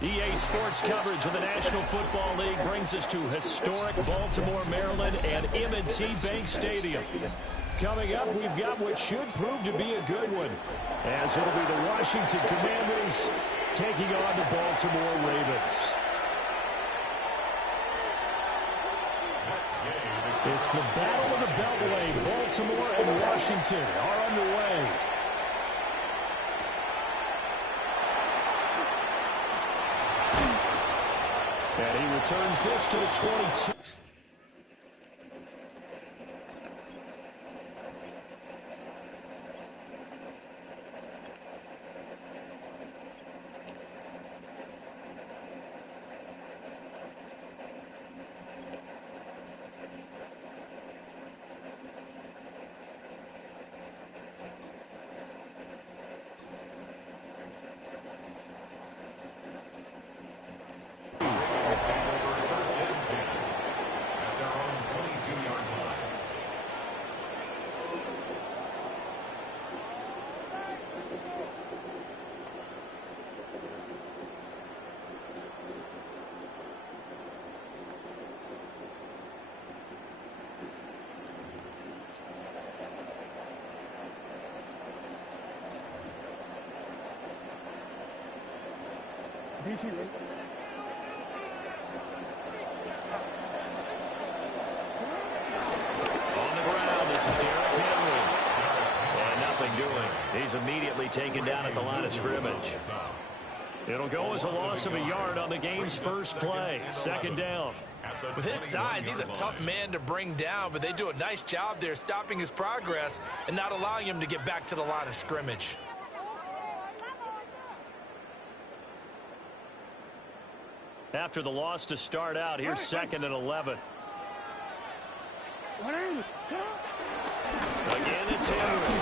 EA Sports coverage of the National Football League brings us to historic Baltimore, Maryland, and M&T Bank Stadium. Coming up, we've got what should prove to be a good one, as it'll be the Washington Commanders taking on the Baltimore Ravens. It's the Battle of the Beltway. Baltimore and Washington are underway. And he returns this to the 22. DC, right? On the ground, this is Derrick Henry. And nothing doing. He's immediately taken down at the line of scrimmage. It'll go as a loss of a yard on the game's first play. Second down. With his size, he's a tough man to bring down, but they do a nice job there stopping his progress and not allowing him to get back to the line of scrimmage. After the loss to start out, here's 2nd and 11. Again, it's Henry.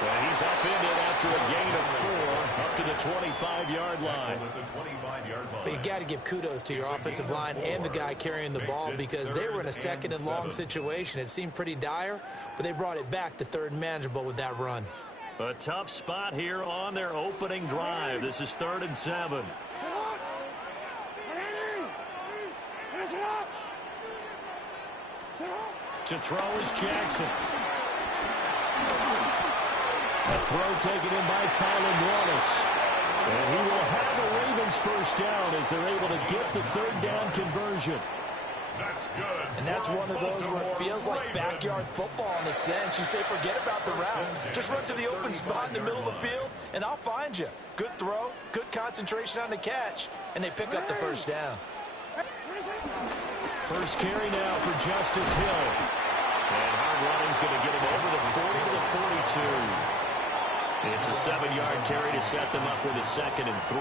And he's upended after a gain of 4 up to the 25-yard line. But you got to give kudos to your offensive line and the guy carrying the ball because they were in a 2nd and long situation. It seemed pretty dire, but they brought it back to 3rd and manageable with that run. A tough spot here on their opening drive. This is 3rd and 7. To throw is Jackson. A throw taken in by Tylan Wallace. And he will have a Ravens first down as they're able to get the 3rd down conversion. That's good. And that's one of those where it feels like backyard football in a sense. You say forget about the route. Just run to the open spot in the middle of the field, and I'll find you. Good throw, good concentration on the catch, and they pick up the first down. First carry now for Justice Hill. And hard running's going to get him over the 40 to the 42. It's a 7-yard carry to set them up with a 2nd and 3.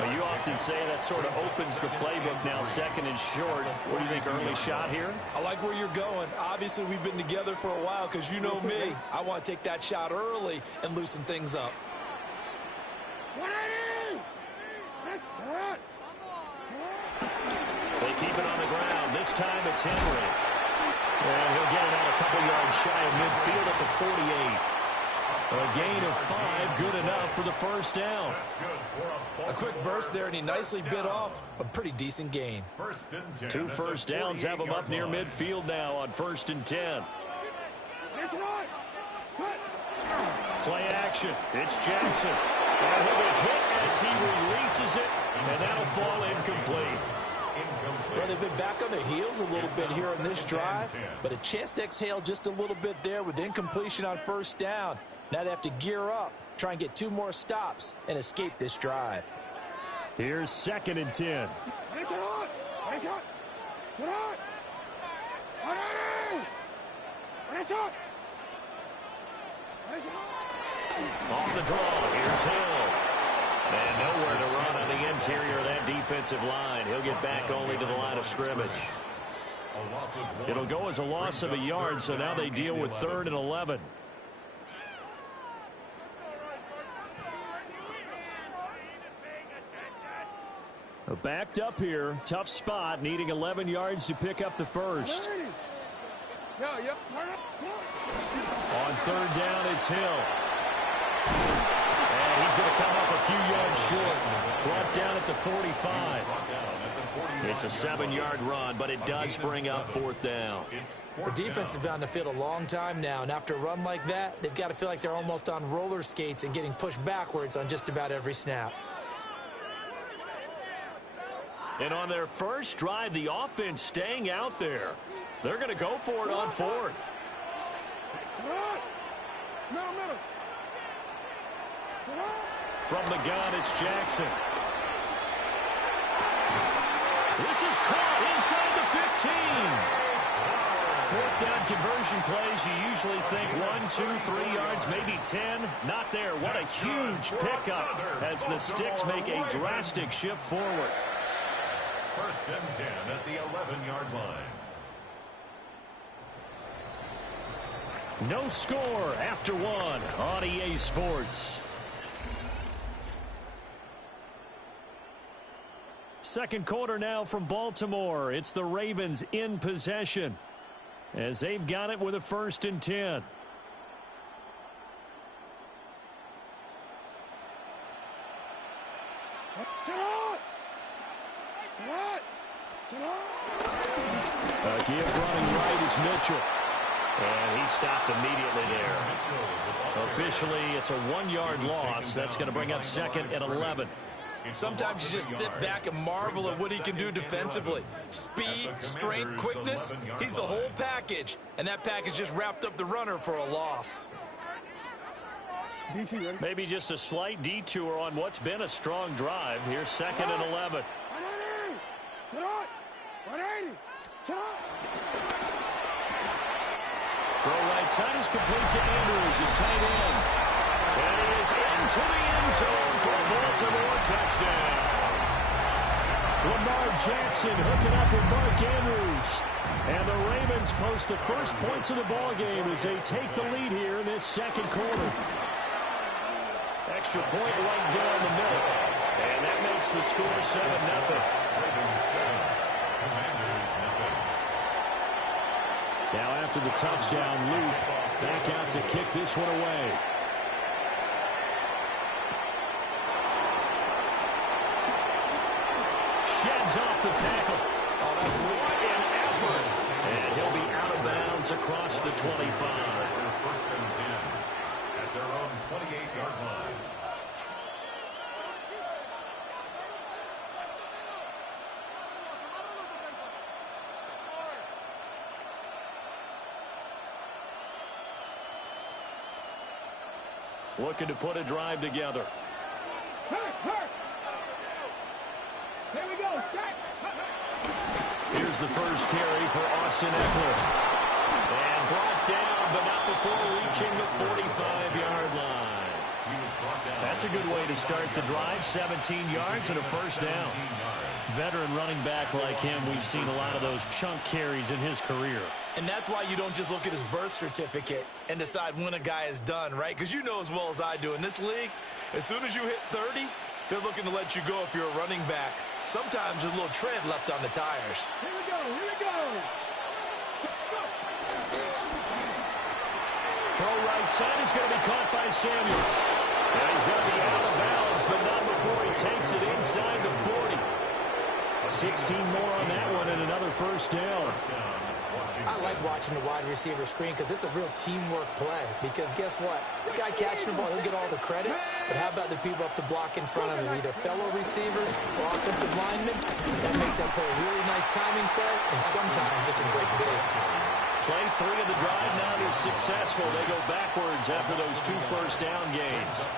But you often say that sort of opens the playbook now, 2nd and short. What do you think, early shot here? I like where you're going. Obviously, we've been together for a while because you know me. I want to take that shot early and loosen things up. They keep it on the ground. This time it's Henry. And he'll get it out a couple yards shy of midfield at the 48. A gain of 5, good enough for the first down. A quick burst there, and he nicely bit off a pretty decent gain. 2 first downs have him up near midfield now on 1st and 10. Play action. It's Jackson. And he'll be hit as he releases it, and that'll fall incomplete. Well, they've been back on their heels a little bit here on this drive, but a chance to exhale just a little bit there with incompletion on 1st down. Now they have to gear up, try and get 2 more stops, and escape this drive. Here's 2nd and 10. Off the draw, here's Hill. And nowhere to run on the interior of that defensive line. He'll get back only to the line of scrimmage. It'll go as a loss of a yard, so now they deal with 3rd and 11. Backed up here, tough spot, needing 11 yards to pick up the first. On 3rd down, it's Hill. And he is going to come up a few yards short. Brought down at the 45. It's a 7-yard run, but it does bring up 4th down. The defense has been on the field a long time now, and after a run like that, they've got to feel like they're almost on roller skates and getting pushed backwards on just about every snap. And on their first drive, the offense staying out there. They're going to go for it on 4th. From the gun, it's Jackson. This is caught inside the 15. 4th down conversion plays, you usually think 1, 2, 3 yards, maybe 10. Not there. What a huge pickup as the Sticks make a drastic shift forward. 1st and 10 at the 11-yard line. No score after 1 on EA Sports. Second quarter now from Baltimore. It's the Ravens in possession as they've got it with a 1st and 10. A give running right is Mitchell. And he stopped immediately there. Officially, it's a 1-yard loss. That's going to bring up 2nd and 11. Sometimes you just sit back and marvel at what he can do defensively. Speed, strength, quickness, he's the whole package. And that package just wrapped up the runner for a loss. Maybe just a slight detour on what's been a strong drive. Here's 2nd and 11. Throw right side is complete to Andrews, his tight end. And he is into the end zone for a Baltimore touchdown. Lamar Jackson hooking up with Mark Andrews. And the Ravens post the first points of the ballgame as they take the lead here in this second quarter. Extra point right down the middle. And that makes the score 7-0. Ravens 7, Commanders nothing. Now after the touchdown, Luke back out to kick this one away. Sheds off the tackle. Oh, that's what an effort. And he'll be out of bounds across the 25. 1st and 10 at their own 28-yard line. Looking to put a drive together. Here we go. Here's the first carry for Austin Ekeler. And brought down, but not before reaching the 45-yard line. That's a good way to start the drive. 17 yards and a 1st down. Veteran running back like him, we've seen a lot of those chunk carries in his career. And that's why you don't just look at his birth certificate and decide when a guy is done, right? Because you know as well as I do, in this league, as soon as you hit 30, they're looking to let you go if you're a running back. Sometimes there's a little tread left on the tires. Here we go. Here we go. Throw right side is going to be caught by Samuel. And he's going to be out of bounds, but not before he takes it inside the 40. 16 more on that one and another 1st down. I like watching the wide receiver screen because it's a real teamwork play. Because guess what? The guy catching the ball, he'll get all the credit. But how about the people have to block in front of him, either fellow receivers or offensive linemen? That makes that play a really nice timing play, and sometimes it can break big. Play 3 of the drive not as successful. They go backwards after those 2 1st down gains.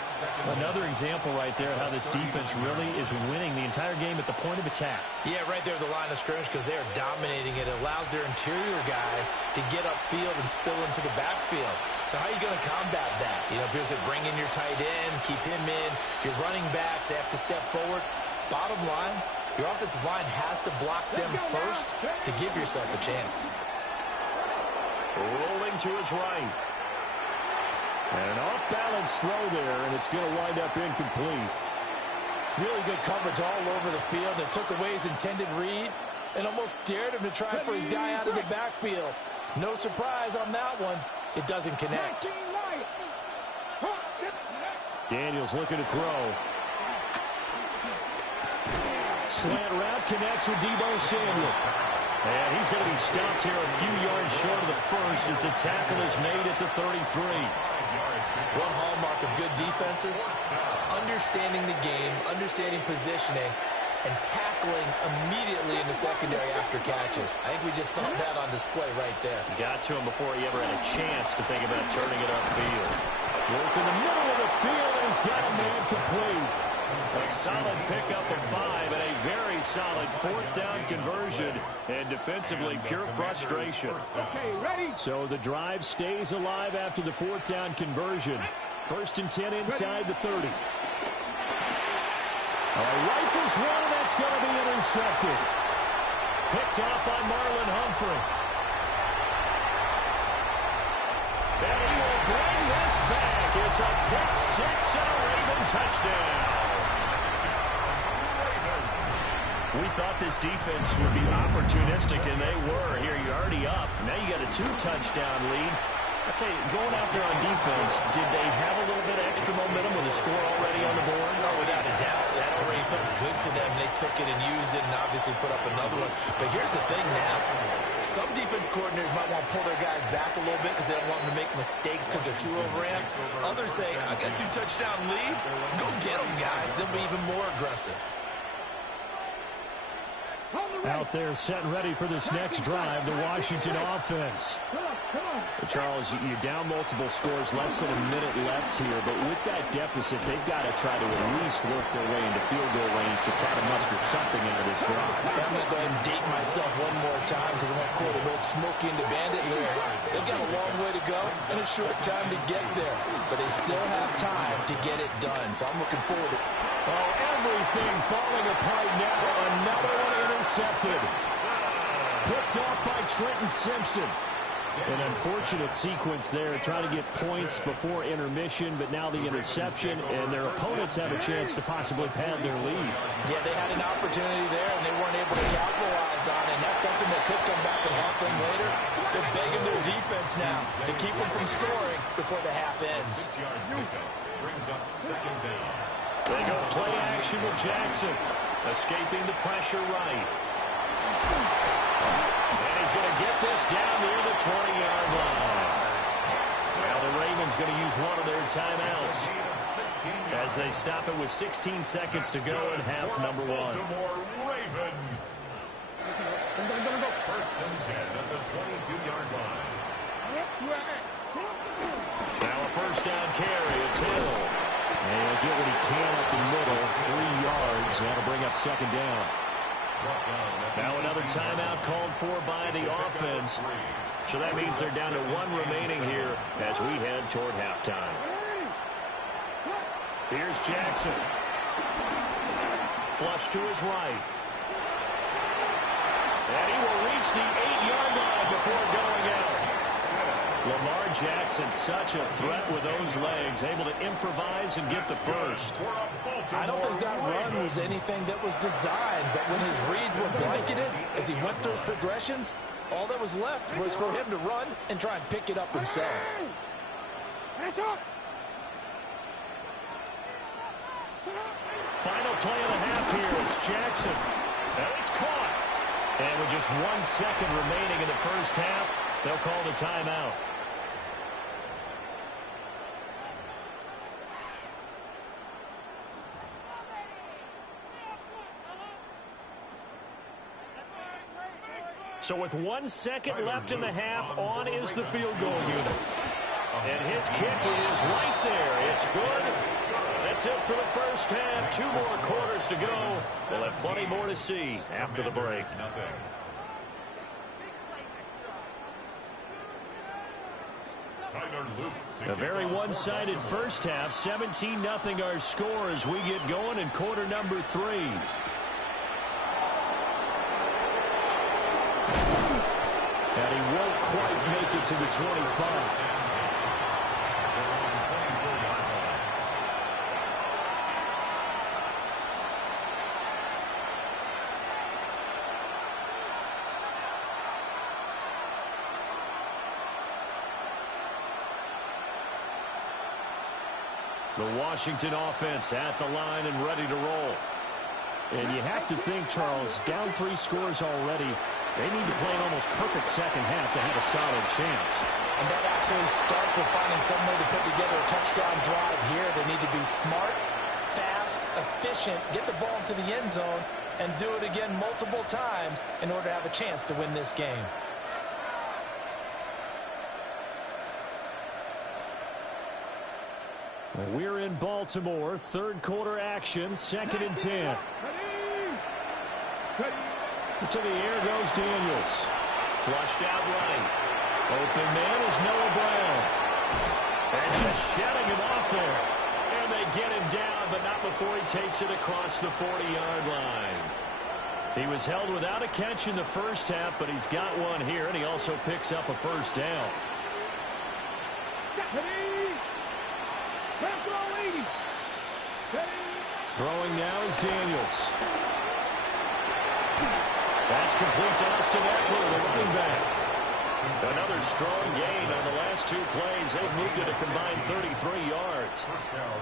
Another example right there how this defense really is winning the entire game at the point of attack. Yeah, right there at the line of scrimmage because they are dominating it. It allows their interior guys to get upfield and spill into the backfield. So how are you going to combat that? You know, because they bring in your tight end, keep him in. Your running backs, they have to step forward. Bottom line, your offensive line has to block them first to give yourself a chance. Rolling to his right. And an off-balance throw there, and it's going to wind up incomplete. Really good coverage all over the field. It took away his intended read and almost dared him to try for his guy out of the backfield. No surprise on that one. It doesn't connect. Daniels looking to throw. Slant route connects with Deebo Samuel. And he's going to be stopped here a few yards short of the first as the tackle is made at the 33. One hallmark of good defenses is understanding the game, understanding positioning, and tackling immediately in the secondary after catches. I think we just saw that on display right there. Got to him before he ever had a chance to think about turning it upfield. Work in the middle of the field, and he's got a man complete. A solid pickup of 5 and a very solid fourth down conversion. And defensively, pure frustration. Okay, ready? So the drive stays alive after the fourth down conversion. 1st and 10 inside the 30. Rifles one, and that's going to be intercepted. Picked off by Marlon Humphrey. And he will bring this back. It's a pick 6 and a Raven touchdown. We thought this defense would be opportunistic, and they were. Here, you're already up. Now you got a 2-touchdown lead. I tell you, going out there on defense, did they have a little bit of extra momentum with a score already on the board? Oh, without a doubt. That already felt good to them. They took it and used it and obviously put up another one. But here's the thing now. Some defense coordinators might want to pull their guys back a little bit because they don't want them to make mistakes because they're too overamped. Others say, I got a 2-touchdown lead. Go get them, guys. They'll be even more aggressive. Out there set and ready for this next drive, the Washington offense. Charles, you're down multiple scores, less than a minute left here, but with that deficit, they've got to try to at least work their way into field goal range to try to muster something out of this drive. I'm going to go ahead and date myself one more time because I want to quote an old Smokey and the Bandit lyric. They've got a long way to go and a short time to get there, but they still have time to get it done, so I'm looking forward to it. Oh, everything falling apart now. Another one intercepted. Picked off by Trenton Simpson. An unfortunate sequence there, trying to get points before intermission, but now the interception, and their opponents have a chance to possibly pad their lead. Yeah, they had an opportunity there, and they weren't able to capitalize on it, and that's something that could come back and haunt them later. They're begging their defense now to keep them from scoring before the half ends. Brings up 2nd down. They go play action with Jackson, escaping the pressure right. And he's going to get this down near the 20-yard line. Now the Ravens going to use one of their timeouts as they stop it with 16 seconds to go in half number 1. Raven. 1st and 10 at the 22-yard line. Now a 1st down carry. It's Hill. And he'll get what he can up the middle. 3 yards. That'll bring up 2nd down. Now another timeout called for by the offense. So that means they're down to 1 remaining here as we head toward halftime. Here's Jackson. Flush to his right. And he will reach the 8-yard line before going out. Lamar Jackson, such a threat with those legs, able to improvise and get the first. I don't think that run was anything that was designed, but when his reads were blanketed, as he went through his progressions, all that was left was for him to run and try and pick it up himself. Final play of the half here. It's Jackson. And it's caught. And with just 1 second remaining in the first half, they'll call the timeout. So with 1 second left in the half, on is the field goal unit. And his kick is right there. It's good. That's it for the first half. 2 more quarters to go. We'll have plenty more to see after the break. A very one-sided first half. 17-0 our score as we get going in quarter number 3. And he won't quite make it to the 25. The Washington offense at the line and ready to roll. And you have to think, Charles, down 3 scores already. They need to play an almost perfect second half to have a solid chance. And that absolutely starts with finding some way to put together a touchdown drive here. They need to be smart, fast, efficient, get the ball into the end zone, and do it again multiple times in order to have a chance to win this game. We're in Baltimore. Third quarter action. 2nd and 10. To the air goes Daniels. Flushed out right. Open man is Noah Brown. And just shedding him off there. And they get him down, but not before he takes it across the 40-yard line. He was held without a catch in the first half, but he's got one here, and he also picks up a first down. Throwing now is Daniels. That's complete to Austin Eckler, the running back. Another strong gain on the last 2 plays. They've moved it a combined 33 yards.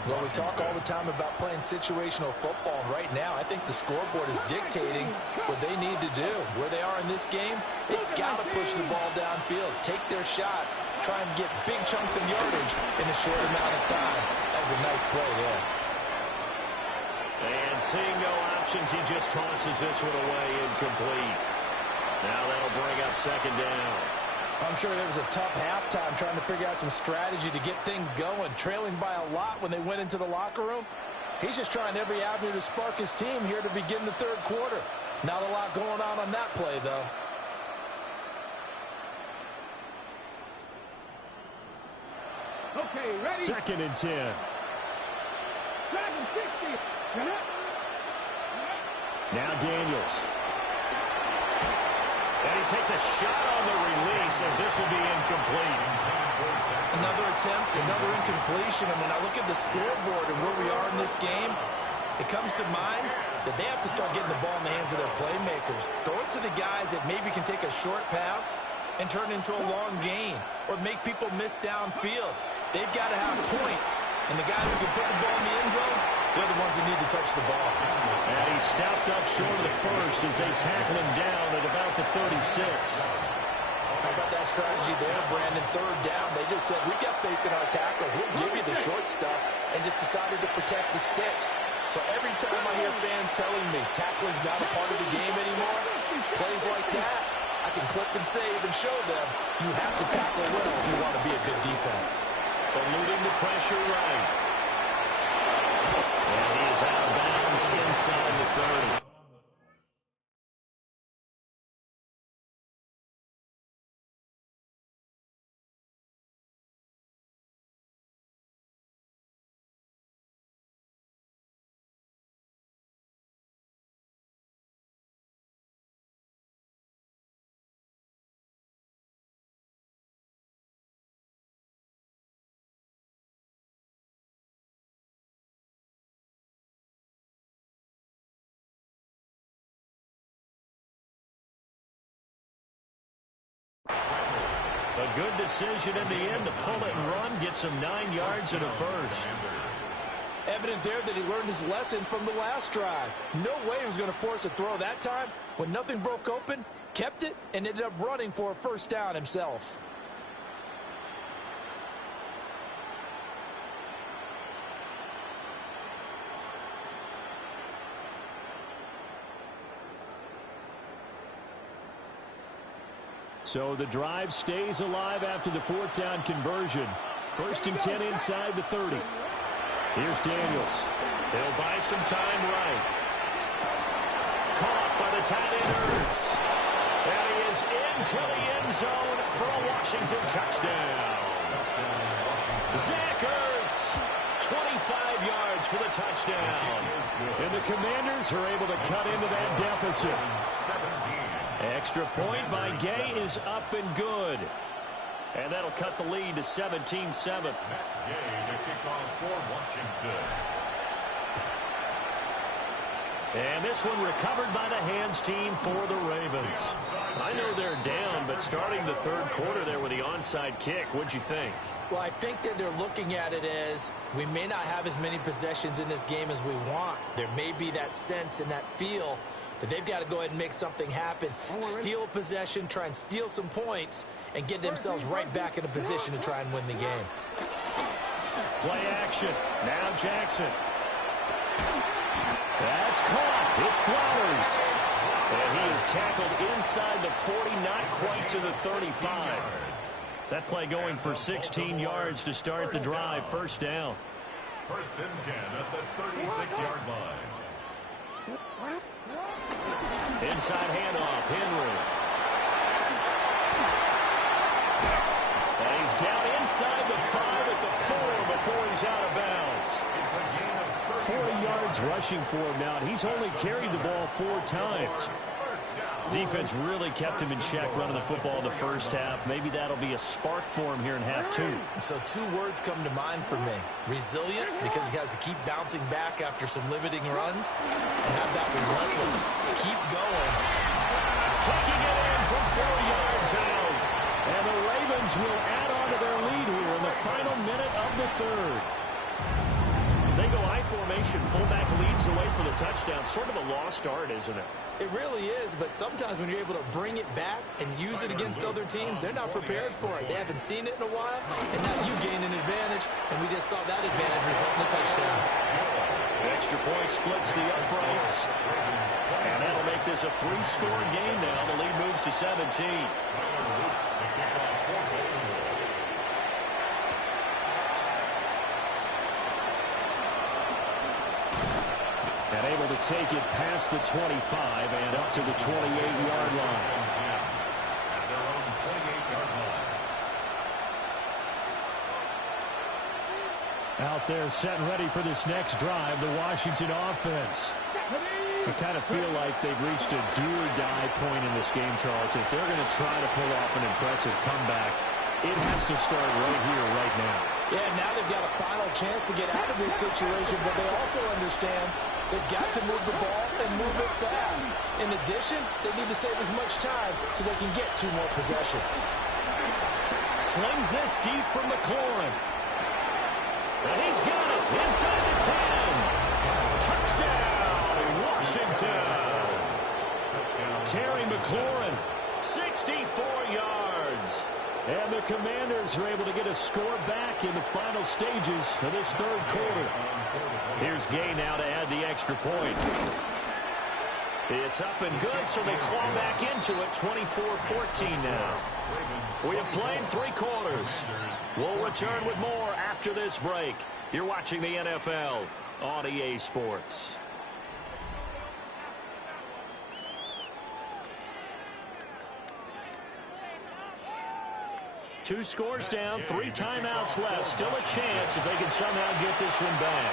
Well, we talk all the time about playing situational football. Right now, I think the scoreboard is dictating what they need to do. Where they are in this game, they've got to push the ball downfield, take their shots, try and get big chunks of yardage in a short amount of time. That was a nice play there. And seeing no options, he just tosses this one away incomplete. Now that'll bring up 2nd down. I'm sure there was a tough halftime trying to figure out some strategy to get things going. Trailing by a lot when they went into the locker room. He's just trying every avenue to spark his team here to begin the 3rd quarter. Not a lot going on that play, though. Okay, ready? 2nd and 10. Now Daniels. And he takes a shot on the release as this will be incomplete. Another attempt, another incompletion. And when I look at the scoreboard and where we are in this game, it comes to mind that they have to start getting the ball in the hands of their playmakers. Throw it to the guys that maybe can take a short pass and turn it into a long gain or make people miss downfield. They've got to have points. And the guys who can put the ball in the end zone, they're the ones that need to touch the ball. And he stopped up short of the first as they tackle him down at about the 36. How about that strategy there, Brandon? 3rd down. They just said, we've got faith in our tackles. We'll give you the short stuff, and just decided to protect the sticks. So every time I hear fans telling me tackling's not a part of the game anymore, plays like that, I can clip and save and show them you have to tackle well if you want to be a good defense. Eluding the pressure right. And he is out of bounds inside the 30. A good decision in the end to pull it and run, get some 9 yards and a first. Evident there that he learned his lesson from the last drive. No way he was going to force a throw that time. When nothing broke open, kept it, and ended up running for a first down himself. So the drive stays alive after the 4th down conversion. 1st and 10 inside the 30. Here's Daniels. He'll buy some time right. Caught by the tight end Ertz. And he is into the end zone for a Washington touchdown. Zach Ertz, 25 yards for the touchdown. And the Commanders are able to cut into that deficit. Extra point by Gay is up and good. And that'll cut the lead to 17-7. Matt Gay to kick off for Washington. And this one recovered by the hands team for the Ravens. I know they're down, but starting the third quarter there with the onside kick, what'd you think? Well, I think that they're looking at it as we may not have as many possessions in this game as we want. There may be that sense and that feel that they've got to go ahead and make something happen, steal a possession, try and steal some points, and get themselves right back in a position to try and win the game. Play action. Now Jackson. That's caught. It's Flowers. And he is tackled inside the 40, not quite to the 35. That play going for 16 yards to start the drive. First down. First and 10 at the 36-yard line. Inside handoff. Henry. And he's down inside the 5 at the 4 before he's out of bounds. It's a gain of 40 yards rushing for him now, and he's only carried the ball 4 times. Defense really kept him in check running the football in the first half. Maybe that'll be a spark for him here in half 2. So 2 words come to mind for me. Resilient, because he has to keep bouncing back after some limiting runs, and have that relentless. Keep going. Taking it in from 4 yards out. And the Ravens will add on to their lead here in the final minute of the third. They go I formation. Fullback leads the way for the touchdown. Sort of a lost art, isn't it? It really is, but sometimes when you're able to bring it back and use it against other teams, they're not prepared for it. They haven't seen it in a while, and now you gain an advantage, and we just saw that advantage result in a touchdown. Extra point splits the uprights, and that'll make this a 3-score game now. The lead moves to 17. And able to take it past the 25 and up to the 28-yard line. At their own 28-yard line. Out there set and ready for this next drive, the Washington offense. I kind of feel like they've reached a do-or-die point in this game, Charles. If they're going to try to pull off an impressive comeback, it has to start right here, right now. Yeah, now they've got a final chance to get out of this situation, but they also understand they've got to move the ball and move it fast. In addition, they need to save as much time so they can get 2 more possessions. Slings this deep from McLaurin. And he's got it inside the 10. Touchdown, Washington. Terry McLaurin, 64 yards. And the Commanders are able to get a score back in the final stages of this third quarter. Here's Gay now to add the extra point. It's up and good, so they claw back into it, 24-14 now. We have played 3 quarters. We'll return with more after this break. You're watching the NFL on EA Sports. Two scores down, 3 timeouts left. Still a chance if they can somehow get this one back.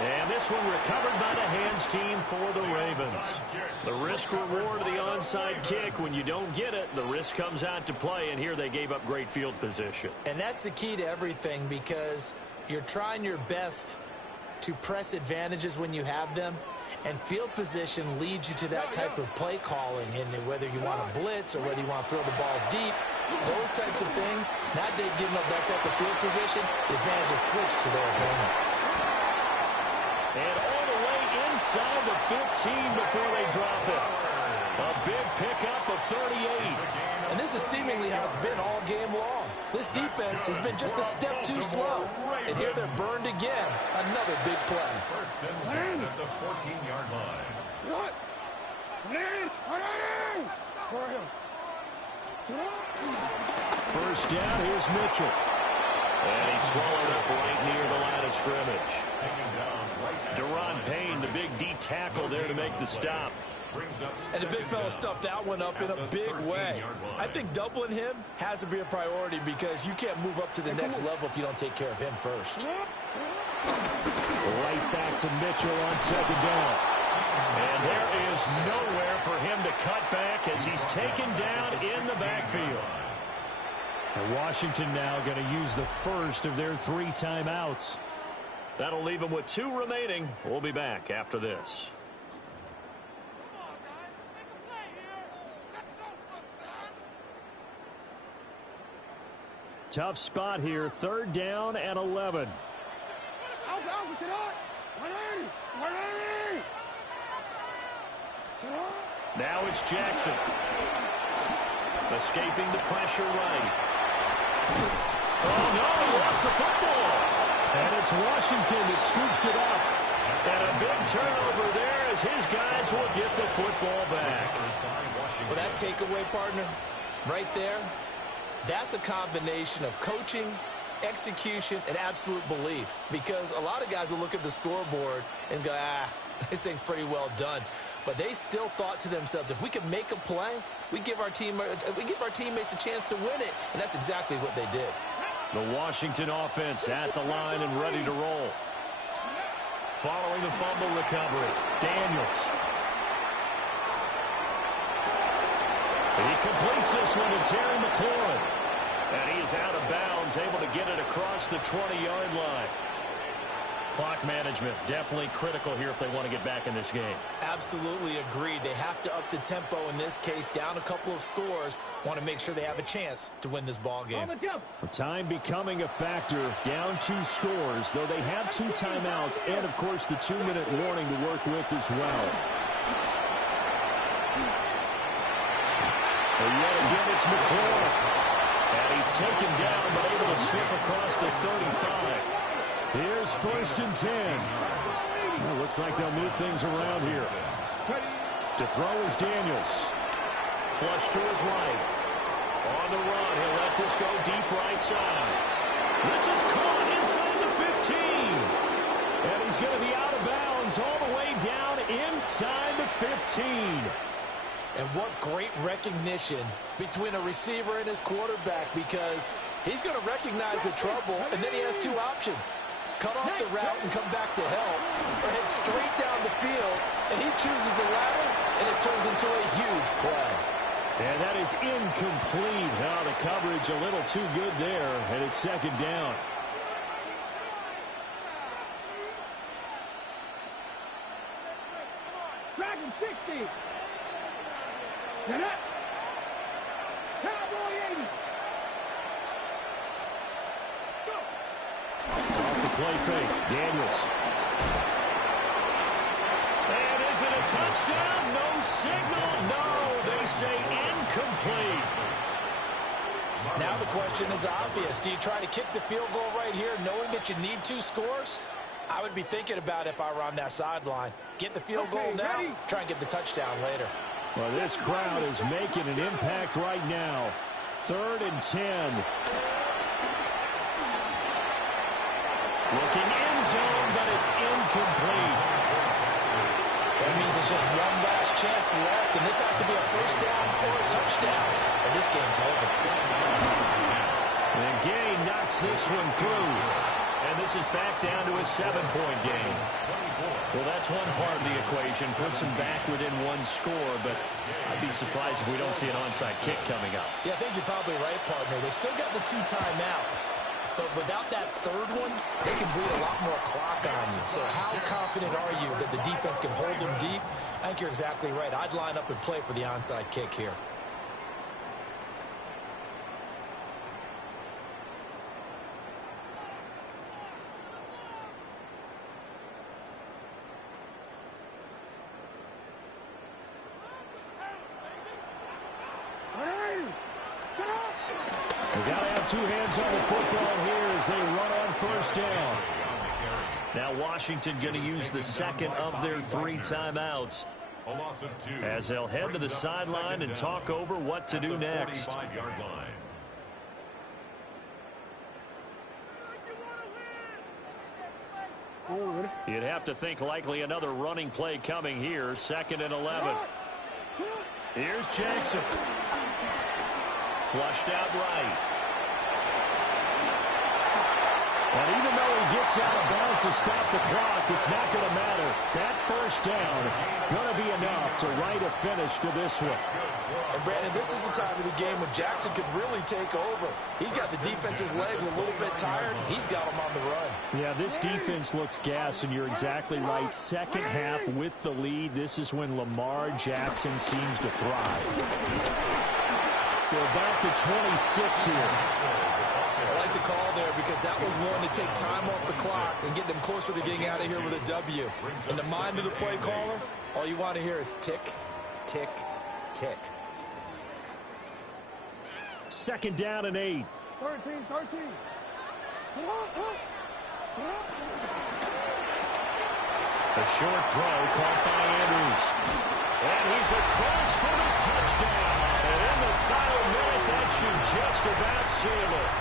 And this one recovered by the hands team for the Ravens. The risk reward of the onside kick. When you don't get it, the risk comes out to play, and here they gave up great field position. And that's the key to everything, because you're trying your best to press advantages when you have them. And field position leads you to that type of play calling, and whether you want to blitz or whether you want to throw the ball deep, those types of things, not they giving up that type of field position, the advantage is switched to their opponent. And all the way inside the 15 before they drop it. A big pickup of 38. And this is seemingly how it's been all game long. This defense has been just a step too slow. And here they're burned again. Another big play. First and 10 at the 14-yard line. What? First down, here's Mitchell. And he's swallowed up right near the line of scrimmage. Deron Payne, the big D tackle there to make the stop. And the big fella stuffed that one up in a big way. I think doubling him has to be a priority, because you can't move up to the next level if you don't take care of him first. Right back to Mitchell on second down. And there is nowhere for him to cut back as he's taken down in the backfield. And Washington now going to use the first of their 3 timeouts. That'll leave them with 2 remaining. We'll be back after this. Tough spot here. 3rd down and 11. Now it's Jackson. Escaping the pressure right. Oh, no, he lost the football. And it's Washington that scoops it up. And a big turnover there as his guys will get the football back. Well, that takeaway, partner, right there, that's a combination of coaching, execution, and absolute belief. Because a lot of guys will look at the scoreboard and go, this thing's pretty well done. But they still thought to themselves, if we can make a play, we give our teammates a chance to win it. And that's exactly what they did. The Washington offense at the line and ready to roll. Following the fumble recovery, Daniels. He completes this one to Terry McLaurin. And he is out of bounds, able to get it across the 20-yard line. Clock management definitely critical here if they want to get back in this game. Absolutely agreed. They have to up the tempo in this case, down a couple of scores. Want to make sure they have a chance to win this ball game. Time becoming a factor. Down 2 scores, though they have 2 timeouts and, of course, the 2-minute warning to work with as well. And yet again, it's McLaurin. And he's taken down, but able to slip across the 35. Here's 1st and 10. Well, looks like they'll move things around here. To throw is Daniels. Flush to his right. On the run, he'll let this go deep right side. This is caught inside the 15. And he's going to be out of bounds all the way down inside the 15. And what great recognition between a receiver and his quarterback, because he's going to recognize the trouble, and then he has 2 options. Cut off the route and come back to help, or head straight down the field, and he chooses the latter, and it turns into a huge play. And that is incomplete. Oh, the coverage a little too good there, and it's 2nd down. Dragon 60. Get up. Cowboy 80. Go. Off the play fake, Daniels. And is it a touchdown? No signal. No, they say incomplete. Now the question is obvious. Do you try to kick the field goal right here knowing that you need 2 scores? I would be thinking about it if I were on that sideline. Get the field goal now, try and get the touchdown later. Well, this crowd is making an impact right now. 3rd and 10. Looking end zone, but it's incomplete. That means there's just one last chance left, and this has to be a 1st down or a touchdown, or this game's over. And Gay knocks this one through. And this is back down to a 7-point game. Well, that's one part of the equation. Puts them back within 1 score, but I'd be surprised if we don't see an onside kick coming up. Yeah, I think you're probably right, partner. They've still got the 2 timeouts. But without that 3rd one, they can bleed a lot more clock on you. So how confident are you that the defense can hold them deep? I think you're exactly right. I'd line up and play for the onside kick here. They got to have 2 hands on the football here as they run on 1st down. Now Washington going to use the 2nd of their 3 timeouts as they'll head to the sideline and talk over what to do next. You'd have to think likely another running play coming here. 2nd and 11. Here's Jackson. Flushed out right. And even though he gets out of bounds to stop the clock, it's not going to matter. That first down going to be enough to write a finish to this one. And, Brandon, this is the time of the game when Jackson could really take over. He's got the defense's legs a little bit tired. He's got them on the run. Yeah, this defense looks gassed, and you're exactly right. Second half with the lead, this is when Lamar Jackson seems to thrive. So about the 26 here. I like the call there because that was one to take time off the clock and get them closer to getting out of here with a W. In the mind of the play caller, all you want to hear is tick, tick, tick. Second down and 8. 13. Come on, come on. A short throw caught by Andrews. And he's across for the touchdown. And in the final minute, that should just about seal it.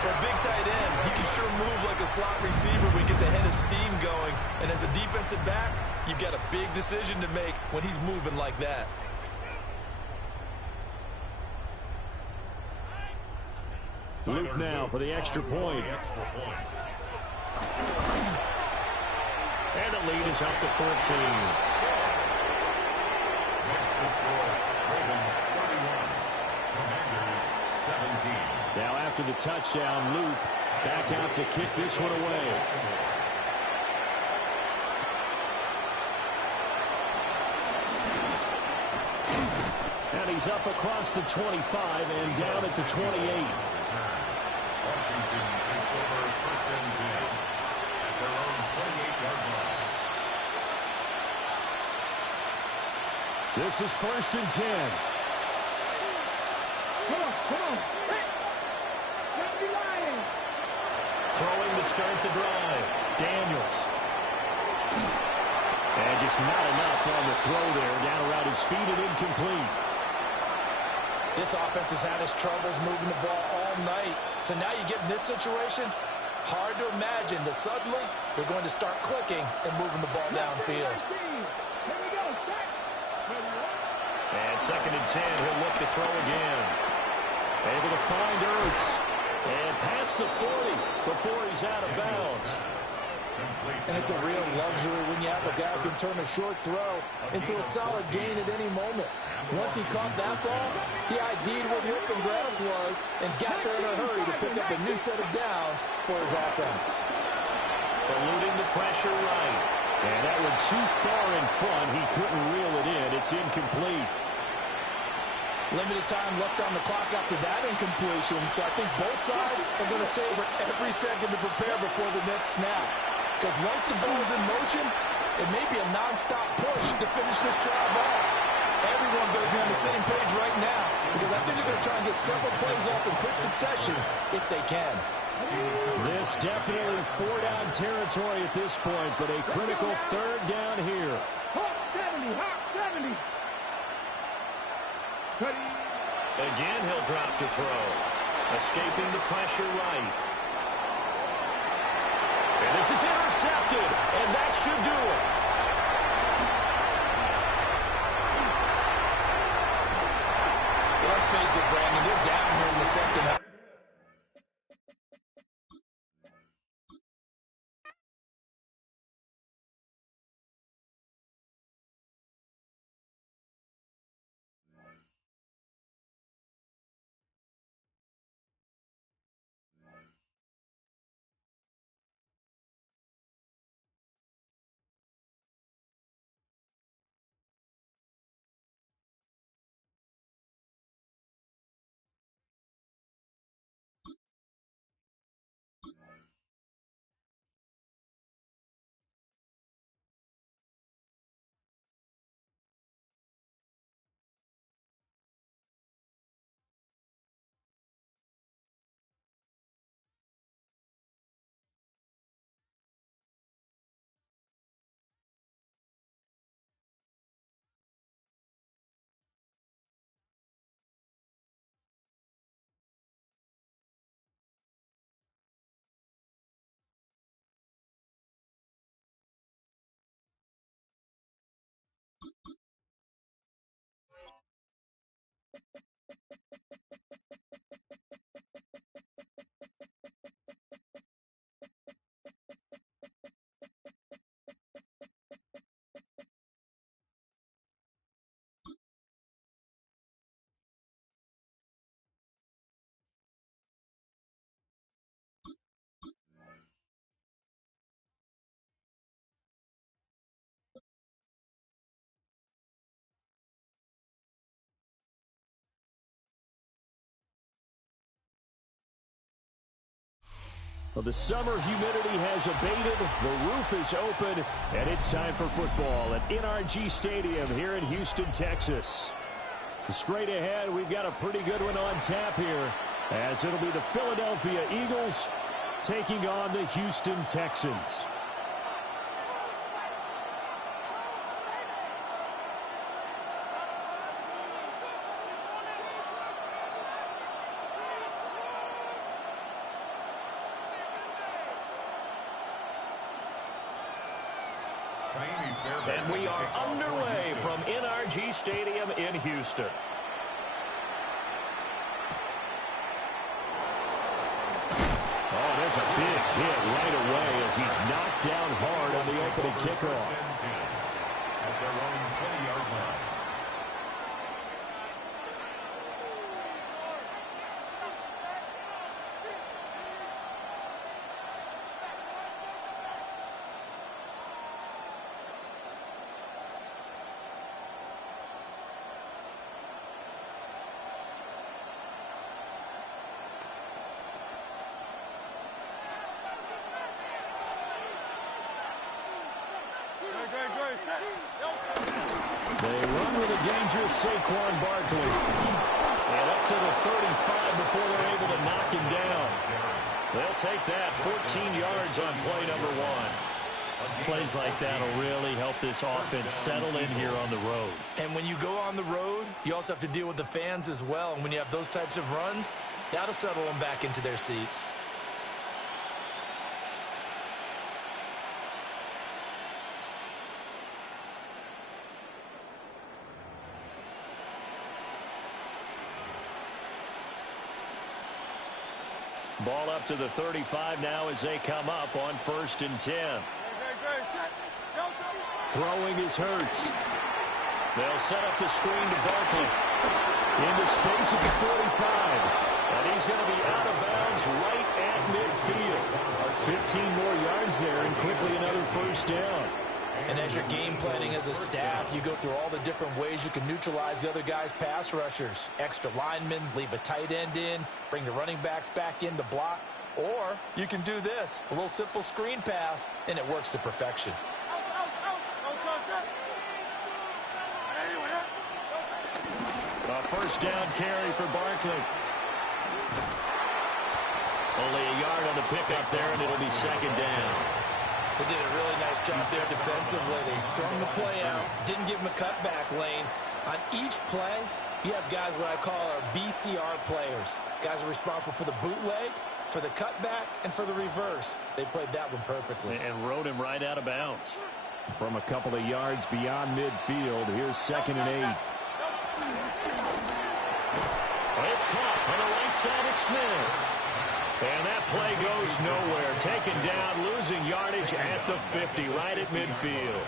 For a big tight end, he can sure move like a slot receiver when he gets a head of steam going. And as a defensive back, you've got a big decision to make when he's moving like that. Luke now for the extra point. And the lead is up to 14. Next to score, Ravens 41, Commanders 17. Now after the touchdown, Luke back out to kick this one away. And he's up across the 25 and down at the 28. Washington takes over first and 10 at their own 28-yard line. This is first and 10. Come on. Hey! Gotta be lying. Throwing to start the drive. Daniels. And just not enough on the throw there. Down around his feet and incomplete. This offense has had its troubles moving the ball all night. So now you get in this situation, hard to imagine that suddenly they're going to start clicking and moving the ball downfield. Here we go. Set. And second and 10, he'll look to throw again. Able to find Ertz. And past the 40 before he's out of bounds. And it's a real luxury when you have a guy who can turn a short throw into a solid gain at any moment. Once he caught that ball, he ID'd where the open grass was and got there in a hurry to pick up a new set of downs for his offense. Eluding the pressure right. And that one too far in front. He couldn't reel it in. It's incomplete. Limited time left on the clock after that incompletion, so I think both sides are going to savor every second to prepare before the next snap. Because once the ball is in motion, it may be a nonstop push to finish this drive off. Everyone better be on the same page right now, because I think they're going to try and get several plays off in quick succession if they can. This definitely four-down territory at this point, but a critical third down here. Hawk 70. Again, he'll drop to throw. Escaping the pressure right. And this is intercepted, and that should do it. Let's face it, Brandon, they're down here in the second half. Well, the summer humidity has abated, the roof is open, and it's time for football at NRG Stadium here in Houston, Texas. Straight ahead, we've got a pretty good one on tap here, as it'll be the Philadelphia Eagles taking on the Houston Texans. And we are underway from NRG Stadium in Houston. Oh, there's a big hit right away as he's knocked down hard on the opening kickoff. At their own 20-yard line. They run with a dangerous Saquon Barkley. And up to the 35 before they're able to knock him down. They'll take that 14 yards on play number 1. Plays like that will really help this offense settle in here on the road. And when you go on the road, you also have to deal with the fans as well. And when you have those types of runs, that'll settle them back into their seats. Ball up to the 35 now as they come up on 1st and 10. Throwing is Hurts. They'll set up the screen to Barkley. Into space at the 45. And he's going to be out of bounds right at midfield. 15 more yards there and quickly another first down. And as you're game planning as a staff, you go through all the different ways you can neutralize the other guy's pass rushers. Extra linemen, leave a tight end in, bring the running backs back in to block. Or you can do this, a little simple screen pass, and it works to perfection. A first down carry for Barkley. Only a yard on the pickup there, and it'll be 2nd down. They did a really nice job there defensively. They strung the play out, didn't give him a cutback lane. On each play, you have guys what I call our BCR players. Guys are responsible for the bootleg, for the cutback, and for the reverse. They played that one perfectly. And rode him right out of bounds. From a couple of yards beyond midfield, here's 2nd and 8. It's caught on the right side at Smith. And that play goes nowhere. Taken down, losing yardage at the 50, right at midfield.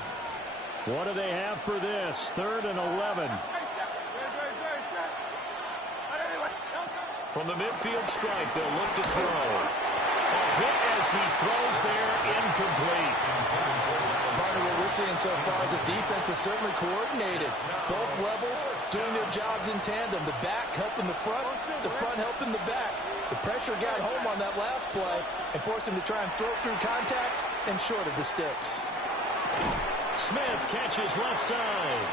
What do they have for this? 3rd and 11. From the midfield stripe, they'll look to throw. A hit as he throws there, incomplete. Partner, what we're seeing so far is the defense is certainly coordinated. Both levels doing their jobs in tandem. The back helping the front helping the back. The pressure got home on that last play and forced him to try and throw through contact and short of the sticks. Smith catches left side.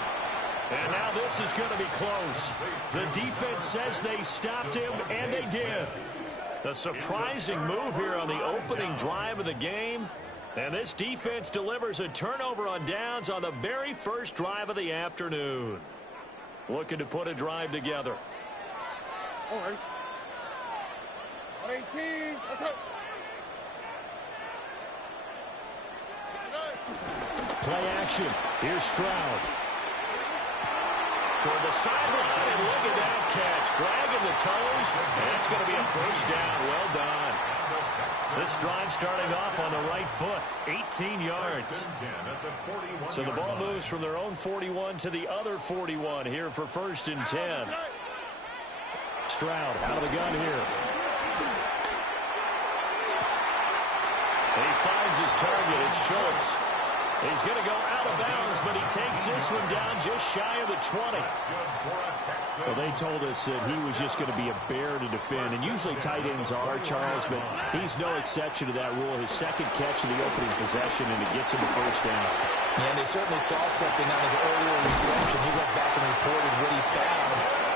And now this is going to be close. The defense says they stopped him, and they did. A surprising move here on the opening drive of the game. And this defense delivers a turnover on downs on the very first drive of the afternoon. Looking to put a drive together. All right. 18. That's it. Play action. Here's Stroud. Toward the sideline, and look at that catch. Dragging the toes, and that's going to be a first down. Well done. This drive starting off on the right foot. 18 yards. So the ball moves from their own 41 to the other 41 here for 1st and 10. Stroud out of the gun here. He finds his target. It's Schultz. He's going to go out of bounds, but he takes this one down just shy of the 20. Well, they told us that he was just going to be a bear to defend, and usually tight ends are, Charles, but he's no exception to that rule. His second catch in the opening possession, and it gets him the first down. Yeah, and they certainly saw something on his earlier reception. He went back and reported what he found.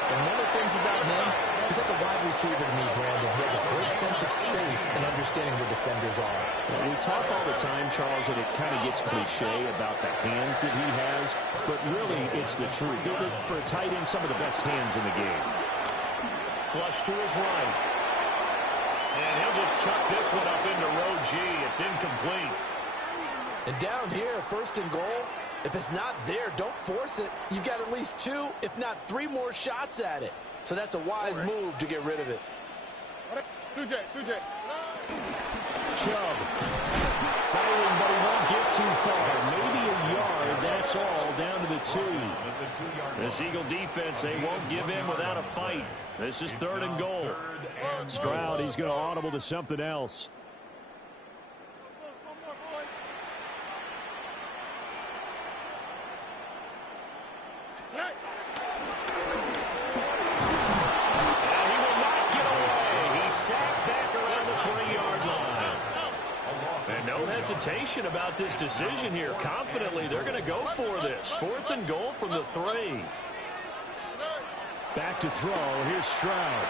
And one of the things about him, he's like a wide receiver to me, Brandon. He has a great sense of space and understanding where defenders are. We talk all the time, Charles, and it kind of gets cliche about the hands that he has, but really it's the truth. For a tight end, some of the best hands in the game. Flush to his right. And he'll just chuck this one up into row G. It's incomplete. And down here, 1st and goal, if it's not there, don't force it. You've got at least 2, if not 3 more shots at it. So that's a wise move to get rid of it. Chubb firing, but he won't get too far. Maybe a yard, that's all, down to the 2. This Eagle defense, they won't give in without a fight. This is 3rd and goal. Stroud, he's going to audible to something else. Hesitation about this decision here. Confidently, they're going to go for this. 4th and goal from the 3. Back to throw. Here's Stroud.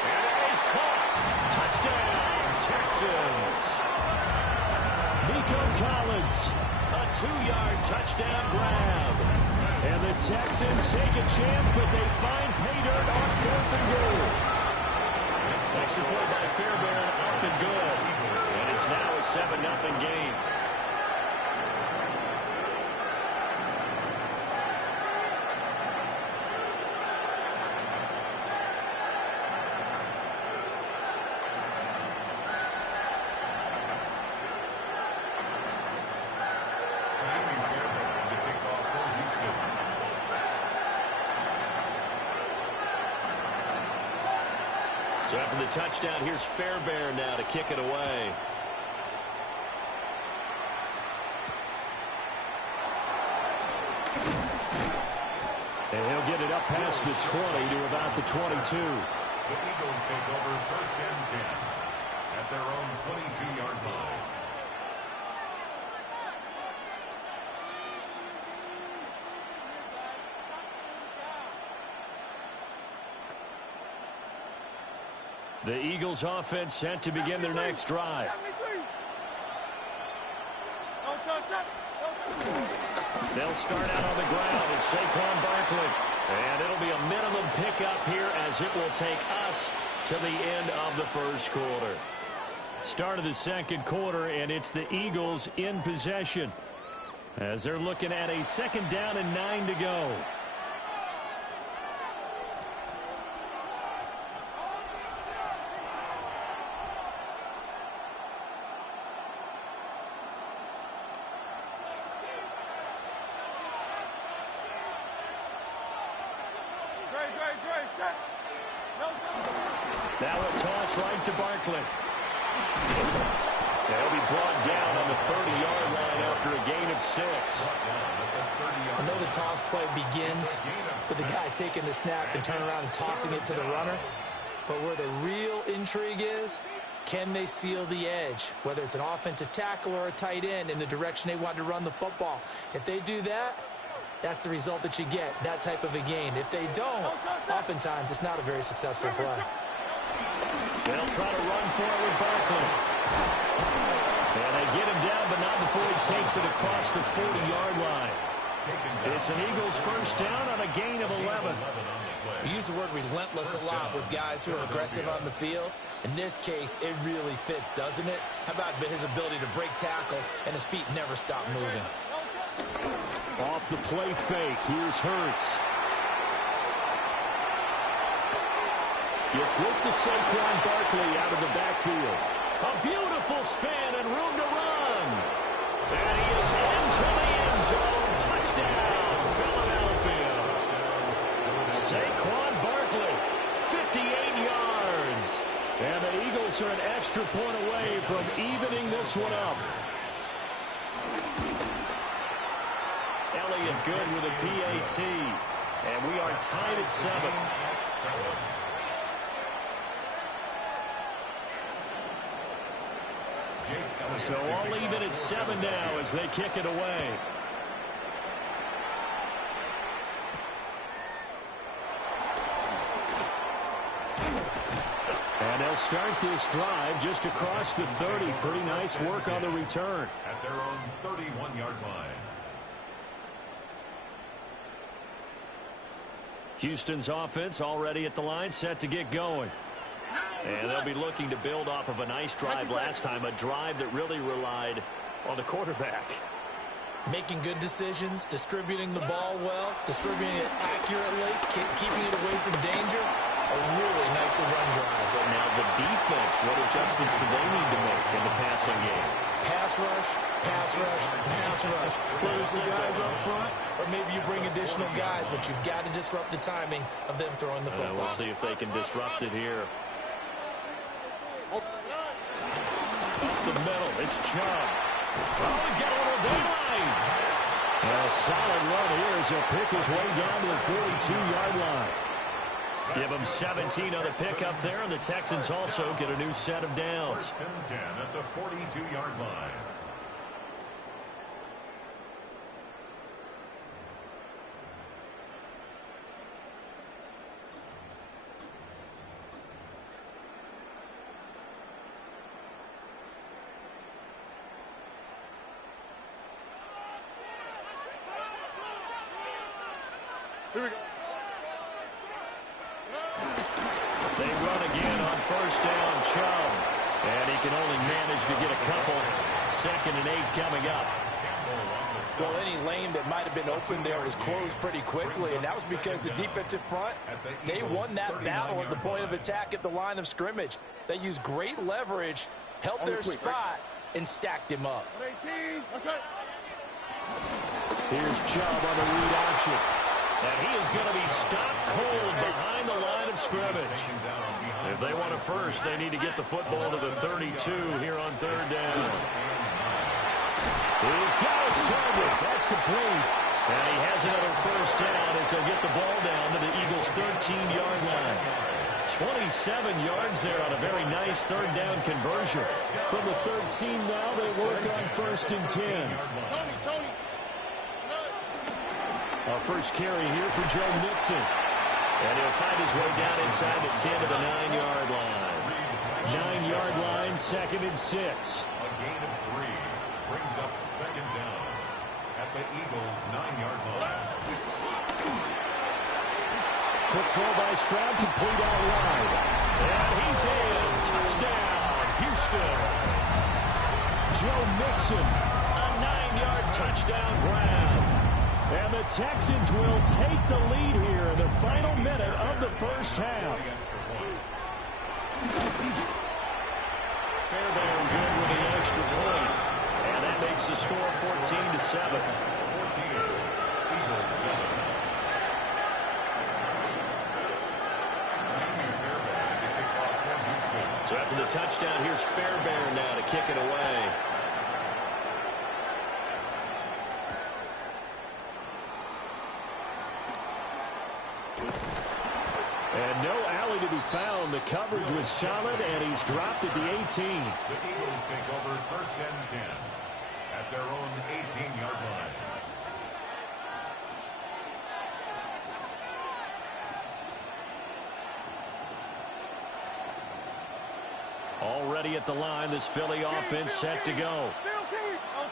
And he's caught. Touchdown, Texans. Nico Collins. A 2-yard touchdown grab. And the Texans take a chance, but they find pay dirt on 4th and goal. Extra point by Fairbairn, up and good. And it's now a 7-0 game. So after the touchdown, here's Fairbairn now to kick it away. And he'll get it up past the 20 to about the 22. The Eagles take over 1st and 10 at their own 22-yard line. The Eagles offense set to begin their next drive. They'll start out on the ground. It's Saquon Barkley. And it'll be a minimum pickup here as it will take us to the end of the 1st quarter. Start of the 2nd quarter, and it's the Eagles in possession as they're looking at a 2nd down and 9 to go. Now a toss right to Barkley. They'll be brought down on the 30-yard line after a gain of 6. I know the toss play begins with the guy taking the snap and turning around and tossing it to the runner. But where the real intrigue is, can they seal the edge? Whether it's an offensive tackle or a tight end in the direction they want to run the football. If they do that, that's the result that you get, that type of a gain. If they don't, oftentimes it's not a very successful play. They'll try to run for it with Barkley. And they get him down, but not before he takes it across the 40-yard line. It's an Eagles 1st down on a gain of 11. We use the word relentless a lot with guys who are aggressive on the field. In this case, it really fits, doesn't it? How about his ability to break tackles and his feet never stop moving? Off the play fake, here's Hurts. Gets this to Saquon Barkley out of the backfield. A beautiful span and room to run. And he is into the end zone. Touchdown, Philadelphia. Saquon Barkley, 58 yards. And the Eagles are an extra point away from evening this one up. Elliott good with a PAT. And we are tied at 7. So all even at 7 now as they kick it away. And they'll start this drive just across the 30. Pretty nice work on the return. At their own 31-yard line. Houston's offense already at the line, set to get going. And they'll be looking to build off of a nice drive last time, a drive that really relied on the quarterback. Making good decisions, distributing the ball well, distributing it accurately, keeping it away from danger. A really nicely run drive. But now the defense, what adjustments do they need to make in the passing game? Pass rush, pass rush, pass rush. Whether it's the guys up front or maybe you bring additional guys, but you've got to disrupt the timing of them throwing the football. We'll see if they can disrupt it here. Up the middle, it's Chubb. Oh, he's got a little daylight. A solid run here as he'll pick his way down to the 42-yard line. Give them 17 on the pickup there, and the Texans also get a new set of downs. 1st and 10 at the 42-yard line. Here we go. They run again on 1st down, Chubb. And he can only manage to get a couple. 2nd and 8 coming up. Well, any lane that might have been open there was closed pretty quickly, and that was because the defensive front, they won that battle at the point of attack at the line of scrimmage. They used great leverage, held their spot, and stacked him up. Here's Chubb on the read option. And he is going to be stopped cold behind the line of scrimmage. If they want a first, they need to get the football to the 32 here on 3rd down. He's got his target. That's complete. And he has another 1st down as he'll get the ball down to the Eagles' 13-yard line. 27 yards there on a very nice 3rd down conversion. From the 13 now, they work on 1st and 10. Our first carry here for Joe Mixon. And he'll find his way down inside the 10 to the 9-yard line. 9-yard line, 2nd and 6. A gain of 3 brings up 2nd down at the Eagles' 9-yard line. Quick throw by Stroud, complete out wide. And he's in. Touchdown, Houston. Joe Mixon. A 9-yard touchdown grab. And the Texans will take the lead here in the final minute of the 1st half. Fairbairn good with the extra point. And that makes the score 14-7. Eagles 7. So after the touchdown, here's Fairbairn now to kick it away. And no alley to be found. The coverage was solid, and he's dropped at the 18. The Eagles take over 1st and 10 at their own 18-yard line. Already at the line, this Philly offense set to go.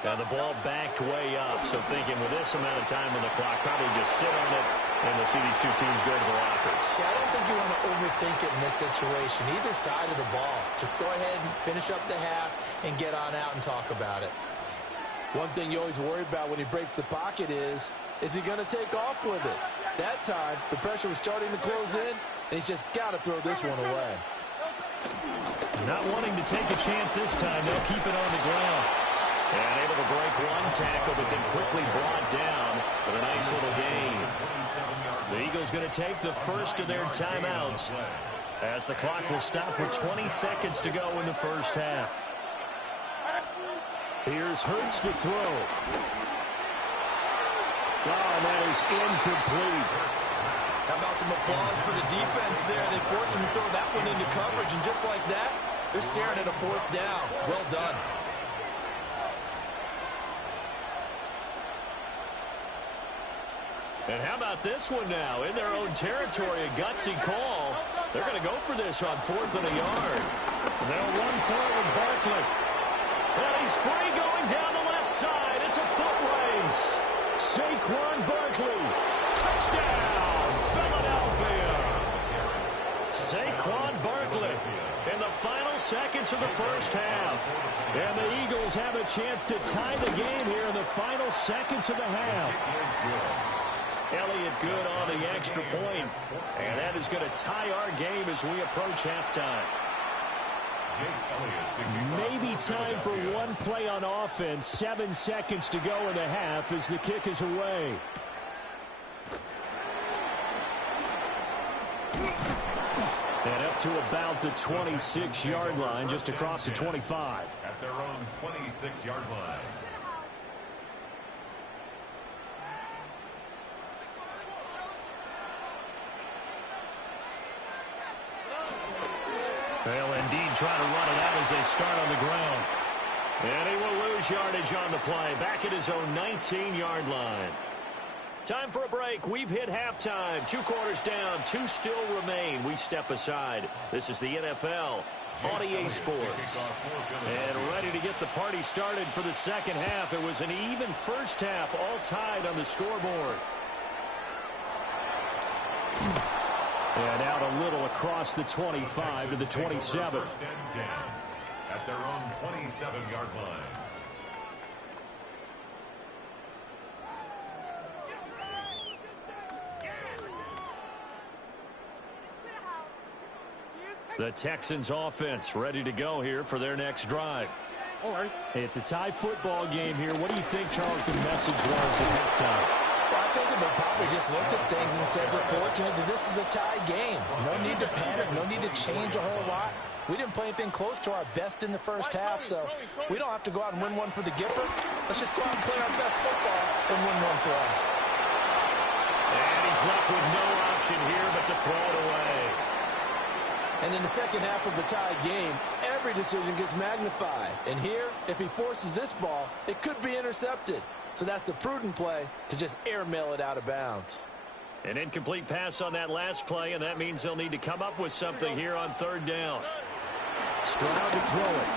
And the ball backed way up. So thinking with this amount of time on the clock, probably just sit on it, and we'll see these two teams go to the lockers. Yeah, I don't think you want to overthink it in this situation. Either side of the ball. Just go ahead and finish up the half and get on out and talk about it. One thing you always worry about when he breaks the pocket is he going to take off with it? That time, the pressure was starting to close in, and he's just got to throw this one away. Not wanting to take a chance this time, they'll keep it on the ground. And able to break one tackle, but then quickly brought down with a nice little gain. The Eagles going to take the first of their timeouts as the clock will stop with 20 seconds to go in the 1st half. Here's Hurts to throw. Oh, that is incomplete. How about some applause for the defense there? They forced him to throw that one into coverage, and just like that, they're staring at a 4th down. Well done. And how about this one now? In their own territory, a gutsy call. They're going to go for this on 4th and a yard. And they'll run forward Barkley. And he's free going down the left side. It's a foot race. Saquon Barkley. Touchdown, Philadelphia. Saquon Barkley in the final seconds of the first half. And the Eagles have a chance to tie the game here in the final seconds of the half. Elliott good on the extra point. And that is going to tie our game as we approach halftime. Maybe time for one play on offense. 7 seconds to go in the half as the kick is away. And up to about the 26-yard line, just across the 25. At their own 26-yard line. They'll indeed try to run it out as they start on the ground. And he will lose yardage on the play. Back at his own 19-yard line. Time for a break. We've hit halftime. 2 quarters down. 2 still remain. We step aside. This is the NFL on EA Sports. And ready to get the party started for the second half. It was an even first half, all tied on the scoreboard. And out a little across the 25 to the 27. At their own 27-yard line. The Texans offense ready to go here for their next drive. It's a tie football game here. What do you think, Charles, the message was at halftime? Well, I think they probably just looked at things and said, we're fortunate that this is a tie game. No need to panic, no need to change a whole lot. We didn't play anything close to our best in the first half, so we don't have to go out and win one for the Gipper. Let's just go out and play our best football and win one for us. And he's left with no option here but to throw it away. And in the second half of the tie game, every decision gets magnified. And here, if he forces this ball, it could be intercepted. So that's the prudent play to just airmail it out of bounds. An incomplete pass on that last play, and that means they'll need to come up with something here on 3rd down. Stroud to throw it.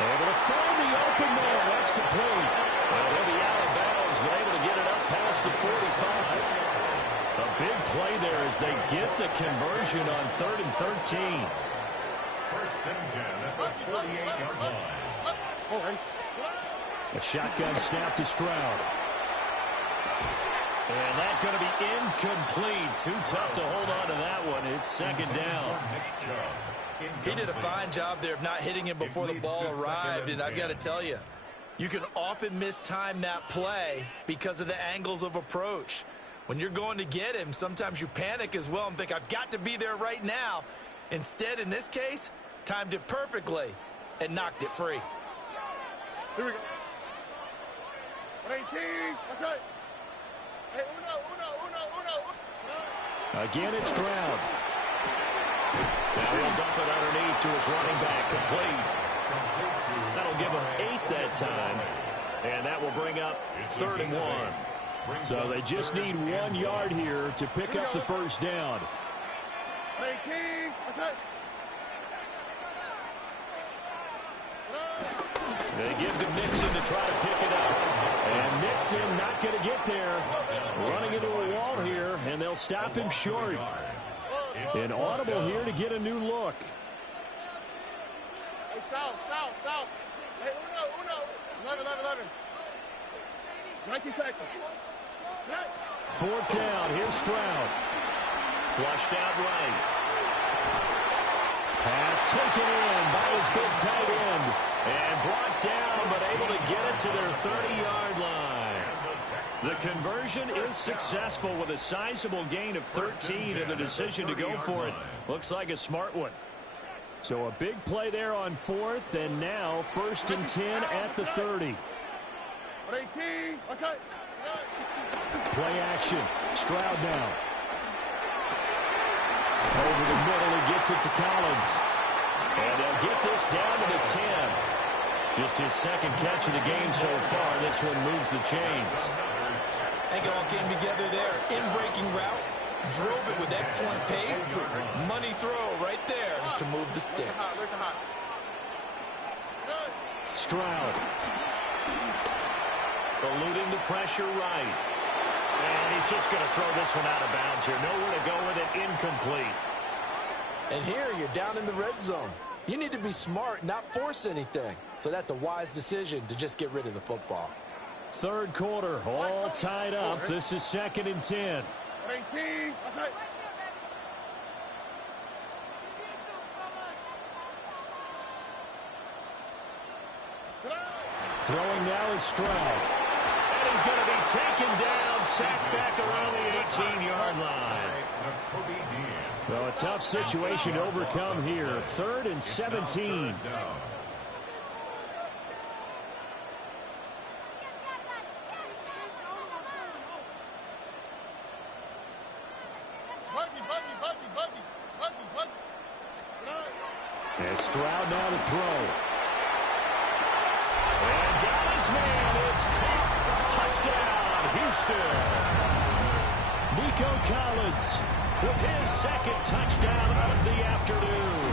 Able to find the open man. That's complete. Well, he'll be out of bounds, but able to get it up past the 45. A big play there as they get the conversion on 3rd and 13. 1st and 10 at the 48-yard line. A shotgun snap to Stroud. And that's going to be incomplete. Too tough to hold on to that one. It's 2nd down. He did a fine job there of not hitting him before the ball arrived, and I've got to tell you, you can often mistime that play because of the angles of approach. When you're going to get him, sometimes you panic as well and think, I've got to be there right now. Instead, in this case, timed it perfectly and knocked it free. Here we go. 18. That's right. Hey, uno. Again, it's Stroud. Now he'll dump it underneath to his running back, complete. That'll give him 8 that time. And that will bring up 3rd and 1. So they just need 1 yard here to pick up the first down. 18. That's right. They give to Mixon to try to pick it up. And Mixon not going to get there. Running into a wall here, and they'll stop him short. An audible here to get a new look. Hey, south. Hey, uno. 11. 19 Texas. 4th down. Here's Stroud. Flushed out right. Pass taken in by his big tight end. And brought down, but able to get it to their 30-yard line. The conversion is successful with a sizable gain of 13 and the decision to go for it. Looks like a smart one. So a big play there on 4th, and now 1st and 10 at the 30. 18. That's right. Play action. Stroud now. Over the middle, he gets it to Collins. And they'll get this down to the 10. Just his second catch of the game so far. This one moves the chains. I think it all came together there. In-breaking route. Drove it with excellent pace. Money throw right there to move the sticks. Stroud. Eluding the pressure right. And he's just going to throw this one out of bounds here. Nowhere to go with it. Incomplete. And here you're down in the red zone. You need to be smart, not force anything. So that's a wise decision to just get rid of the football. Third quarter, all tied up. This is 2nd and 10. Throwing now is Stroud. And he's going to be taken down, sacked back around the 18-yard line. Well, a tough situation to overcome here. 3rd and 17. And Stroud now to throw. And got his man. It's caught. Touchdown, Houston. Nico Collins with his second touchdown of the afternoon.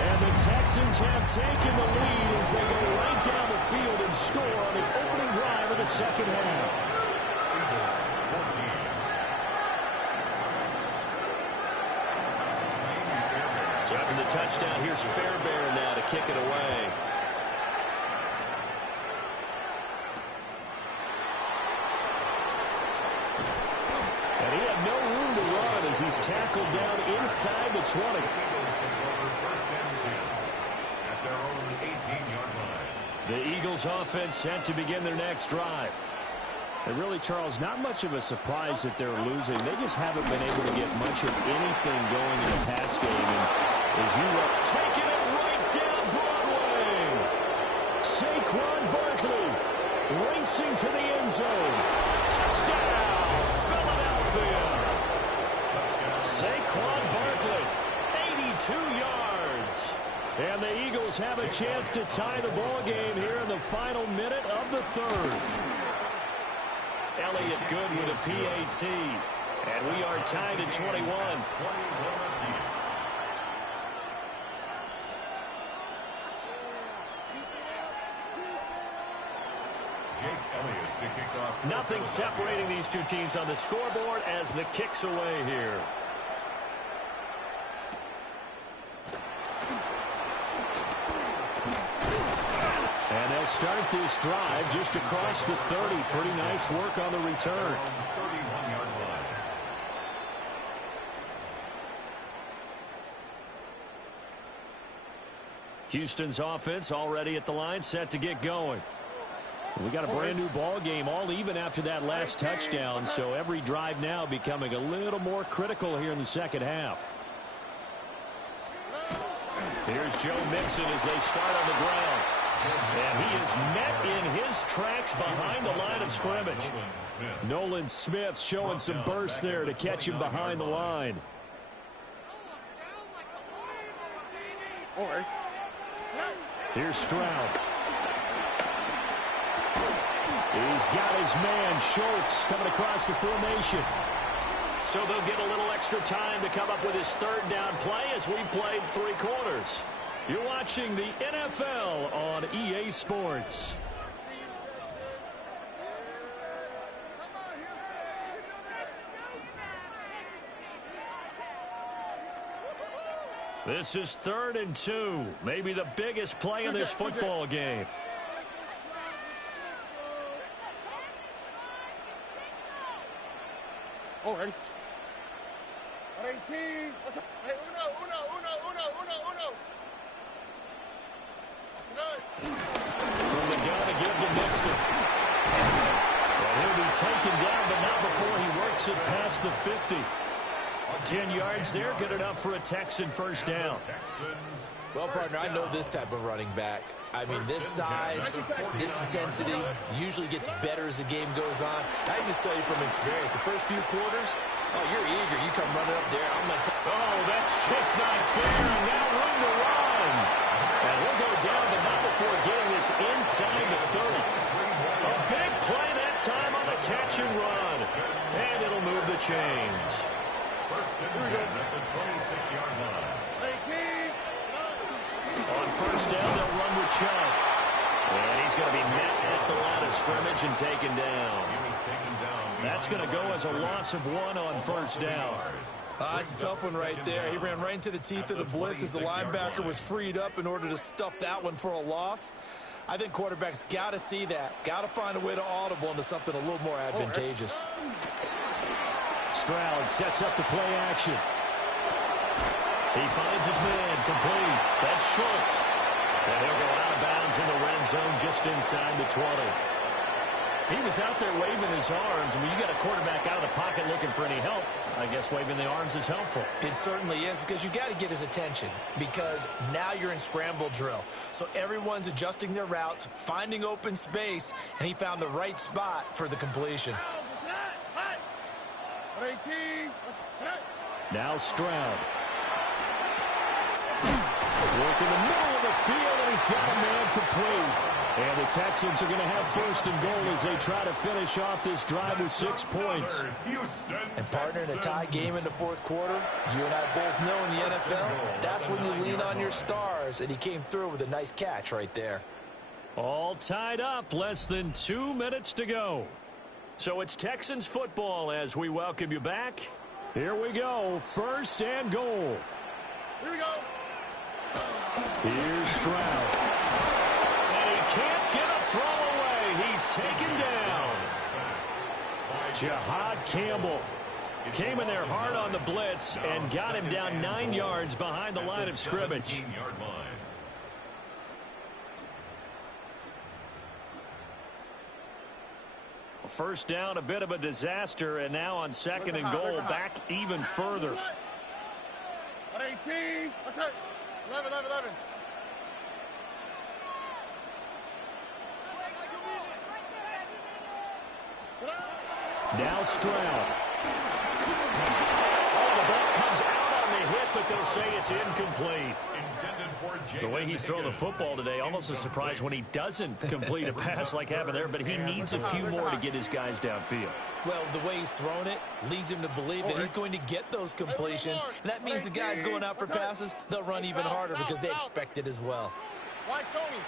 And the Texans have taken the lead as they go right down the field and score on the opening drive of the second half. So after the touchdown, here's Fairbairn now to kick it away. And he had no room to run as he's tackled down inside the 20. The Eagles offense set to begin their next drive. And really, Charles, not much of a surprise that they're losing. They just haven't been able to get much of anything going in the pass game. And as you taking it right down Broadway. Saquon Barkley racing to the end zone. Touchdown, Philadelphia. Saquon Barkley, 82 yards. And the Eagles have a chance to tie the ball game here in the final minute of the third. Elliott Good with a PAT. And we are tied at 21. Jake Elliott to kick off. Nothing separating these two teams on the scoreboard as the kick's away here. And they'll start this drive just across the 30. Pretty nice work on the return. 31-yard line. Houston's offense already at the line, set to get going. We got a brand new ball game, all even after that last touchdown, so every drive now becoming a little more critical here in the second half. Here's Joe Mixon as they start on the ground. And he is met in his tracks behind the line of scrimmage. Nolan Smith showing some burst there to catch him behind the line. Here's Stroud. He's got his man, Schultz, coming across the formation. So they'll get a little extra time to come up with his third down play as we played 3 quarters. You're watching the NFL on EA Sports. This is 3rd and 2. Maybe the biggest play in this football game. Already. From the gun to give to Mixon. And he'll be taken down, but not before he works it past the 50. 10 yards there, good enough for a Texan first down. Well, partner, I know this type of running back. I mean, this size, this intensity usually gets better as the game goes on. I just tell you from experience, the first few quarters, oh, you're eager. You come running up there. I'm going to oh, that's just not fair. And now room to run. And he'll go down, but not before getting this inside the 30. A big play that time on the catch and run. And it'll move the chains. First and 10 at the 26-yard line. On first down, they'll run with Chubb. And he's going to be met at the line of scrimmage and taken down. He was taken down. That's going to go as a loss of 1 on first down. That's a tough one right there. He ran right into the teeth of the blitz as the linebacker was freed up in order to stuff that one for a loss. I think quarterbacks got to see that. Got to find a way to audible into something a little more advantageous. Stroud sets up the play action. He finds his man complete. That's Schultz. And he'll go out of bounds in the red zone just inside the 20. He was out there waving his arms. I mean, you got a quarterback out of the pocket looking for any help. I guess waving the arms is helpful. It certainly is, because you got to get his attention, because now you're in scramble drill. So everyone's adjusting their routes, finding open space, and he found the right spot for the completion. Now Stroud. Work in the middle of the field, and he's got a man complete. And the Texans are going to have first and goal as they try to finish off this drive with 6 points. And partner, in a tie game in the fourth quarter, you and I both know in the NFL, that's when you lean on your stars, and he came through with a nice catch right there. All tied up, less than 2 minutes to go. So it's Texans football as we welcome you back. Here we go, first and goal. Here we go. Here's Stroud. And he can't get a throw away. He's taken down. Jahad Campbell came in there hard on the blitz and got him down 9 yards behind the line of scrimmage. First down, a bit of a disaster, and now on second and goal, back even further. 18. What's up? 11. Now Stroud. Oh, the ball comes out on the hit, but they'll say it's incomplete. The way he's thrown the football today, almost a surprise when he doesn't complete a pass like happened there, but he needs a few more to get his guys downfield. Well, the way he's thrown it leads him to believe that he's going to get those completions, and that means the guys going out for passes, they'll run even harder because they expect it as well. Why, Tony?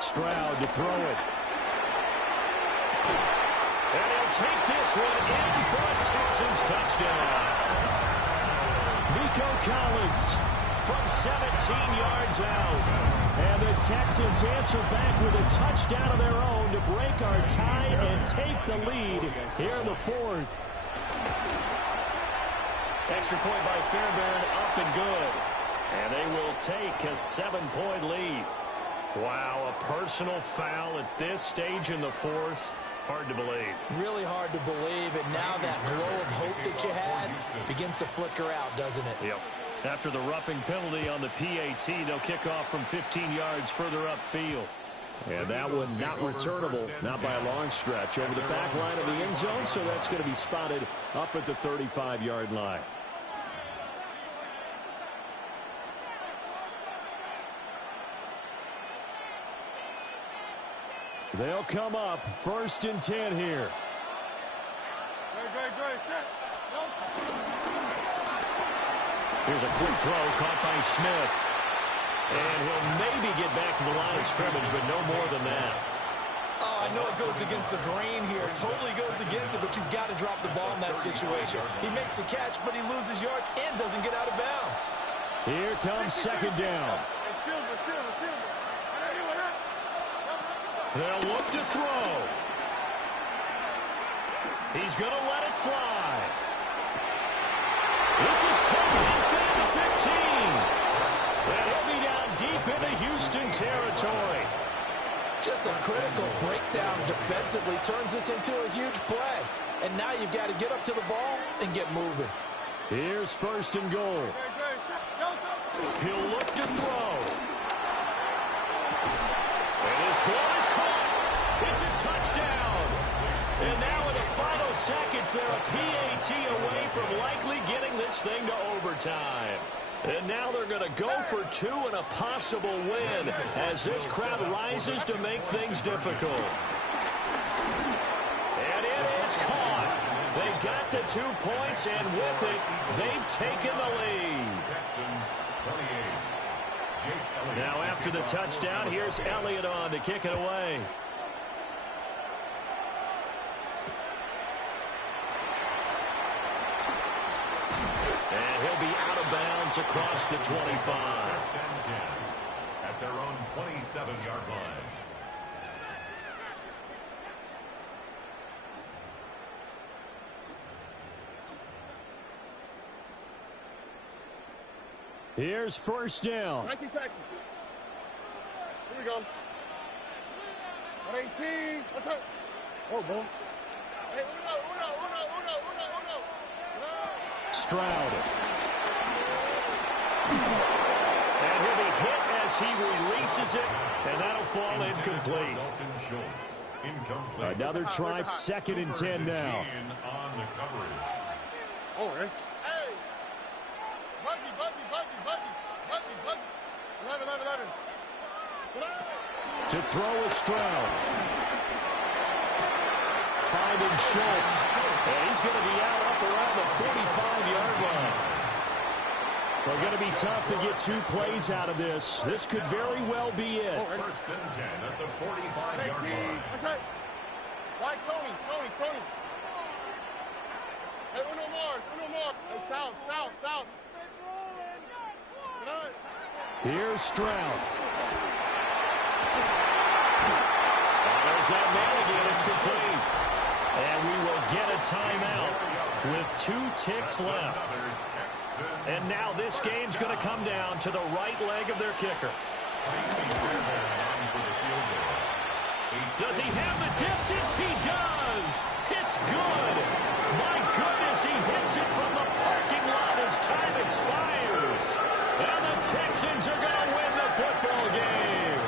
Stroud to throw it. And he'll take this one in for a Texans touchdown. Nico Collins from 17 yards out. And the Texans answer back with a touchdown of their own to break our tie and take the lead here in the fourth. Extra point by Fairbairn, up and good. And they will take a 7-point lead. Wow, a personal foul at this stage in the fourth. Hard to believe. Really hard to believe, and now that glow of hope that you had begins to flicker out, doesn't it? Yep. After the roughing penalty on the PAT, they'll kick off from 15 yards further upfield. And that one not returnable, not by a long stretch, over the back line of the end zone, so that's going to be spotted up at the 35-yard line. They'll come up first and 10 here. Here's a quick throw caught by Smith. And he'll maybe get back to the line of scrimmage, but no more than that. Oh, I know it goes against the grain here. Totally goes against it, but you've got to drop the ball in that situation. He makes the catch, but he loses yards and doesn't get out of bounds. Here comes second down. They'll look to throw. He's going to let it fly. This is caught inside the 15. And he'll be down deep into Houston territory. Just a critical breakdown defensively turns this into a huge play. and now you've got to get up to the ball and get moving. Here's first and goal. He'll look to throw. And his ball is caught. It's a touchdown. And now in the final seconds, they're a PAT away from likely getting this thing to overtime. And now they're going to go for two and a possible win as this crowd rises to make things difficult. And it is caught. They got the 2 points, and with it, they've taken the lead. Now after the touchdown, here's Elliott on to kick it away. And he'll be out of bounds across the 25. First and 10 at their own 27-yard line. Here's first down. 19 Texas. Here we go. 118. What's up? Oh, boy. Hey, uno. Stroud. And he'll be hit as he releases it, and that'll fall incomplete. Dalton Schultz, incomplete. Another try, second and 10 now. On the coverage. Oh, hey. Hey. Buggy. 11. To throw is Stroud. Finding Schultz. And he's going to be out up around the 45-yard line. They're going to be tough to get 2 plays out of this. This could very well be it. First and 10 at the 45-yard line. What's that? Right, Tony. Hey, uno more. Hey, south. Here's Stroud. There's that man again. It's complete. And we will get a timeout with 2 ticks left. And now this game's going to come down to the right leg of their kicker. Does he have the distance? He does. It's good. My goodness, he hits it from the parking lot as time expires. And the Texans are going to win the football game.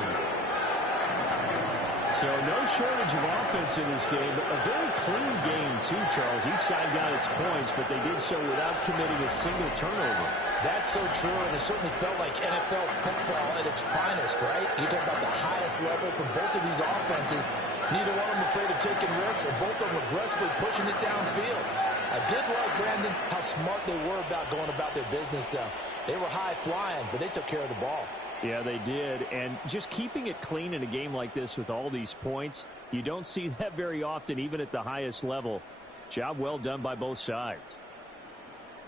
So no shortage of offense in this game, but a very clean game too, Charles. Each side got its points, but they did so without committing a single turnover. That's so true, and it certainly felt like NFL football at its finest, right? You talk about the highest level for both of these offenses. Neither one of them afraid of taking risks, or both of them aggressively pushing it downfield. I did like, Brandon, how smart they were about going about their business, though. They were high-flying, but they took care of the ball. Yeah, they did. And just keeping it clean in a game like this with all these points, you don't see that very often, even at the highest level. Job well done by both sides.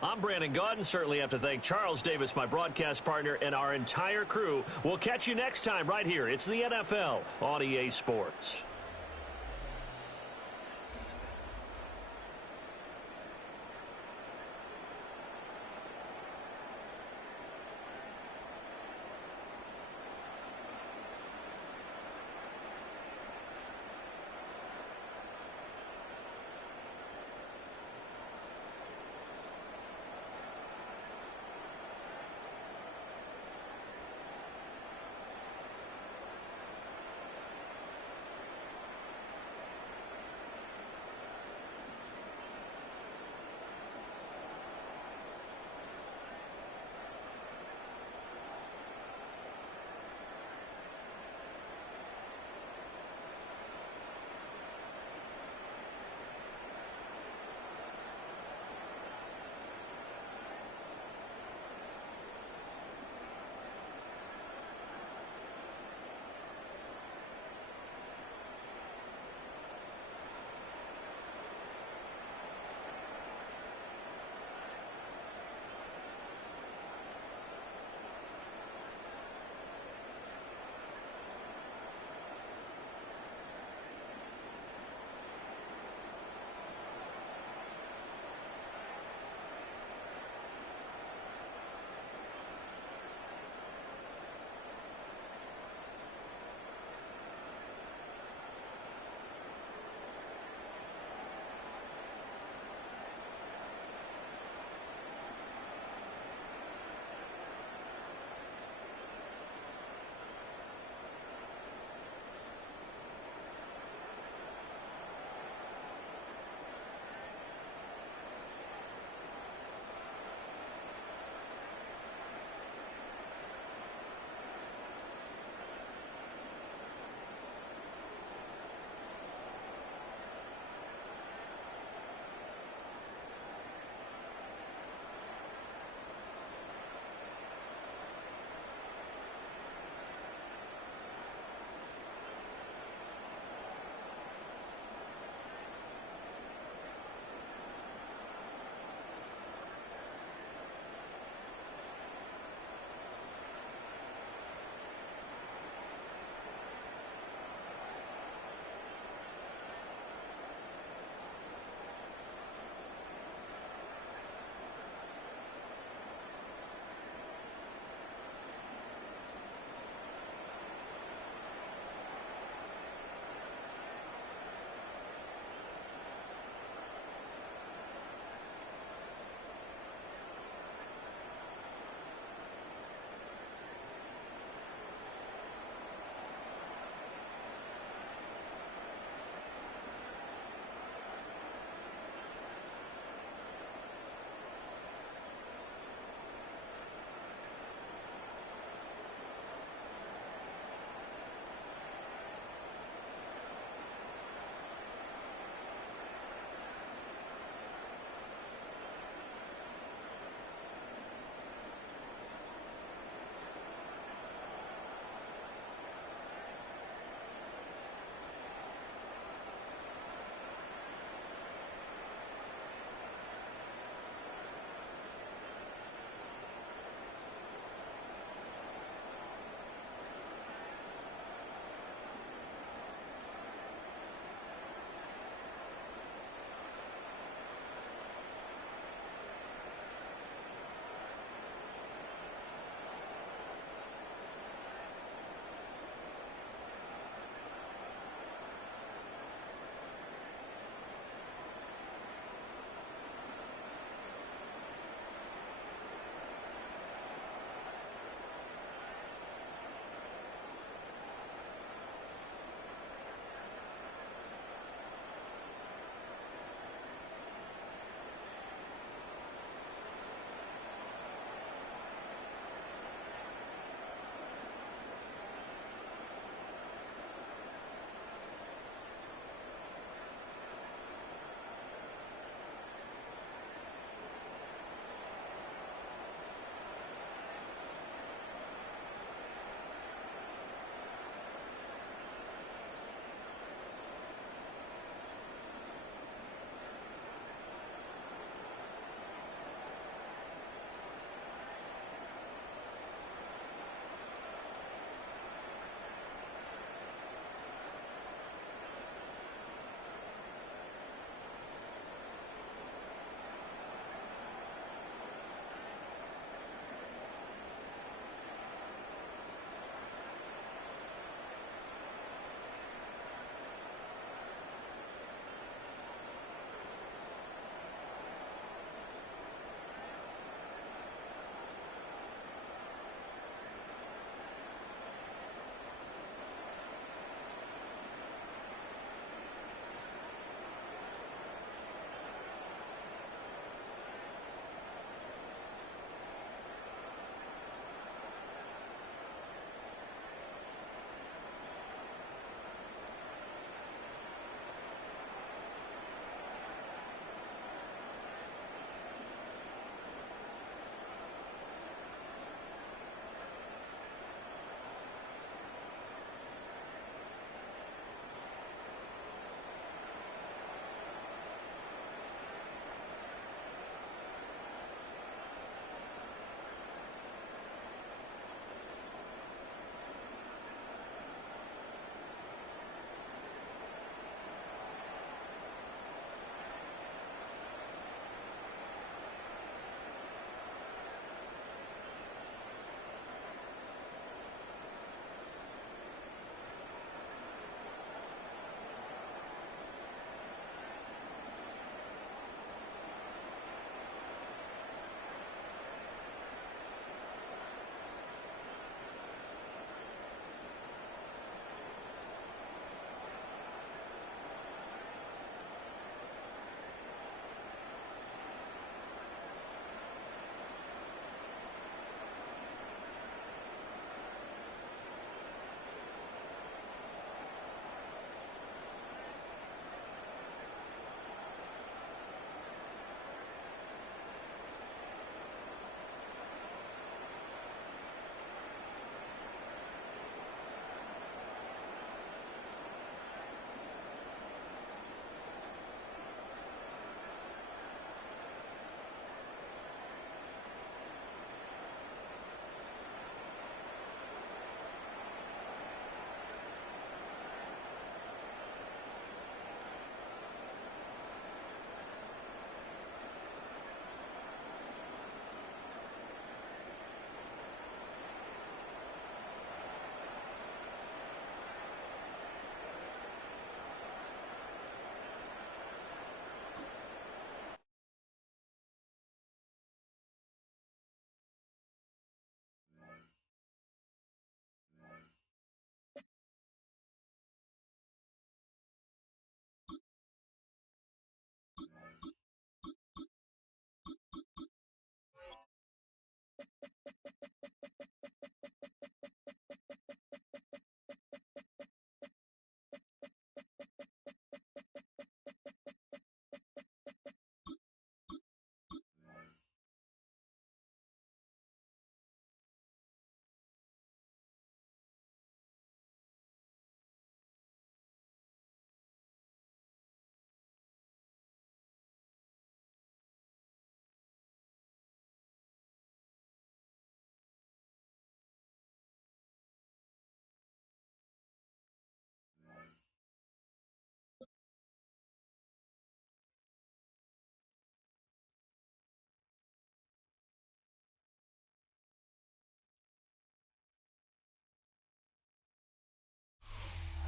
I'm Brandon Gaudin. Certainly have to thank Charles Davis, my broadcast partner, and our entire crew. We'll catch you next time right here. It's the NFL on EA Sports.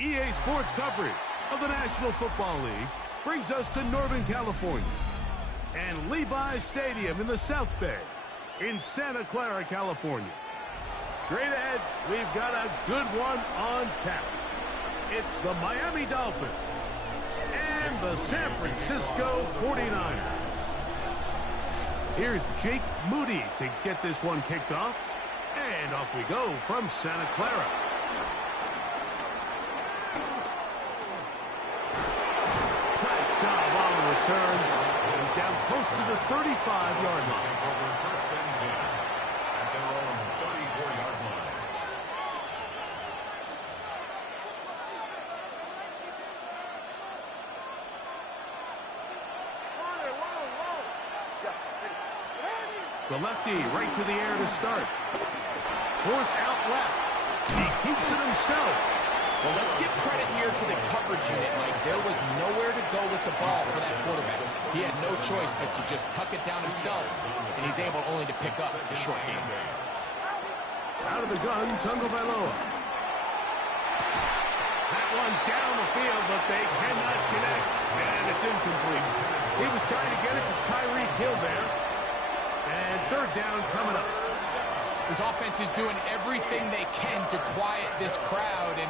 EA Sports coverage of the National Football League brings us to Northern California and Levi's Stadium in the South Bay in Santa Clara, California. Straight ahead, we've got a good one on tap. It's the Miami Dolphins and the San Francisco 49ers. Here's Jake Moody to get this one kicked off. And off we go from Santa Clara. Nice job on the return. He's down close to the 35-yard line. First and 10 at their own 34-yard line. The lefty right to the air to start. Forced out left. He keeps it himself. Well, let's give credit here to the coverage unit, Mike. There was nowhere to go with the ball for that quarterback. He had no choice but to just tuck it down himself, and he's able only to pick up the short game. Out of the gun, Tungo Bailoa. That one down the field, but they cannot connect. And it's incomplete. He was trying to get it to Tyreek Hill there. And third down coming up. This offense is doing everything they can to quiet this crowd, and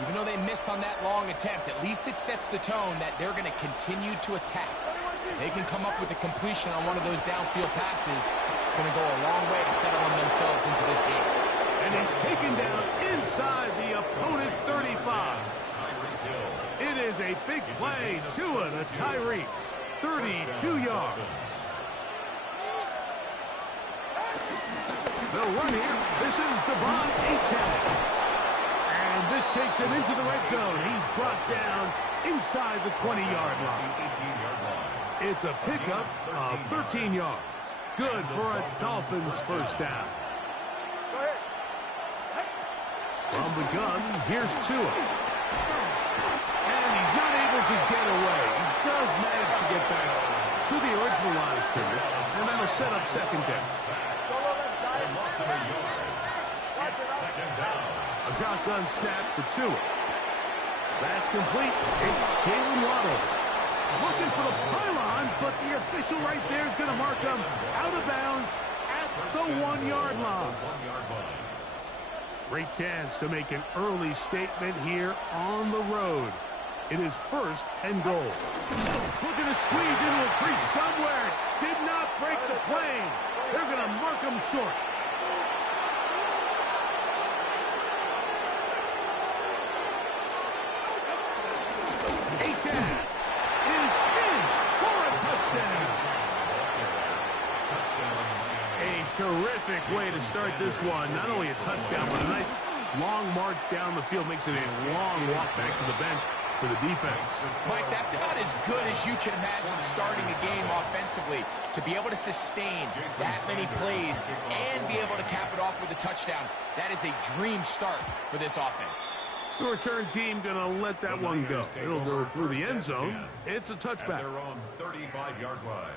even though they missed on that long attempt, at least it sets the tone that they're going to continue to attack. If they can come up with a completion on one of those downfield passes, it's going to go a long way to settling themselves into this game. And he's taken down inside the opponent's 35. It is a big play. Tua to Tyreek. 32 yards. They'll run here. This is Devon Achane. And this takes him into the red zone. He's brought down inside the 20-yard line. It's a pickup of 13 yards. Good for a Dolphins first down. From the gun, here's Tua. And he's not able to get away. He does manage to get back to the original line of scrimmage, and that'll set up second down. A shotgun snap for Tua. That's complete. It's Jalen Waddle. Looking for the pylon, but the official right there is going to mark him out of bounds at the 1-yard line. Great chance to make an early statement here on the road. It is first and goal. Looking to squeeze into a tree somewhere. Did not break the plane. They're going to mark him short. Achane is in for a touchdown. A terrific way to start this one. Not only a touchdown, but a nice long march down the field. Makes it a long walk back to the bench for the defense. Mike, that's about as good as you can imagine starting a game offensively. To be able to sustain that many plays and be able to cap it off with a touchdown, that is a dream start for this offense. The return team going to let that one go. It'll go through the end zone. It's a touchback. Their own 35-yard line.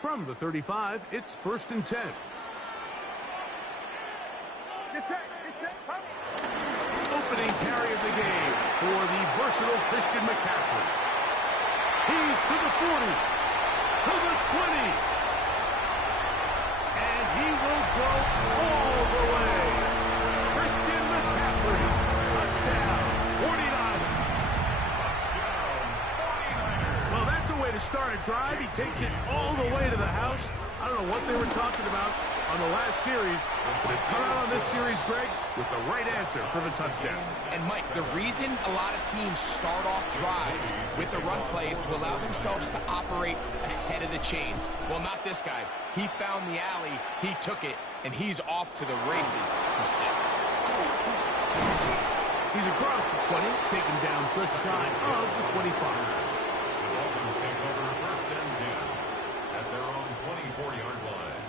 From the 35, it's first and 10. Opening carry of the game for the versatile Christian McCaffrey. He's to the 40, to the 20. And he will go all the way. Christian McCaffrey, touchdown, 49ers. Touchdown, 49ers. Well, that's a way to start a drive. He takes it all the way to the house. I don't know what they were talking about on the last series, but they've come out on this series, Greg, with the right answer for the touchdown. And, Mike, the reason a lot of teams start off drives with the run plays to allow themselves to operate ahead of the chains. Well, not this guy. He found the alley, he took it, and he's off to the races for 6. He's across the 20, taken down just shy of the 25. The Dolphins take over first and 10 at their own 24-yard line.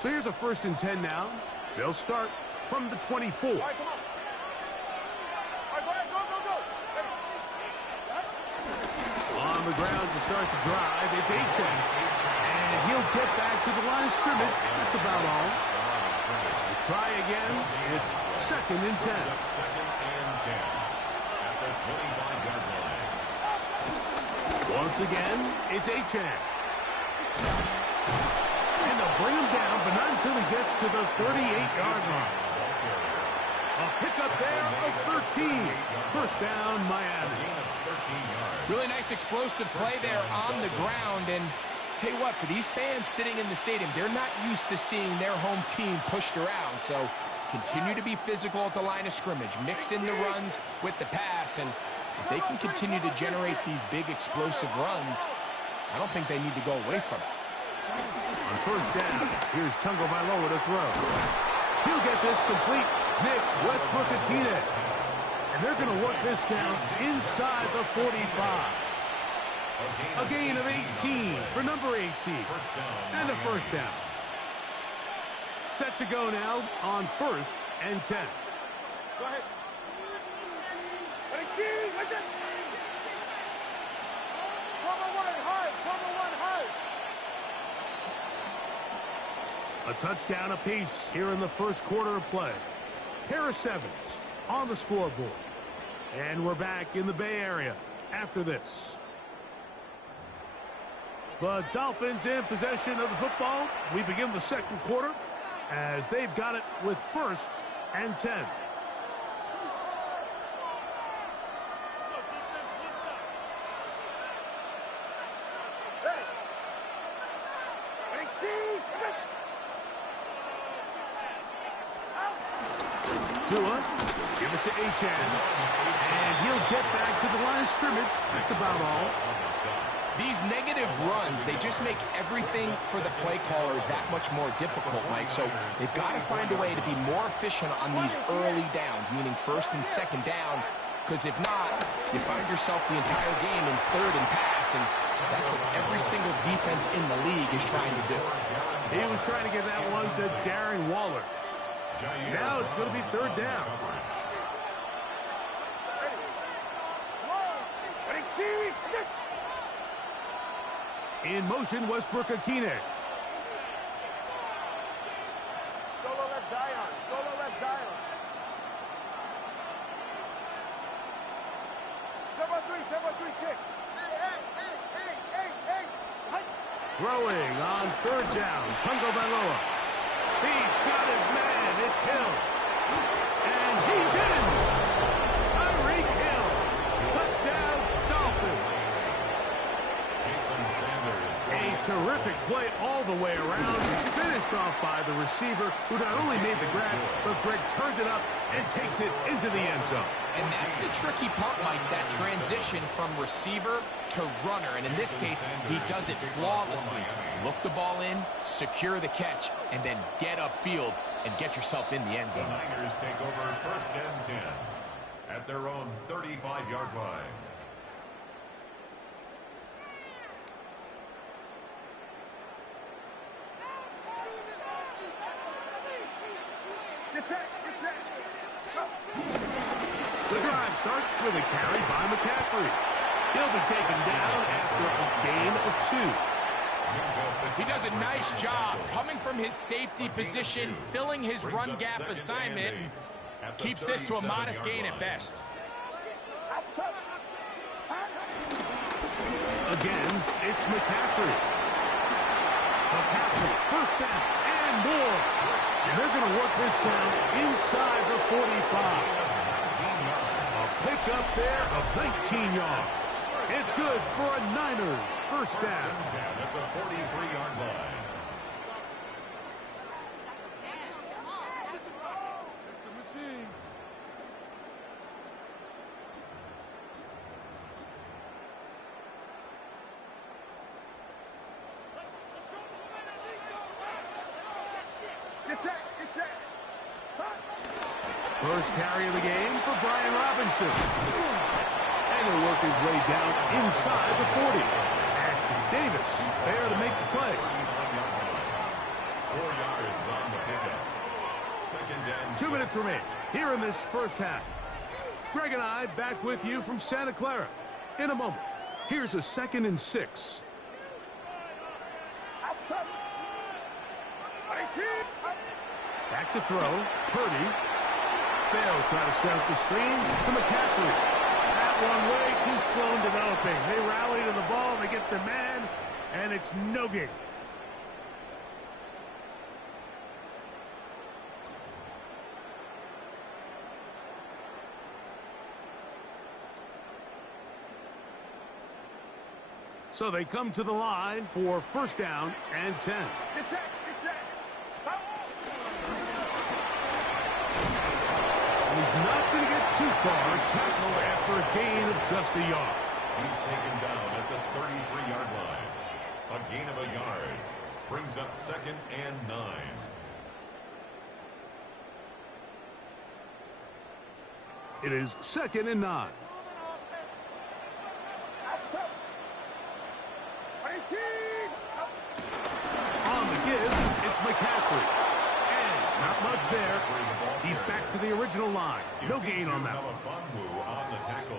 So here's a first and 10 now. They'll start from the 24. All right, come on. All right, go. On the ground to start the drive, it's Achane. And he'll get back to the line of scrimmage. That's about all. We'll try again. It's 2nd and 10. Second and 10 at the 25-yard line. Once again, it's Achane. And they'll bring him down, but not until he gets to the 38-yard line. A pickup there of 13. First down, Miami. Really nice explosive play there on the ground. And tell you what, for these fans sitting in the stadium, they're not used to seeing their home team pushed around. So continue to be physical at the line of scrimmage. Mix in the runs with the pass. And if they can continue to generate these big explosive runs, I don't think they need to go away from it. On first down, here's Tungo Vailoa to throw. He'll get this complete. Nick Westbrook-Ikhine. And they're going to work this down inside the 45. A gain of 18 for number 18. And a first down. Set to go now on 1st and 10. Go ahead. A touchdown apiece here in the first quarter of play. Harris Evans on the scoreboard. And we're back in the Bay Area after this. The Dolphins in possession of the football. We begin the second quarter as they've got it with 1st and 10. Tua, give it to Achane. And he'll get back to the line of scrimmage. That's about all. These negative runs, they just make everything for the play caller that much more difficult, Mike. So they've got to find a way to be more efficient on these early downs, meaning 1st and 2nd down. Because if not, you find yourself the entire game in 3rd and pass, and that's what every single defense in the league is trying to do. He was trying to get that one to Darren Waller. Now it's going to be 3rd down. In motion, Westbrook-Ikhine. Solo left Zion. Solo left Zion. Turbo 3, kick. Hey. Throwing on 3rd down, Tungo Vailoa. He's got his man. It's Hill. And he's in. Tyreek Hill. Touchdown, Dolphins. Jason Sanders. A terrific play all the way around. Finished off by the receiver, who not only made the grab, but Greg turned it up and takes it into the end zone. And that's the tricky part, Mike, that transition from receiver to runner. And in this case, he does it flawlessly. Look the ball in, secure the catch, and then get upfield and get yourself in the end The zone. Niners take over 1st and 10 at their own 35-yard line. The drive starts with a carry by McCaffrey. He'll be taken down after a gain of 2. He does a nice job coming from his safety position, filling his run gap assignment, and keeps this to a modest gain at best. Again, it's McCaffrey. McCaffrey, 1st down and more. And they're going to work this down inside the 45. A pickup there of 19 yards. It's good for a Niners 1st down. At the 43-yard line. First carry of the game for Brian Robinson. And he'll work his way down inside the 40. Ashton Davis there to make the play. 4 yards on the pickup. 2nd and 2 minutes remain here in this first half. Greg and I back with you from Santa Clara. In a moment, here's a 2nd and 6. Back to throw. Purdy. They'll try to set up the screen to McCaffrey. That one way too slow in developing. They rally to the ball. They get the man, and it's no gain. So they come to the line for first down and 10. Get set. Stop. He's not going to get too far. Tackle after a gain of just a yard. He's taken down at the 33-yard line. A gain of a yard brings up 2nd and 9. It is 2nd and 9. On the give, it's McCaffrey. And not much there. He's back to the original line. No gain on that one.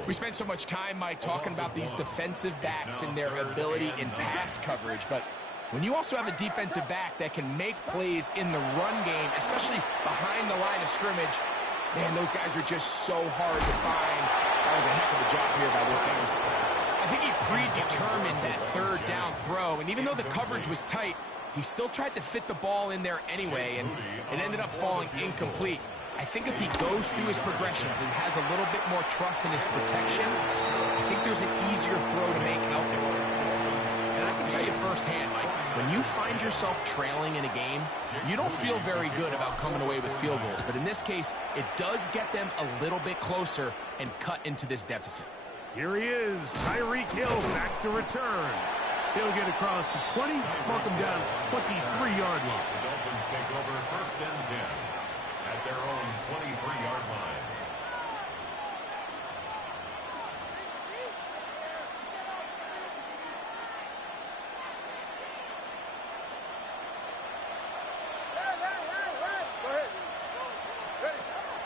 We spent so much time, Mike, talking about these defensive backs and their ability in pass coverage, but when you also have a defensive back that can make plays in the run game, especially behind the line of scrimmage, man, those guys are just so hard to find. That was a heck of a job here by this guy. I think he predetermined that third down throw, and even though the coverage was tight, he still tried to fit the ball in there anyway, and it ended up falling incomplete. I think if he goes through his progressions and has a little bit more trust in his protection, I think there's an easier throw to make out there. And I can tell you firsthand, Mike, when you find yourself trailing in a game, you don't feel very good about coming away with field goals. But in this case, it does get them a little bit closer and cut into this deficit. Here he is, Tyreek Hill back to return. He'll get across the 20, mark him down 23-yard line. The Dolphins take over 1st and 10 at their own 23-yard line.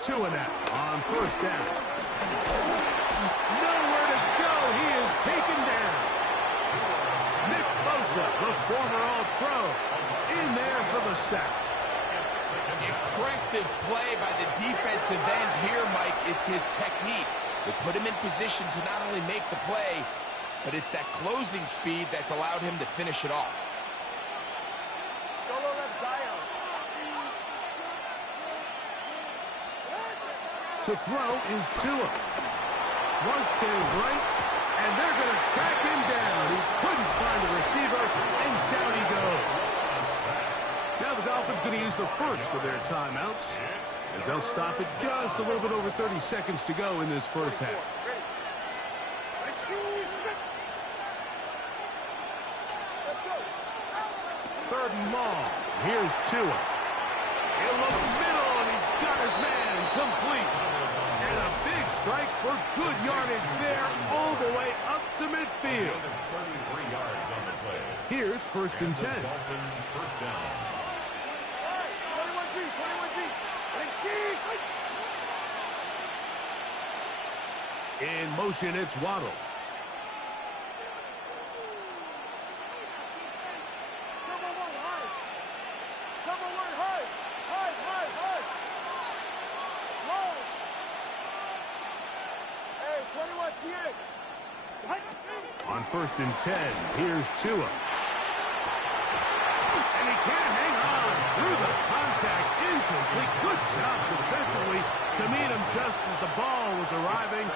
Two and out on first down. Nowhere to go. He is taken down. Nick Bosa, the former All-Pro, in there for the sack. Impressive play by the defensive end here, Mike. It's his technique. They put him in position to not only make the play, but it's that closing speed that's allowed him to finish it off. To throw is Tua. Thrust to his right, and they're going to track him down. He couldn't find the receiver, and down he goes. Now the Dolphins going to use the first of their timeouts, as they'll stop it just a little bit over 30 seconds to go in this first half. Third and long. Here's Tua. In the middle, and he's got his man complete. And a big strike for good yardage there all the way up to midfield. 33 yards on the play. Here's 1st and 10. Dolphin first down. 21G. In motion, it's Waddle. On 1st and 10, here's Tua. And he can't hang on through the contact. Incomplete. Good job defensively to meet him just as the ball was arriving.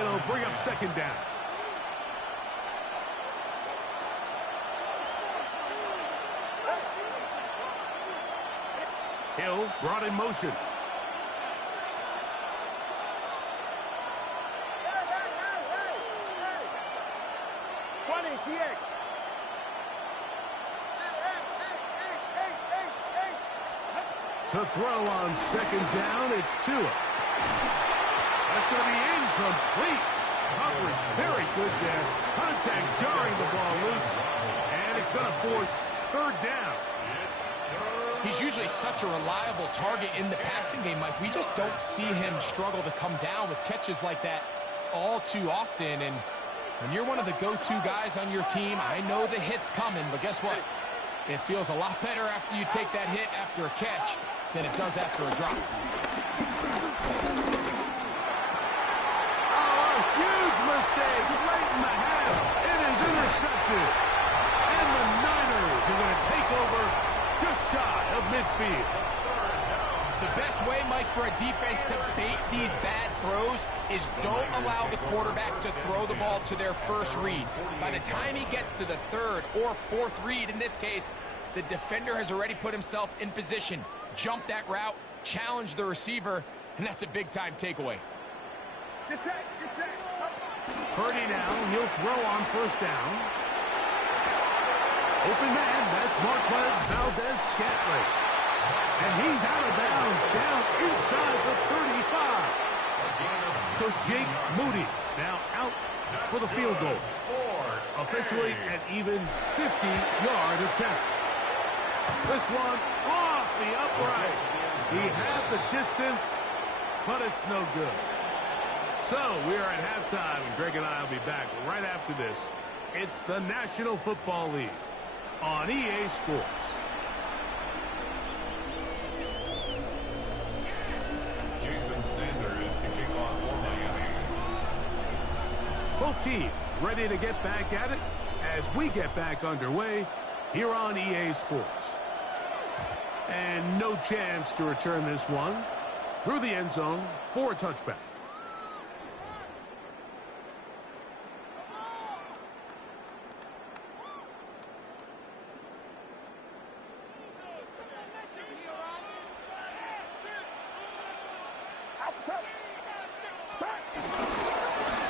It'll bring up 2nd down. Hill brought in motion. To throw on 2nd down, it's Tua. That's going to be incomplete. Coverage very good there. Contact jarring the ball loose. And it's going to force 3rd down. He's usually such a reliable target in the passing game, Mike. We just don't see him struggle to come down with catches like that all too often. And when you're one of the go-to guys on your team, I know the hit's coming, but guess what? It feels a lot better after you take that hit after a catch than it does after a drop. Oh, a huge mistake late in the half. It is intercepted. And the Niners are going to take over just shy of midfield. The best way, Mike, for a defense to bait these bad throws is don't allow the quarterback to throw the ball to their first read. By the time he gets to the third or fourth read, in this case, the defender has already put himself in position, jump that route, challenge the receiver, and that's a big-time takeaway. Purdy now, he'll throw on first down. Open man, that's Marquez Valdez-Scantling. And he's out of bounds, down inside the 35. So Jake Moody's now out for the field goal. Officially an even 50-yard attempt. This one off the upright. He had the distance, but it's no good. So we are at halftime, and Greg and I will be back right after this. It's the National Football League on EA Sports. Jason Sanders to kick off for Miami. Both teams ready to get back at it as we get back underway here on EA Sports. And no chance to return this one through the end zone for a touchback.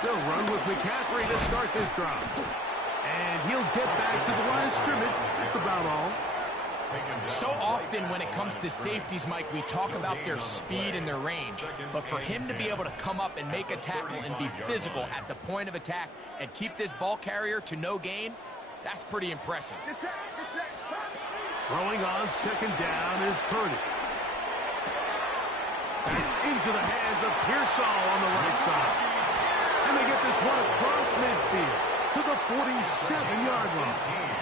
They'll run with McCaffrey to start this drive. And he'll get back to the line of scrimmage. That's about all. So often when it comes to safeties, Mike, we talk about their speed and their range. But for him to be able to come up and make a tackle and be physical at the point of attack and keep this ball carrier to no gain, that's pretty impressive. Throwing on second down is Purdy. Into the hands of Pearsall on the right side. And they get this one across midfield to the 47-yard line.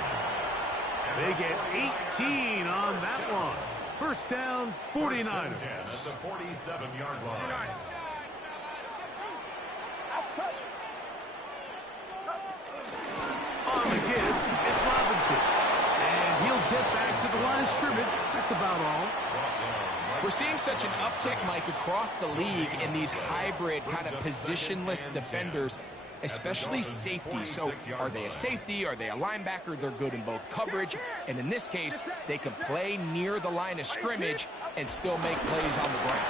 They get 18 on that one. First down, 49ers. At the 47-yard line. On the give, it's Robinson. And he'll get back to the line of scrimmage. That's about all. We're seeing such an uptick, Mike, across the league in these hybrid kind of positionless defenders, especially safety. So are they a safety? Are they a linebacker? They're good in both coverage. And in this case, they can play near the line of scrimmage and still make plays on the ground.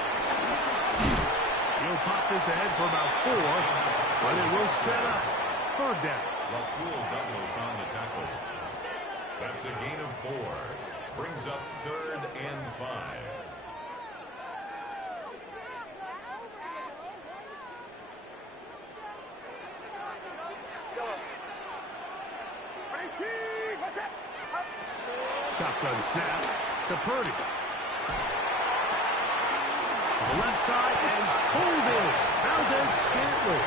He'll pop this ahead for about 4, but it will set up third down. Rasul Douglas on the tackle. That's a gain of 4. Brings up 3rd and 5. Shotgun snap to Purdy. To the left side and holding. Valdez-Scantling.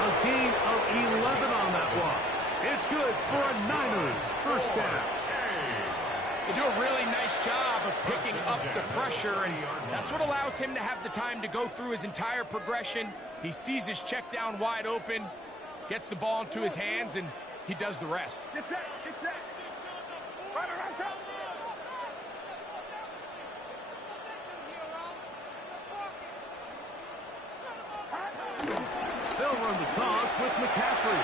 A gain of 11 on that one. It's good for a Niners first down. They do a really nice job of picking up the pressure, and that's what allows him to have the time to go through his entire progression. He sees his check down wide open, gets the ball into his hands, and he does the rest. Get set. They'll run the toss with McCaffrey.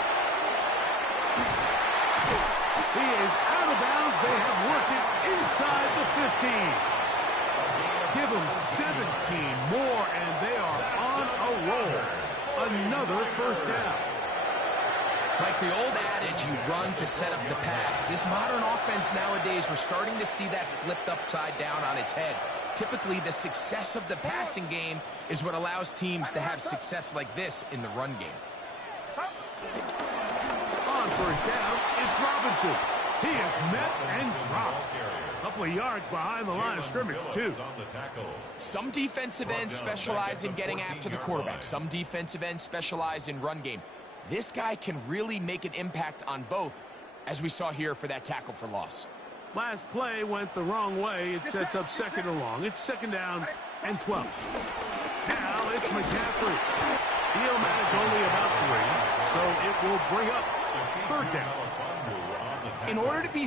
He is out of bounds. They have worked it inside the 15. Give them 17 more, and they are on a roll. Another first down. Like the old adage, you run to set up the pass. This modern offense nowadays, we're starting to see that flipped upside down on its head. Typically, the success of the passing game is what allows teams to have success like this in the run game. On first down, it's Robinson. He is met and dropped. A couple of yards behind the line of scrimmage, too. Some defensive ends specialize in getting after the quarterback. Some defensive ends specialize in run game. This guy can really make an impact on both, as we saw here for that tackle for loss. Last play went the wrong way. It sets up second and long. It's second down and 12. Now it's McCaffrey. Theo-Matic only about 3, so it will bring up third down. In order to be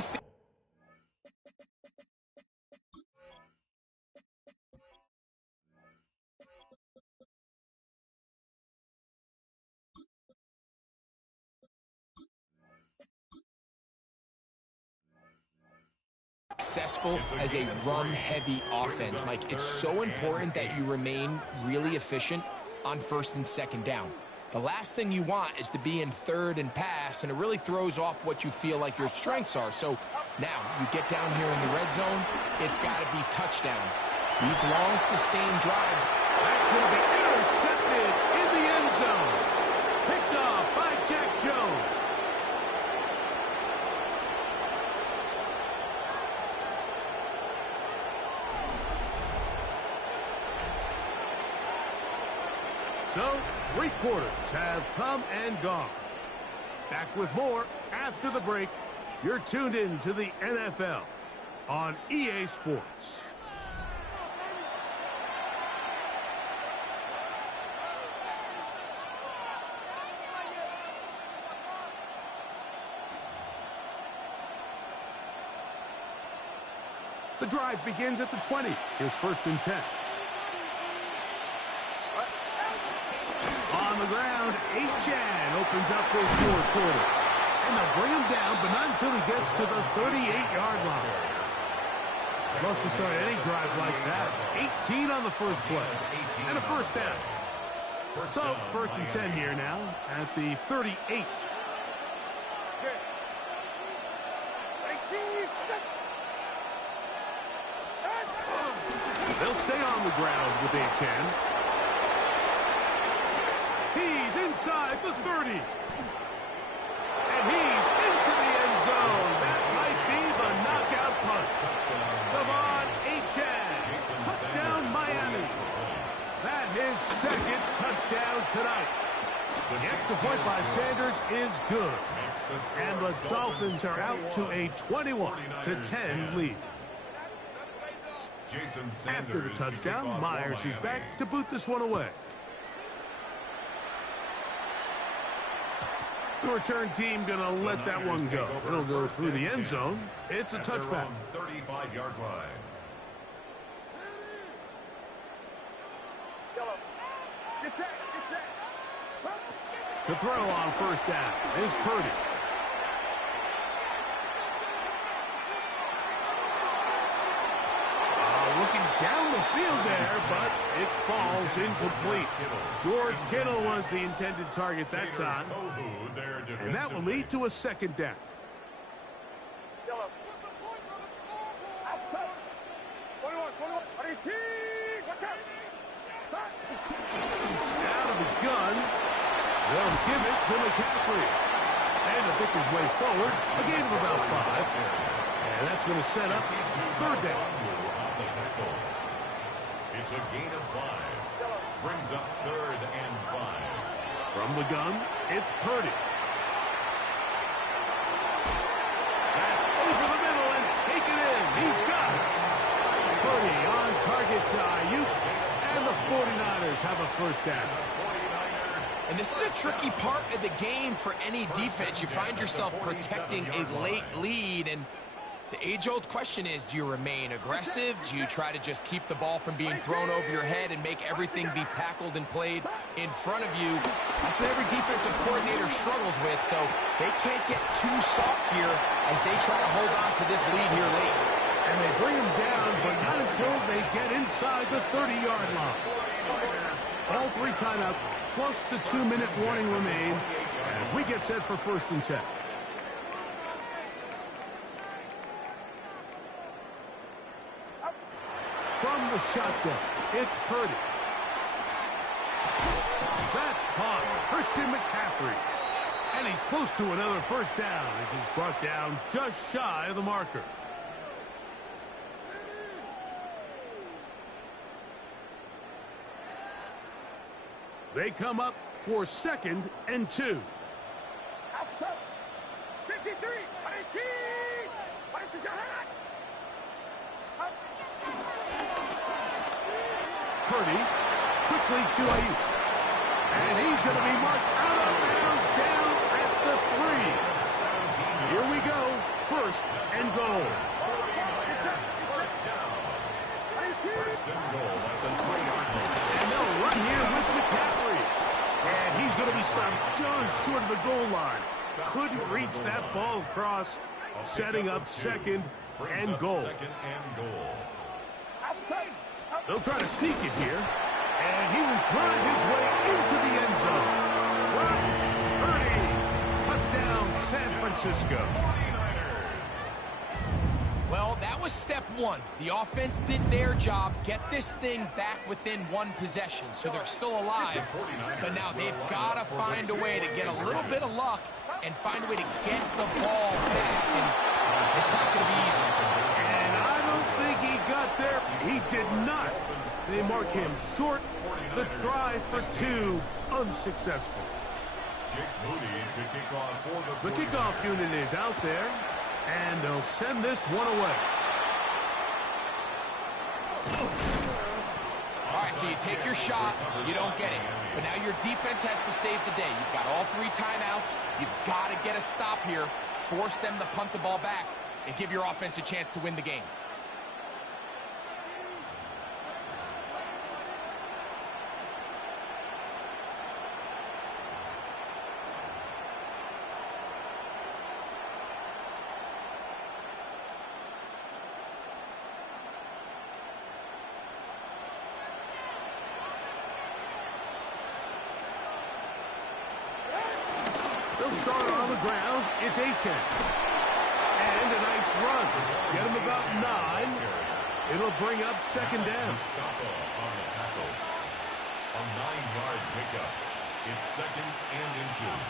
successful as a run-heavy offense, Mike, it's so important that you remain really efficient on first and second down. The last thing you want is to be in third and pass, and it really throws off what you feel like your strengths are. So now you get down here in the red zone, it's got to be touchdowns. These long, sustained drives. That's going to be intercepted in the end zone. Picked off by Jack Jones. So, 3 quarters have come and gone. Back with more after the break. You're tuned in to the NFL on EA Sports. The drive begins at the 20. Here's first and 10. On the ground, Achane opens up this fourth quarter. And they'll bring him down, but not until he gets to the 38-yard line. Love to start any drive like that. 18 on the first play. And a first down. So, first and 10 here now at the 38. They'll stay on the ground with Achane. He's inside the 30. And he's into the end zone. That might be the knockout punch. Devon Achane. Touchdown, Miami. That his second touchdown tonight. The extra point by Sanders is good. And the Dolphins are out to a 21-10 lead. After the touchdown, Myers is back to boot this one away. The return team going to let that one go. It'll go through the end zone. It's a touchback. 35-yard line. To throw on first down is Purdy. Looking down the field there, but it falls incomplete. George Kittle was the intended target that time. And that will lead to a second down. Out of the gun, they'll give it to McCaffrey. And to pick his way forward, a gain of about 5. And that's going to set up third down. It's a gain of 5. Brings up third and 5. From the gun, it's Purdy. That's over the middle and taken in. He's got it. Purdy on target to Ayuk. And the 49ers have a first down. And this is a tricky part of the game for any defense. You find yourself protecting a late lead, and the age-old question is, do you remain aggressive? Do you try to just keep the ball from being thrown over your head and make everything be tackled and played in front of you? That's what every defensive coordinator struggles with, so they can't get too soft here as they try to hold on to this lead here late. And they bring him down, but not until they get inside the 30-yard line. All 3 timeouts, plus the 2-minute warning remain as we get set for first and 10. From the shotgun, it's Purdy. That's caught. Christian McCaffrey. And he's close to another first down as he's brought down just shy of the marker. They come up for second and 2. Purdy. Quickly to Ayuk. And he's going to be marked out of bounds down at the 3. Here we go. First and goal. First and goal at the 3-yard line. And they'll run here with McCaffrey. And he's going to be stopped just short of the goal line. Couldn't reach that ball across, setting up second and goal. Second and goal. They'll try to sneak it here. And he will drive his way into the end zone. Purdy. Touchdown, San Francisco. Well, that was step one. The offense did their job, get this thing back within one possession, so they're still alive. But now they've got to find a way to get a little bit of luck and find a way to get the ball back. And it's not going to be easy. And I don't think he got there. He did not. They mark him short. The try for 2, unsuccessful. Jake Moody to kick off for The kickoff unit is out there, and they'll send this one away. All right, so you take your shot, you don't get it. But now your defense has to save the day. You've got all 3 timeouts. You've got to get a stop here, force them to punt the ball back, and give your offense a chance to win the game. They'll start on the ground. It's Achane. And a nice run. Get him about 9. It'll bring up second down. Mustafa on the tackle. A 9-yard pickup. It's second and inches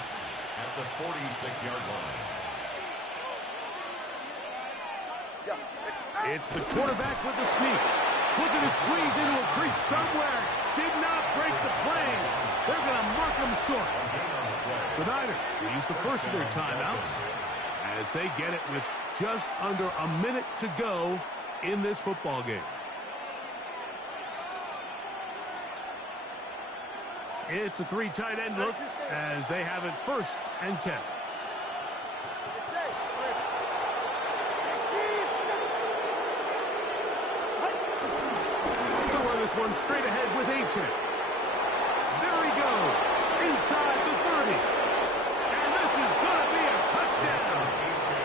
at the 46-yard line. It's the quarterback with the sneak. Looking to squeeze into a crease somewhere. Did not break the plane. They're going to mark him short. The Niners will use the first of their timeouts as they get it with just under a minute to go in this football game. It's a 3 tight end look as they have it first and 10. They'll run this one straight ahead with Achane. There he goes, inside the 30. And this is going to be a touchdown.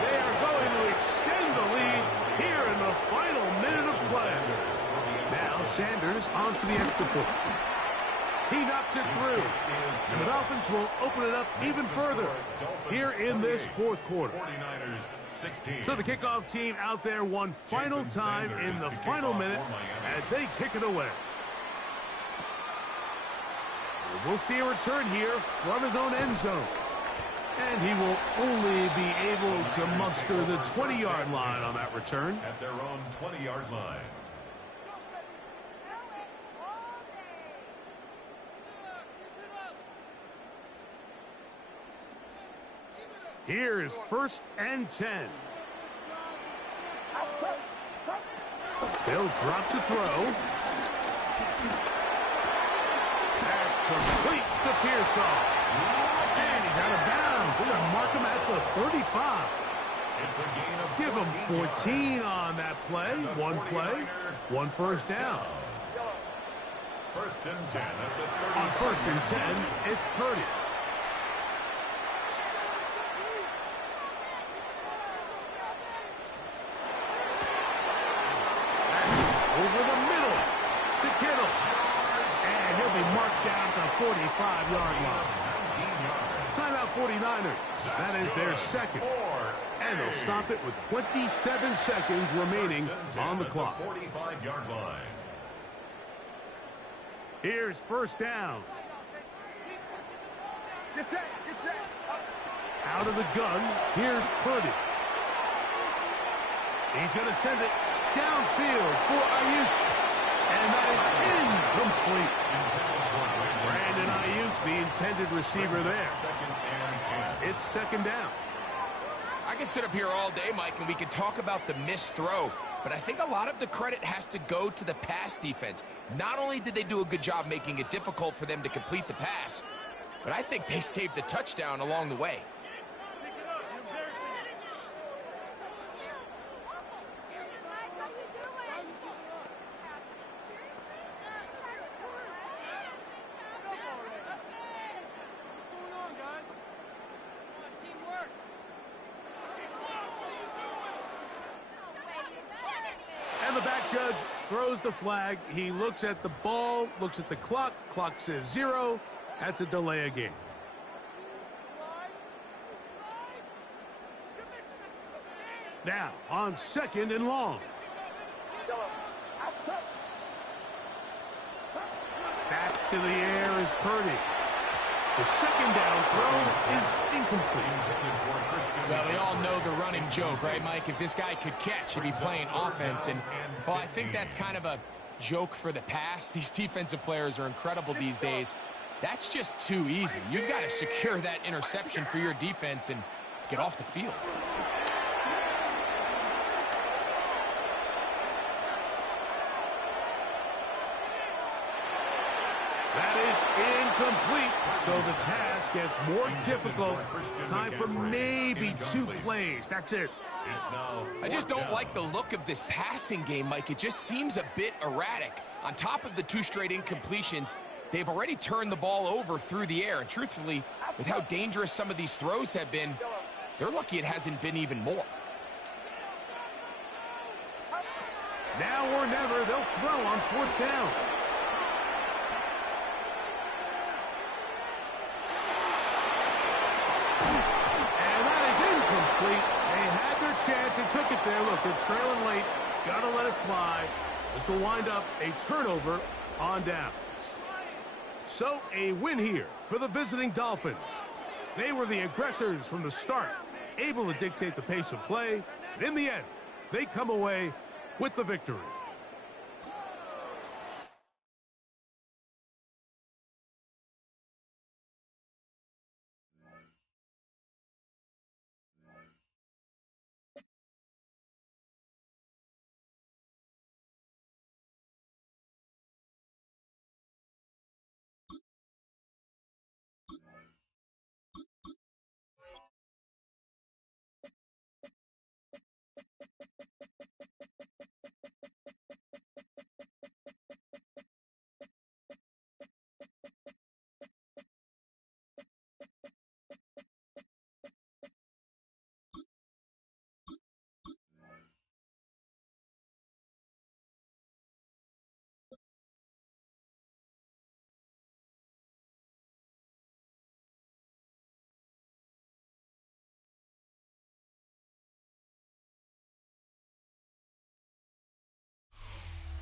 They are going to extend the lead here in the final minute of play. Now Sanders on for the extra point. He knocks it through. And the Dolphins will open it up even further here in this fourth quarter. 49ers 16. So the kickoff team out there one final time in the final minute as they kick it away. And we'll see a return here from his own end zone. And he will only be able to muster the 20-yard line on that return. At their own 20-yard line. Here's first and 10. They'll drop to throw. That's complete to Pearsall. And he's out of bounds. They're going to mark him at the 35. It's a gain of Give him 14 on that play. One play, one first down. First and 10 at the 35. On first and 10, it's Purdy. Over the middle to Kittle. And he'll be marked down at the 45-yard line. Timeout 49ers. That is their second. And they'll stop it with 27 seconds remaining on the clock. 45-yard line. Here's first down. Out of the gun, here's Purdy. He's going to send it downfield for Ayuk. And that is incomplete. Brandon Ayuk, the intended receiver there. It's second down. I can sit up here all day, Mike, and we can talk about the missed throw. But I think a lot of the credit has to go to the pass defense. Not only did they do a good job making it difficult for them to complete the pass, but I think they saved the touchdown along the way. And the back judge throws the flag. He looks at the ball, looks at the clock. Clock says 0. That's a delay of game. Now, on 2nd and long. Back to the air is Purdy. The second down throw is incomplete. Well, we all know the running joke, right, Mike? If this guy could catch, he'd be playing offense. And, well, I think that's kind of a joke for the pass. These defensive players are incredible these days. That's just too easy. You've got to secure that interception for your defense and get off the field. That is incomplete. So the task gets more difficult. Time for maybe 2 plays. That's it. I just don't like the look of this passing game, Mike. It just seems a bit erratic. On top of the 2 straight incompletions, they've already turned the ball over through the air. And truthfully, with how dangerous some of these throws have been, they're lucky it hasn't been even more. Now or never, they'll throw on 4th down. They had their chance and took it there. Look, they're trailing late. Got to let it fly. This will wind up a turnover on downs. So a win here for the visiting Dolphins. They were the aggressors from the start, able to dictate the pace of play. And in the end, they come away with the victory.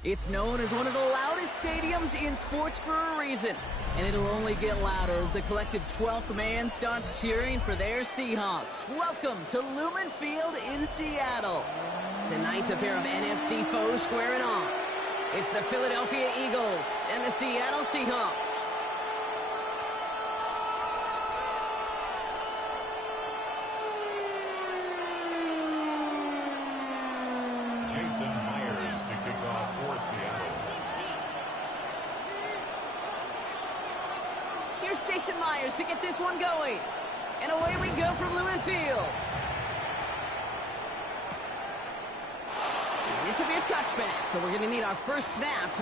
It's known as one of the loudest stadiums in sports for a reason. And it'll only get louder as the collective 12th man starts cheering for their Seahawks. Welcome to Lumen Field in Seattle. Tonight, a pair of NFC foes squaring off. It's the Philadelphia Eagles and the Seattle Seahawks. Jason Myers to kick off for Seattle. Here's Jason Myers to get this one going. And away we go from Lumen Field. And this will be a touchback, so we're going to need our first snap.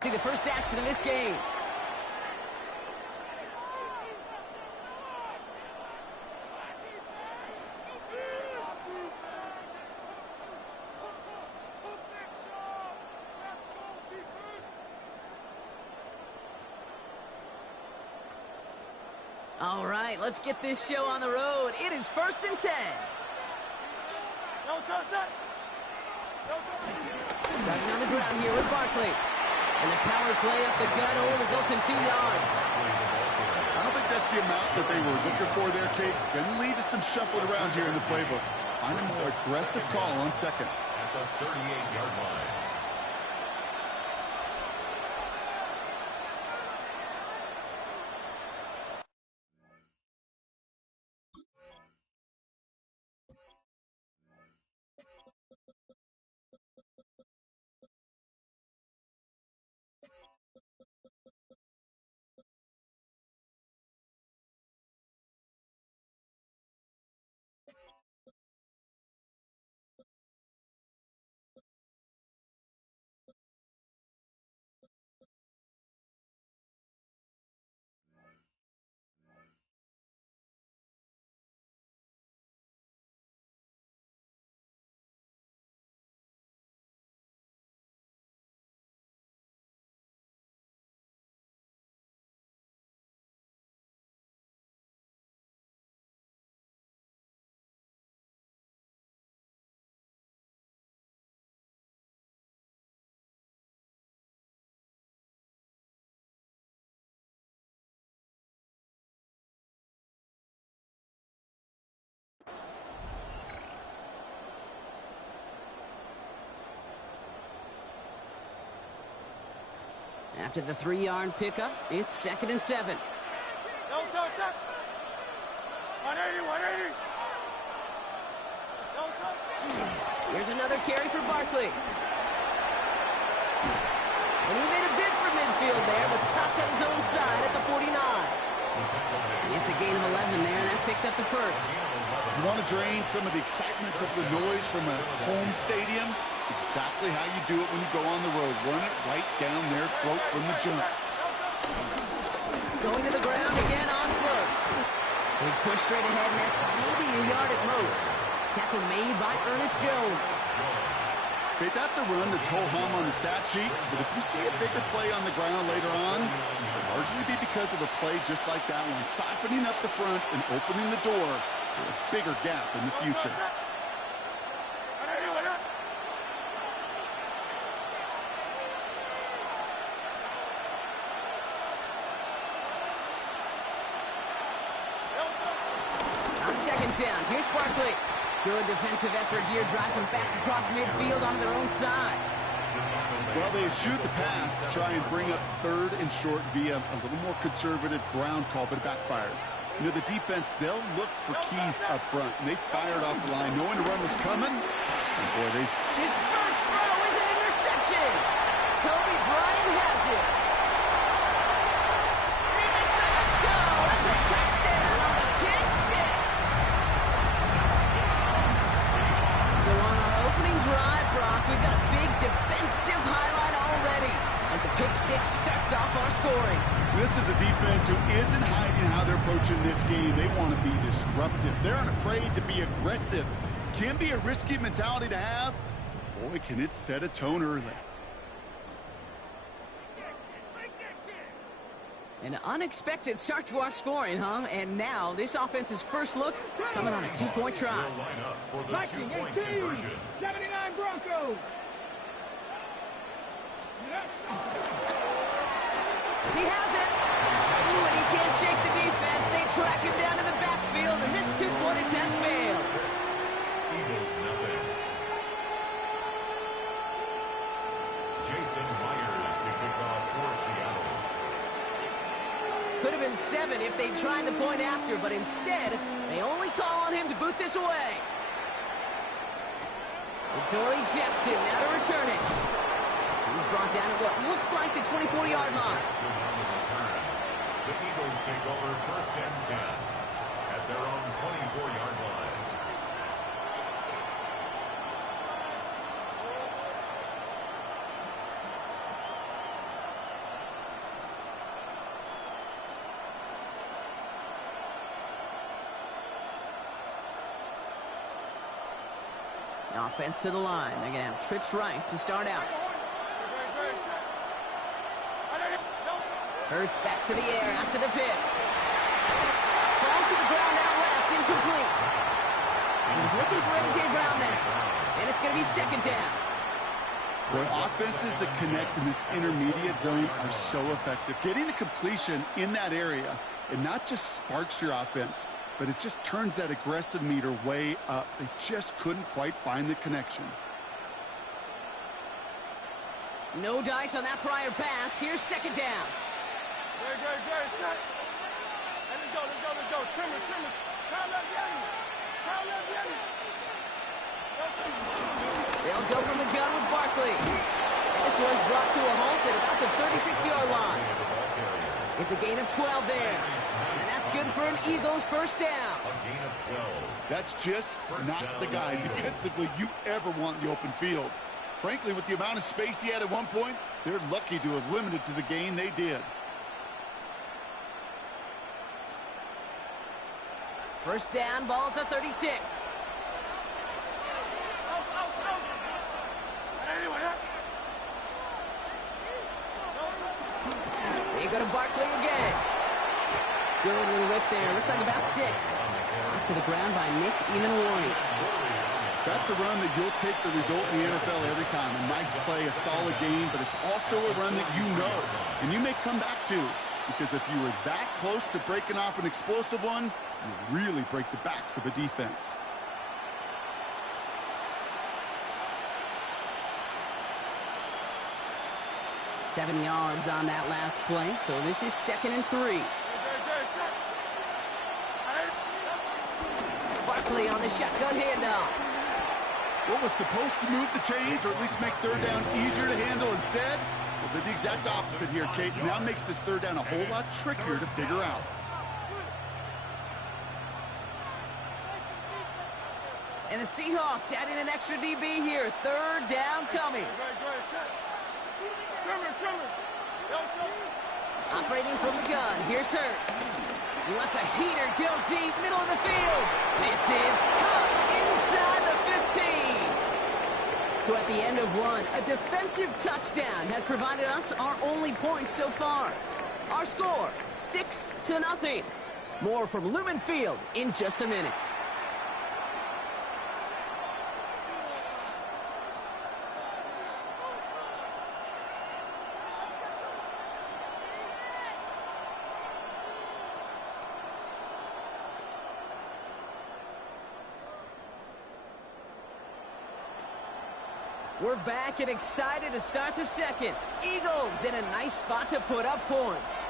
See the first action of this game. All right, let's get this show on the road. It is 1st and 10. Starting on the ground here with Barkley. And the power play up the gut only results in 2 yards. I don't think that's the amount that they were looking for there, Kate. Going to lead to some shuffling around here in the playbook. Find a more aggressive call on second. At the 38-yard line. After the 3-yard pickup, it's 2nd and 7. 180. Here's another carry for Barkley. And he made a bid for midfield there, but stopped on his own side at the 49. It's a gain of 11 there, and that picks up the first. You want to drain some of the excitements of the noise from a home stadium? It's exactly how you do it when you go on the road. Run it right down their throat from the jump. Going to the ground again on first. He's pushed straight ahead, and that's maybe a yard at most. Tackle made by Ernest Jones. Okay, that's a run that's ho-hum on the stat sheet, but if you see a bigger play on the ground later on, it'll largely be because of a play just like that one, siphoning up the front and opening the door for a bigger gap in the future. On 2nd down, here's Barkley. Good defensive effort here, drives them back across midfield onto their own side. Well, they shoot the pass to try and bring up 3rd and short via a little more conservative ground call, but it backfired. You know, the defense, they'll look for keys up front, and they fired off the line knowing the run was coming. And boy, His first throw is an interception. Kobe Bryant has it. And he makes it. Let's go. That's a touchdown on the pick six. So on our opening drive, Brock, we've got a big defensive highlight already as the pick six starts off our scoring. This is a defense who isn't hiding how they're approaching this game. They want to be disruptive. They're unafraid to be aggressive. Can be a risky mentality to have. Boy, can it set a tone early. An unexpected start to our scoring, huh? And now this offense's first look coming on a 2-point try. Viking 18, 79 Broncos. He has it. Ooh, and he can't shake the defense. They track him down to the backfield, and this 2-point attempt fails. Eagles nothing. Jason Myers to kick off for Seattle. Could have been 7 if they tried the point after, but instead, they only call on him to boot this away. Dory Jepson now to return it. He's brought down at what looks like the 24-yard line. The Eagles take over 1st and 10 at their own 24-yard line. Offense to the line. They're going to have trips right to start out. Hurts back to the air after the pick. Falls to the ground out left, incomplete. He was looking for A.J. Brown there. And it's going to be second down. Well, offenses that connect in this intermediate zone are so effective. Getting a completion in that area, it not just sparks your offense, but it just turns that aggressive meter way up. They just couldn't quite find the connection. No dice on that prior pass. Here's second down. Great. Let's go. Trimmer. Kyle Leviani. They'll go from the gun with Barkley. And this one's brought to a halt at about the 36-yard line. It's a gain of 12 there. And that's good for an Eagles first down. A gain of 12. That's just not the guy defensively you ever want in the open field. Frankly, with the amount of space he had at one point, they're lucky to have limited to the gain they did. First down, ball at the 36. They go to Barkley again. Good little whip there. Looks like about 6. Knocked to the ground by Nick Evenwarney. That's a run that you'll take the result in the NFL every time. A nice play, a solid game, but it's also a run that you know, and you may come back to, because if you were that close to breaking off an explosive one, you really break the backs of a defense. Seven yards on that last play, so this is 2nd and 3. Barkley on the shotgun handoff. What was supposed to move the chains, or at least make third down easier to handle instead? Well, did the exact opposite here, Kate. Now makes this third down a whole lot trickier to figure out. And the Seahawks adding an extra DB here. Third down coming. Operating from the gun. Here's Hurts. He wants a heater, go deep, middle of the field. This is caught inside the 15. So at the end of one, a defensive touchdown has provided us our only points so far. Our score, 6-0. More from Lumen Field in just a minute. We're back and excited to start the second. Eagles in a nice spot to put up points.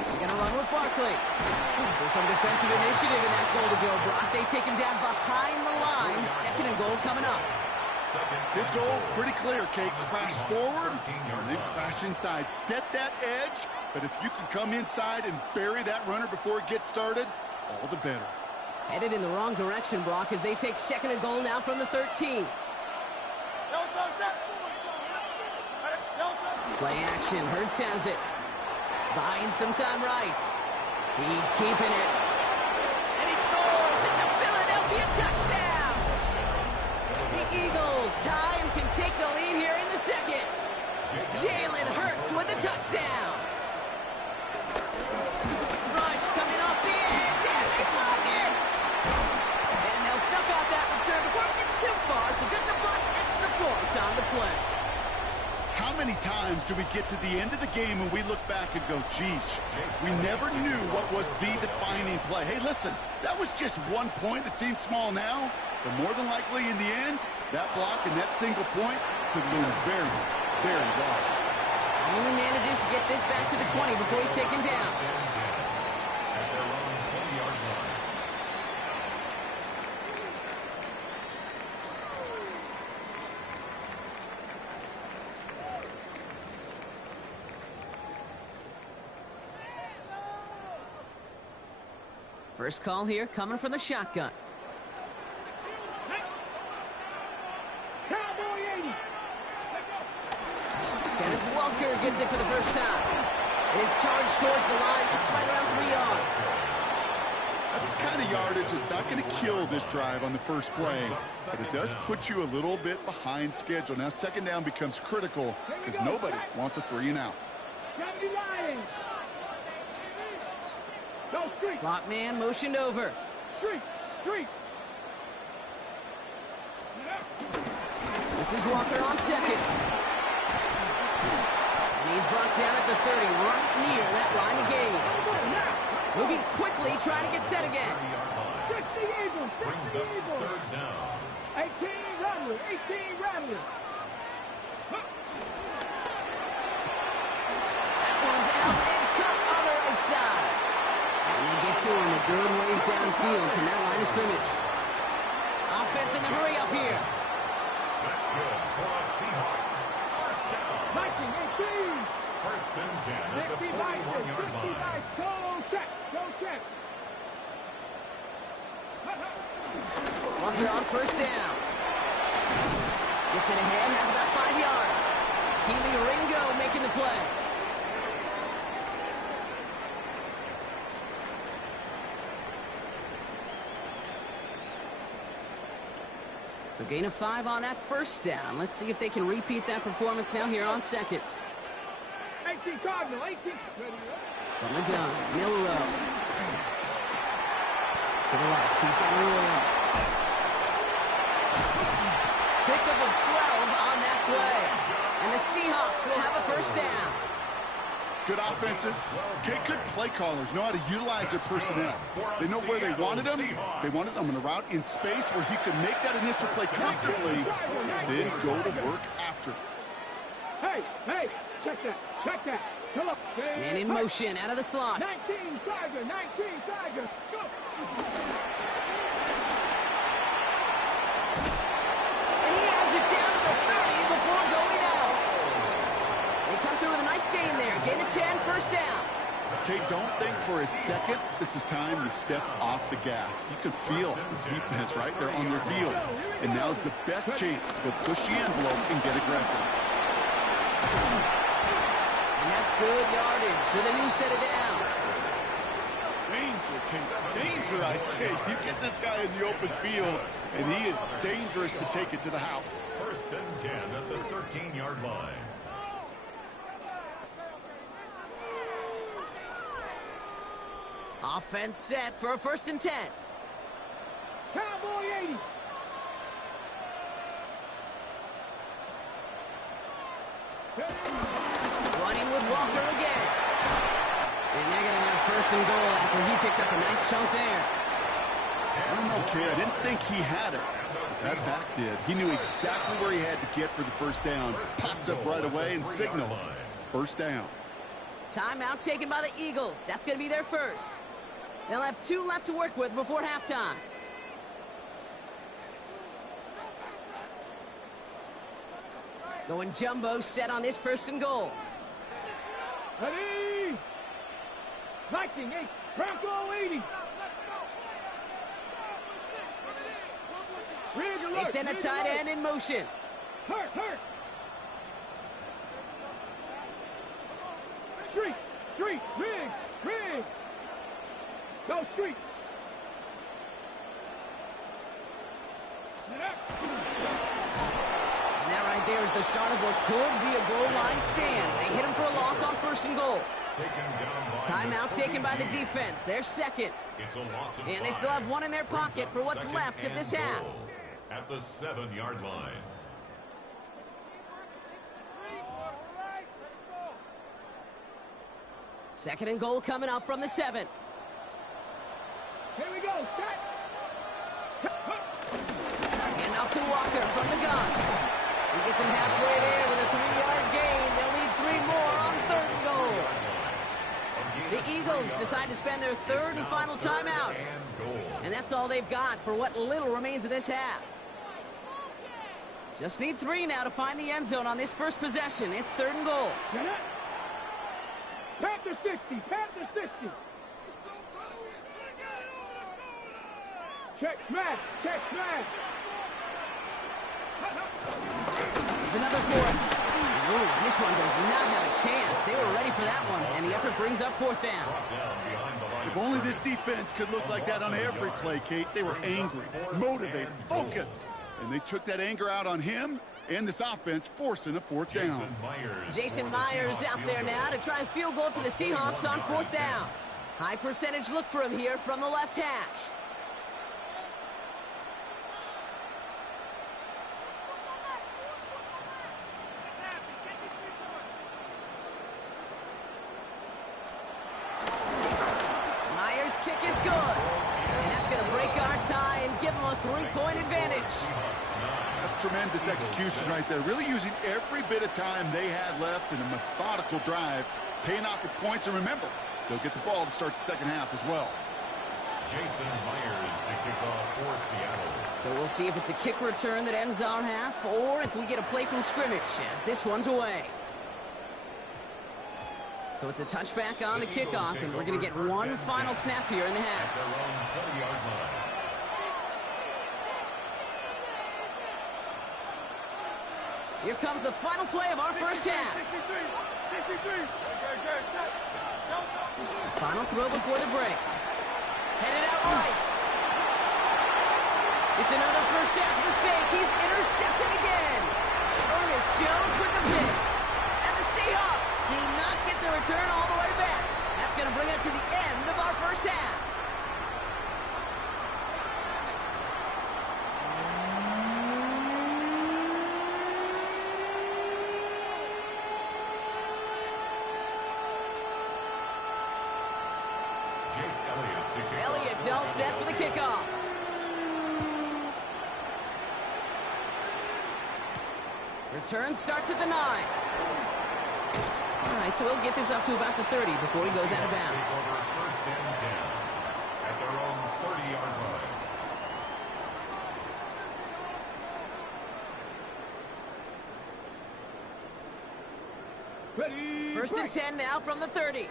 They're going to run with Barkley. So some defensive initiative in that goal to go, Brock. They take him down behind the line. 2nd and goal coming up. His goal is pretty clear, Kate. Crash forward and then crash inside. Set that edge, but if you can come inside and bury that runner before it gets started, all the better. Headed in the wrong direction, Brock, as they take 2nd and goal now from the 13. Play action. Hurts has it. Buying some time right. He's keeping it. And he scores. It's a Philadelphia touchdown. The Eagles tie and can take the lead here in the second. Jalen Hurts with the touchdown. Rush coming off the edge, and they block it. And they'll snuff out that return before it gets too far, so just a block extra points on the play. How many times do we get to the end of the game and we look back and go, geez, we never knew what was the defining play. Hey, listen, that was just 1 point. It seems small now, but more than likely in the end, that block and that single point could loom very, very large. He only manages to get this back to the 20 before he's taken down. First call here coming from the shotgun. Kenneth Walker gets it for the first time. His charge towards the line. It's right around 3 yards. That's the kind of yardage that's not going to kill this drive on the first play, but it does put you a little bit behind schedule. Now, second down becomes critical because nobody wants a 3-and-out. Slot man motioned over. This is Walker on second. And he's brought down at the 30, right near that line of gain. Moving quickly, trying to get set again. Brings up third down. 18 Rattler. That one's out and cut on the right side. And they get to him a good ways downfield from that line of scrimmage. Offense in the hurry up here. That's good for the Seahawks. First down. Viking 18. First and 10 at the 41-yard line. Go check. Walker on first down. Gets it ahead, has about 5 yards. Keely Ringo making the play. So gain of 5 on that first down. Let's see if they can repeat that performance now here on second. 18 Cardinal, 18. From the gun, Milrow. To the left, he's got Milrow. Pickup of 12 on that play. And the Seahawks will have a first down. Good offenses. Okay, good play callers know how to utilize their personnel. They know where they wanted them. They wanted them in a route in space where he could make that initial play comfortably, then go to work after. Hey, check that. Come on. Man in motion, out of the slot. 19 Tiger, go. And he has it down to the 30 before going out. They come through with a nice gain there. Gain of 10, first down. Okay, don't think for a second this is time you step off the gas. You can feel this defense, right? They're on their heels. And now's the best chance to go push the envelope and get aggressive. And that's good yardage with a new set of downs. Danger, Kate. Danger, I say. You get this guy in the open field, and he is dangerous to take it to the house. First and 10 at the 13-yard line. Offense set for a first and 10. Cowboy 80. Running with Walker again. And they're going to have first and goal after he picked up a nice chunk there. I don't know, Kay. I didn't think he had it. That back did. He knew exactly where he had to get for the first down. Pops up right away and signals first down. Timeout taken by the Eagles. That's going to be their first. They'll have 2 left to work with before halftime. Going jumbo set on this first and goal. Ready? Viking 8, Bronco 80. They send a tight end in motion. Hurt. Street, Riggs. Go Street. And that right there is the start of what could be a goal line stand. They hit him for a loss on first and goal. Timeout taken by the defense. They're second. And they still have 1 in their pocket for what's left of this half. At the 7-yard line. Second and goal coming up from the 7. Here we go, set. And off to Walker from the gun. He gets him halfway there with a 3-yard gain. They'll need 3 more on third and goal. The Eagles decide to spend their third and final timeout. And that's all they've got for what little remains of this half. Just need 3 now to find the end zone on this first possession. It's third and goal. Panther 60. Check smash. There's another 4. Oh, this one does not have a chance. They were ready for that one, and the effort brings up 4th down. If only this defense could look like that on every play, Kate. They were angry, motivated, focused, and they took that anger out on him and this offense, forcing a 4th down. Jason Myers out there now to try a field goal for the Seahawks on 4th down. High percentage look for him here from the left hash. Myers' kick is good. And that's going to break our tie and give him a 3-point advantage. That's tremendous execution right there. Really using every bit of time they had left in a methodical drive, paying off with points. And remember, they'll get the ball to start the second half as well. Jason Myers to kick off for Seattle. So we'll see if it's a kick return that ends our half or if we get a play from scrimmage as this one's away. So it's a touchback on the kickoff, and we're going to get one final snap here in the half. At their own 20-yard line. Here comes the final play of our first half. Final throw before the break. Headed out right. It's another first half mistake. He's intercepted again. Ernest Jones with the pick. And the Seahawks do not get the return all the way back. That's going to bring us to the end of our first half. Elliott's all set for the kickoff. Return starts at the 9. All right, so we'll get this up to about the 30 before he goes out of bounds. First and 10 at their own 30-yard line. Ready. First and 10 now from the 30.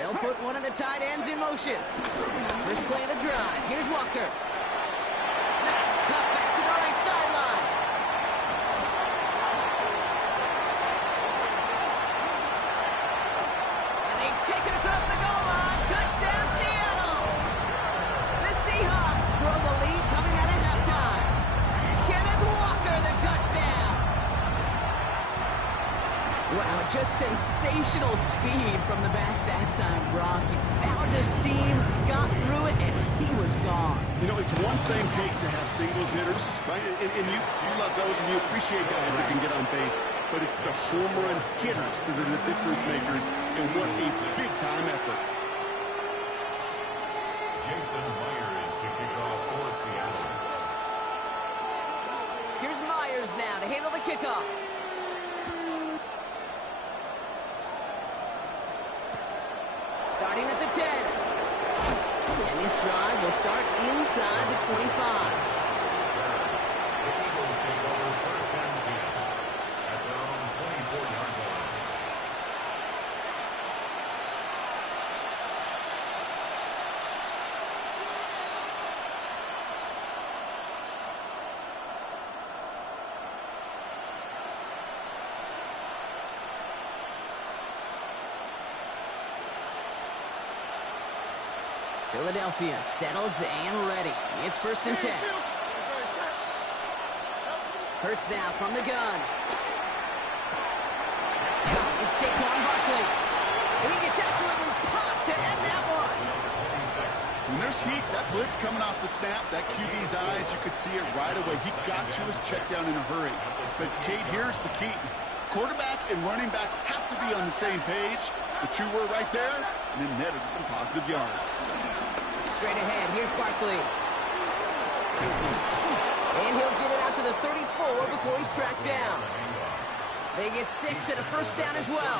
They'll put one of the tight ends in motion. First play of the drive. Here's Walker. Nice cut back to the right sideline. And they take it across the goal line. Touchdown, Seattle. The Seahawks grow the lead coming out of halftime. Kenneth Walker, the touchdown. Wow, just sensational speed from the back that time, Brock. He found a seam, got through it, and he was gone. You know, it's one thing, Kate, to have singles hitters, right? And you love those, and you appreciate guys that can get on base. But it's the home run hitters that are the difference makers, and what a big-time effort. Jason Myers to kick off for Seattle. Here's Myers now to handle the kickoff. Starting at the 10. And this drive will start inside the 25. The Eagles take over first and 10 at their own 24-yard line. Philadelphia settled and ready. It's first and 10. Hurts now from the gun. That's caught. It's Saquon Barkley. And he gets absolutely popped to end that one. When there's heat, that blitz coming off the snap, that QB's eyes, you could see it right away. He got to his check down in a hurry. But, Kate, here's the key. Quarterback and running back have to be on the same page. The two were right there, and then netted some positive yards. Straight ahead, here's Barkley. And he'll get it out to the 34 before he's tracked down. They get 6 and a first down as well.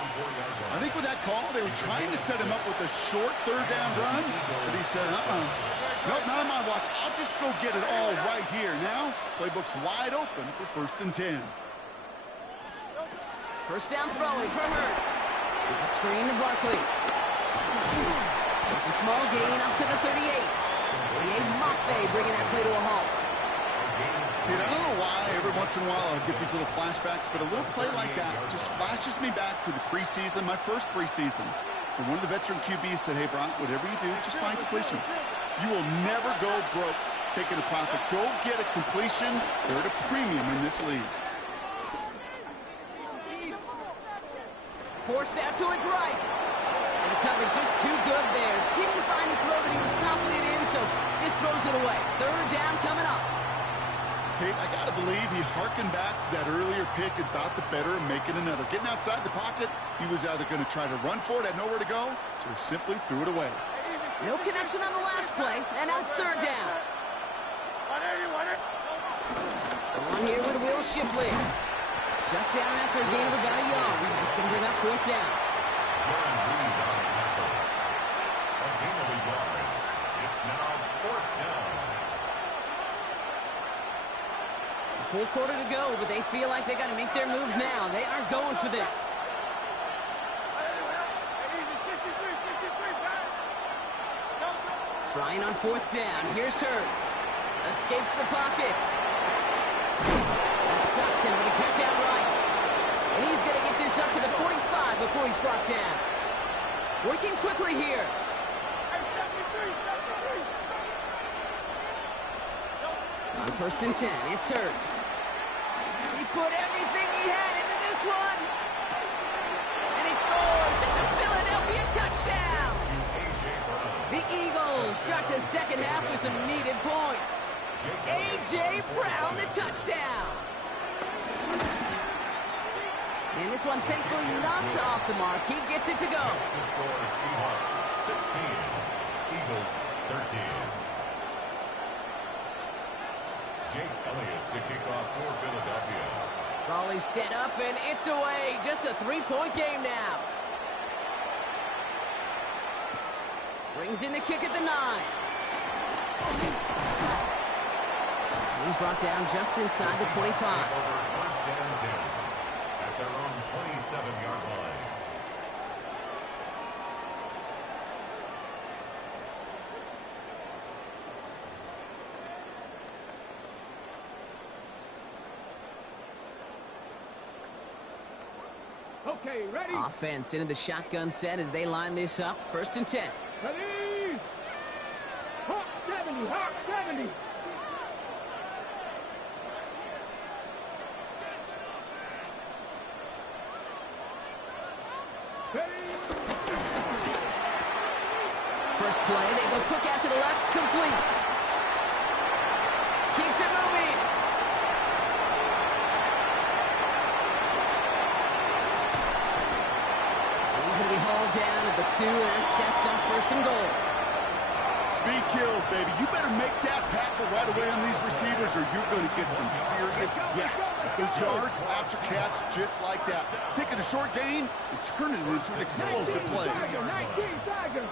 I think with that call, they were trying to set him up with a short third down run, but he said, nope, not on my watch. I'll just go get it all right here. Now, playbook's wide open for first and 10. First down throwing for Hurts. It's a screen to Barkley. It's a small gain up to the 38. Mafe bringing that play to a halt. Pete, I don't know why every once in a while I'll get these little flashbacks, but a little play like that just flashes me back to the preseason, my first preseason. And one of the veteran QBs said, hey, Brock, whatever you do, just find completions. You will never go broke taking a profit. Go get a completion. They're at a premium in this league. Forced out to his right. And the coverage just too good there. Didn't find the throw that he was confident in, so just throws it away. Third down coming up. Kate, I got to believe he harkened back to that earlier pick and thought the better of making another. Getting outside the pocket, he was either going to try to run for it, had nowhere to go, so he simply threw it away. No connection on the last play, and now it's third down. On here with Will Shipley. Shut down after a gain of about a yard. That's going to bring up fourth down. Jordan Reed on the tackle. A gain of a yard. It's now fourth down. A full quarter to go, but they feel like they got to make their move now. They are going for this. Trying on fourth down. Here's Hurts. Escapes the pocket. That's Dotson with a catch out right. And he's going to get this up to the 45 before he's brought down. Working quickly here. On first and 10, it's Hurts. He put everything he had into this one. And he scores. It's a Philadelphia touchdown. The Eagles start the second half with some needed points. A.J. Brown, the touchdown. And this one, thankfully, not off the mark. He gets it to go. The score, Seahawks 16, Eagles 13. Jake Elliott to kick off for Philadelphia. Raleigh set up, and it's away. Just a three-point game now. Brings in the kick at the 9. He's brought down just inside the 25. First and 10 at their own 27-yard line. Okay, ready? Offense into the shotgun set as they line this up. First and 10. Ready? Hawk 70, Hawk 70. First play, they go quick out to the left, complete. Keeps it moving. And he's going to be hauled down at the 2, and that sets up first and goal. Speed kills, baby. You better make that tackle right away on these receivers or you're going to get some serious yak. Those yards after catch just like that. Taking a short gain and turning it into an explosive play. 19, Tiger.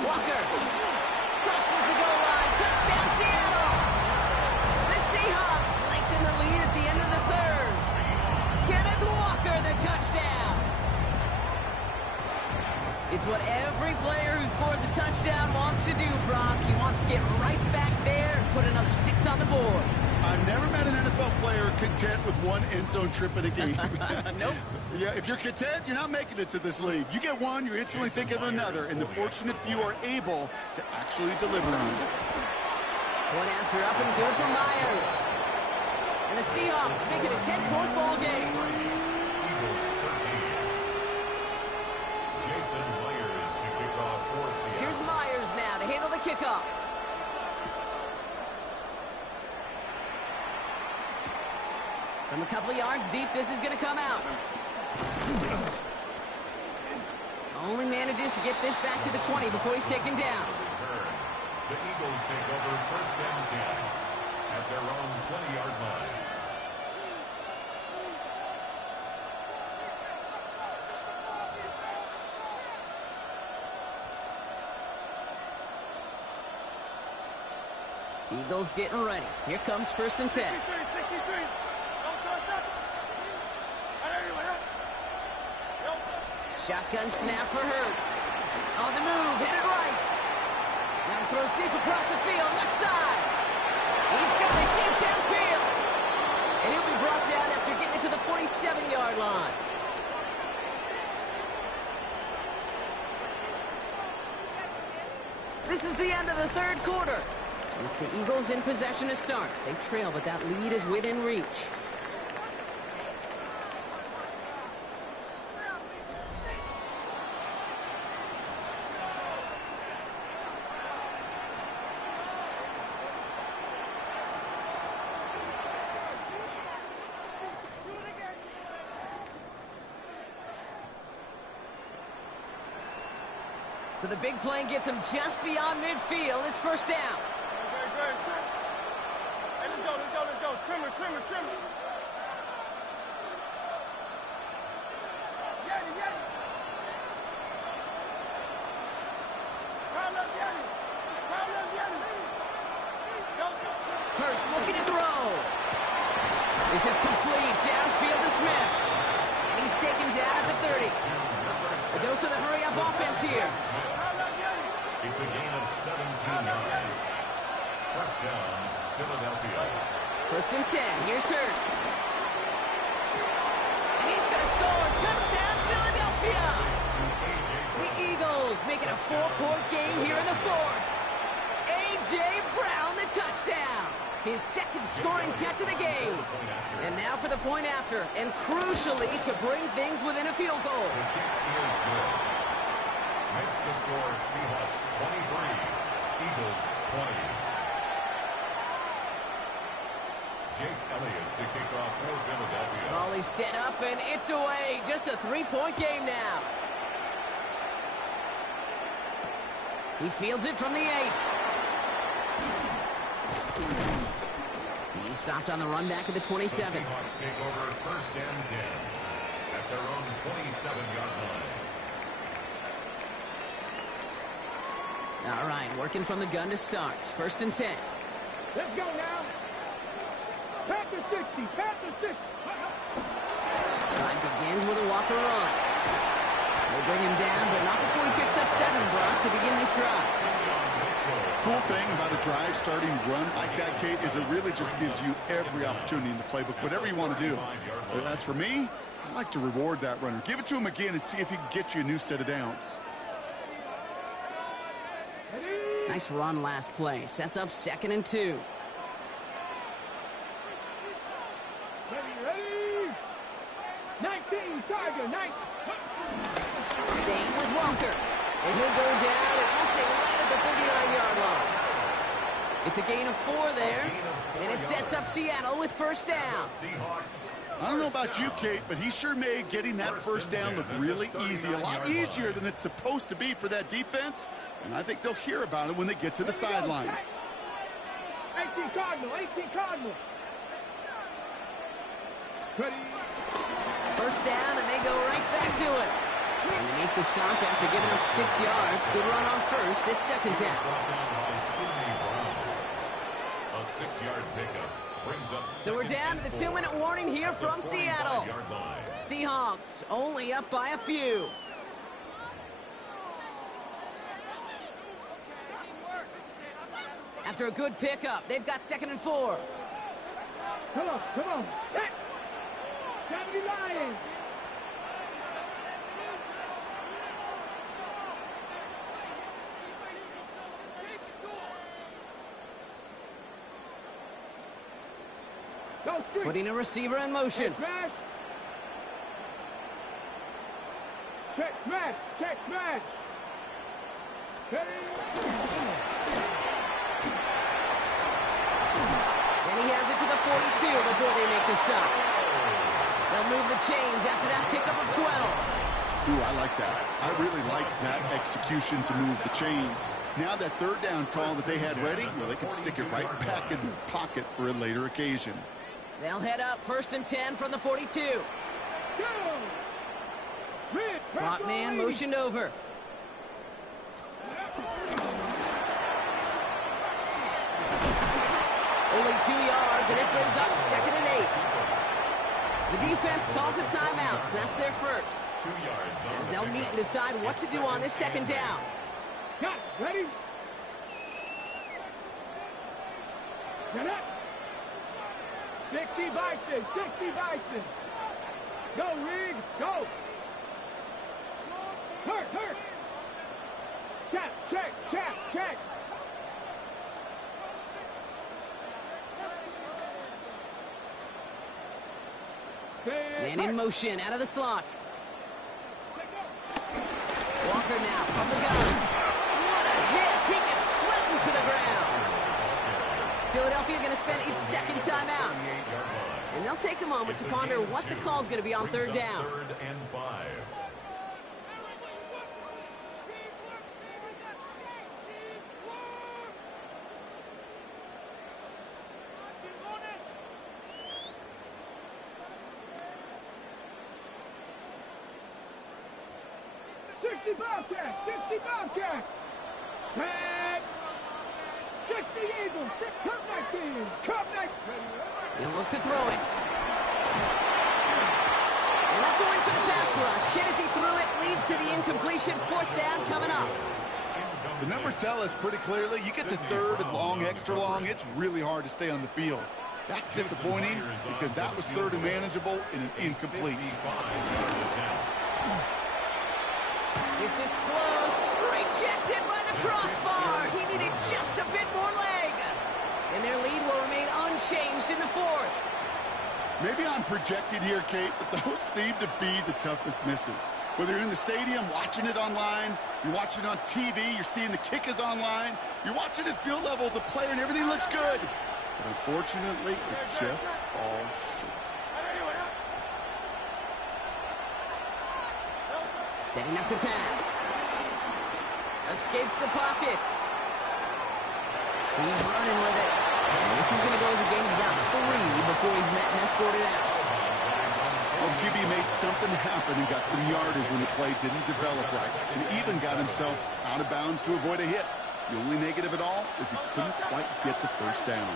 Walker crosses the goal line. Touchdown, Seattle. The Seahawks lengthen the lead at the end of the third. Kenneth Walker, the touchdown. It's what every player who scores a touchdown wants to do, Brock. He wants to get right back there and put another 6 on the board. I've never met an NFL player content with one end zone trip in a game. Nope. Yeah, if you're content, you're not making it to this league. You get one, you're instantly thinking of another, and the fortunate few are able to actually deliver on it. One after up and good for Myers. And the Seahawks make it a 10-point ball game. Eagles 13. Jason Myers to kick off for Seattle. Here's Myers now to handle the kickoff. From a couple of yards deep, this is going to come out. Only manages to get this back to the 20 before he's taken down. Return. The Eagles take over first and 10 at their own 20-yard line. Eagles getting ready. Here comes 1st and 10. Shotgun snap for Hurts. On the move, hit it right. Now throws deep across the field, left side. He's got it deep downfield. And he'll be brought down after getting it to the 47-yard line. This is the end of the 3rd quarter. It's the Eagles in possession to start. They trail, but that lead is within reach. So the big play gets him just beyond midfield. It's 1st down. Hey, let's go. Trim it. Yeti. Hurts looking to throw. This is complete. Downfield to Smith. And he's taken down at the 30. A dose of the hurry-up offense here. It's a gain of 17 yards. 1st down, Philadelphia. 1st and 10. Here's Hurts. And he's going to score. Touchdown, Philadelphia. The Eagles make it a 4-point game here in the 4th. A.J. Brown, the touchdown. His 2nd scoring catch of the game. And now for the point after. And crucially, to bring things within a field goal. The kick is good. Makes the score Seahawks 23, Eagles 20. Jake Elliott to kick off for Philadelphia. Volley set up and it's away. Just a 3-point game now. He fields it from the 8. He's stopped on the run back at the 27. The Seahawks take over 1st and 10 at their own 27-yard line. All right, working from the gun to start. 1st and 10. Let's go now. Pack the 60. Drive begins with a walker run. They'll bring him down, but not before he picks up 7, Brock, to begin this drive. Cool thing about a drive starting run like that, Kate, is it really just gives you every opportunity in the playbook, whatever you want to do. But as for me, I like to reward that runner. Give it to him again and see if he can get you a new set of downs. Nice run last play. Sets up 2nd and 2. Ready. 19, Tiger, 19. Staying with Walker. And he'll go down and we'll say right at the 39-yard line. It's a gain of 4 there. And it sets up Seattle with 1st down. I don't know about you, Kate, but he sure made getting that 1st down look really easy. A lot easier than it's supposed to be for that defense. And I think they'll hear about it when they get to the sidelines. 18 Cardinal. Ready. 1st down, and they go right back to it. And they make the stop after giving up 6 yards. Good run on 1st. It's 2nd down. A 6-yard pickup brings up. So we're down to the 2-minute warning here from Seattle. Seahawks only up by a few. After a good pickup, they've got 2nd and 4. Come on. Hey. Gotta be lying. Putting a receiver in motion. Check smash. And he has it to the 42 before they make the stop. They'll move the chains after that pickup of 12. Ooh, I like that. I really like that execution to move the chains. Now that 3rd down call that they had ready, well, they can stick it right back in their pocket for a later occasion. They'll head up 1st and 10 from the 42. Slot man motioned over. Only 2 yards, and it brings up 2nd and 8. The defense calls a timeout, so that's their first. 2 yards. As they'll meet and decide what to do on this 2nd down. Cut. Ready? Get up. 60 Bison. 60 Bison. Go, Reed. Go. Hurt. Check. Man in motion, out of the slot. Walker now from the gun. What a hit! He gets flattened to the ground. Philadelphia going to spend its 2nd timeout. And they'll take a moment to ponder what the call is going to be on 3rd down. 3rd and 5. Bobcat. Tag. 60 Eagles. Come next team. He'll look to throw it. And that's a win for the pass rush. Hit as he threw it, leads to the incompletion. 4th down coming up. The numbers tell us pretty clearly, you get to 3rd and long, extra long, it's really hard to stay on the field. That's disappointing because that was 3rd and manageable and an incomplete. This is close. Rejected by the crossbar. He needed just a bit more leg. And their lead will remain unchanged in the 4th. Maybe I'm projected here, Kate, but those seem to be the toughest misses. Whether you're in the stadium, watching it online, you're watching it on TV, you're seeing the kick is online, you're watching at field level as a player and everything looks good. But unfortunately, it just falls short. Setting up to pass. Escapes the pocket. He's running with it. And this is going to go as a game of about 3 before he's met and escorted out. Well, QB made something happen and got some yardage when the play didn't develop right. And even got himself out of bounds to avoid a hit. The only negative at all is he couldn't quite get the 1st down.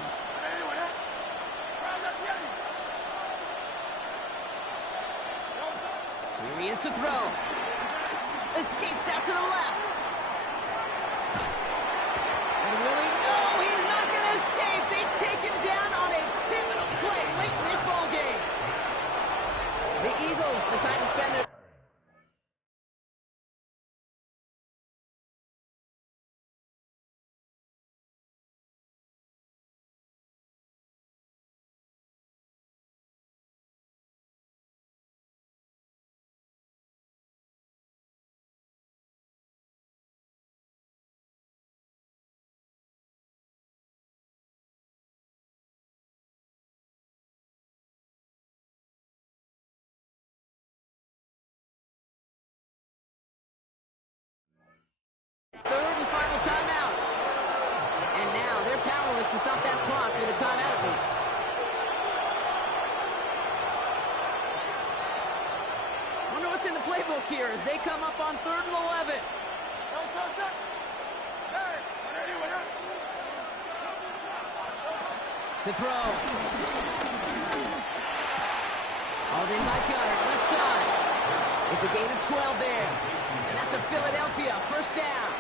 Here he is to throw. Escapes out to the left. And will he? No, he's not going to escape. They take him down on a pivotal play late in this ball game. The Eagles decide to spend their... Third and final timeout. And now they're powerless to stop that clock with a timeout at least. Wonder what's in the playbook here as they come up on 3rd and 11. To throw. Hauled in by Gunner, left side. It's a gain of 12 there. And that's a Philadelphia 1st down.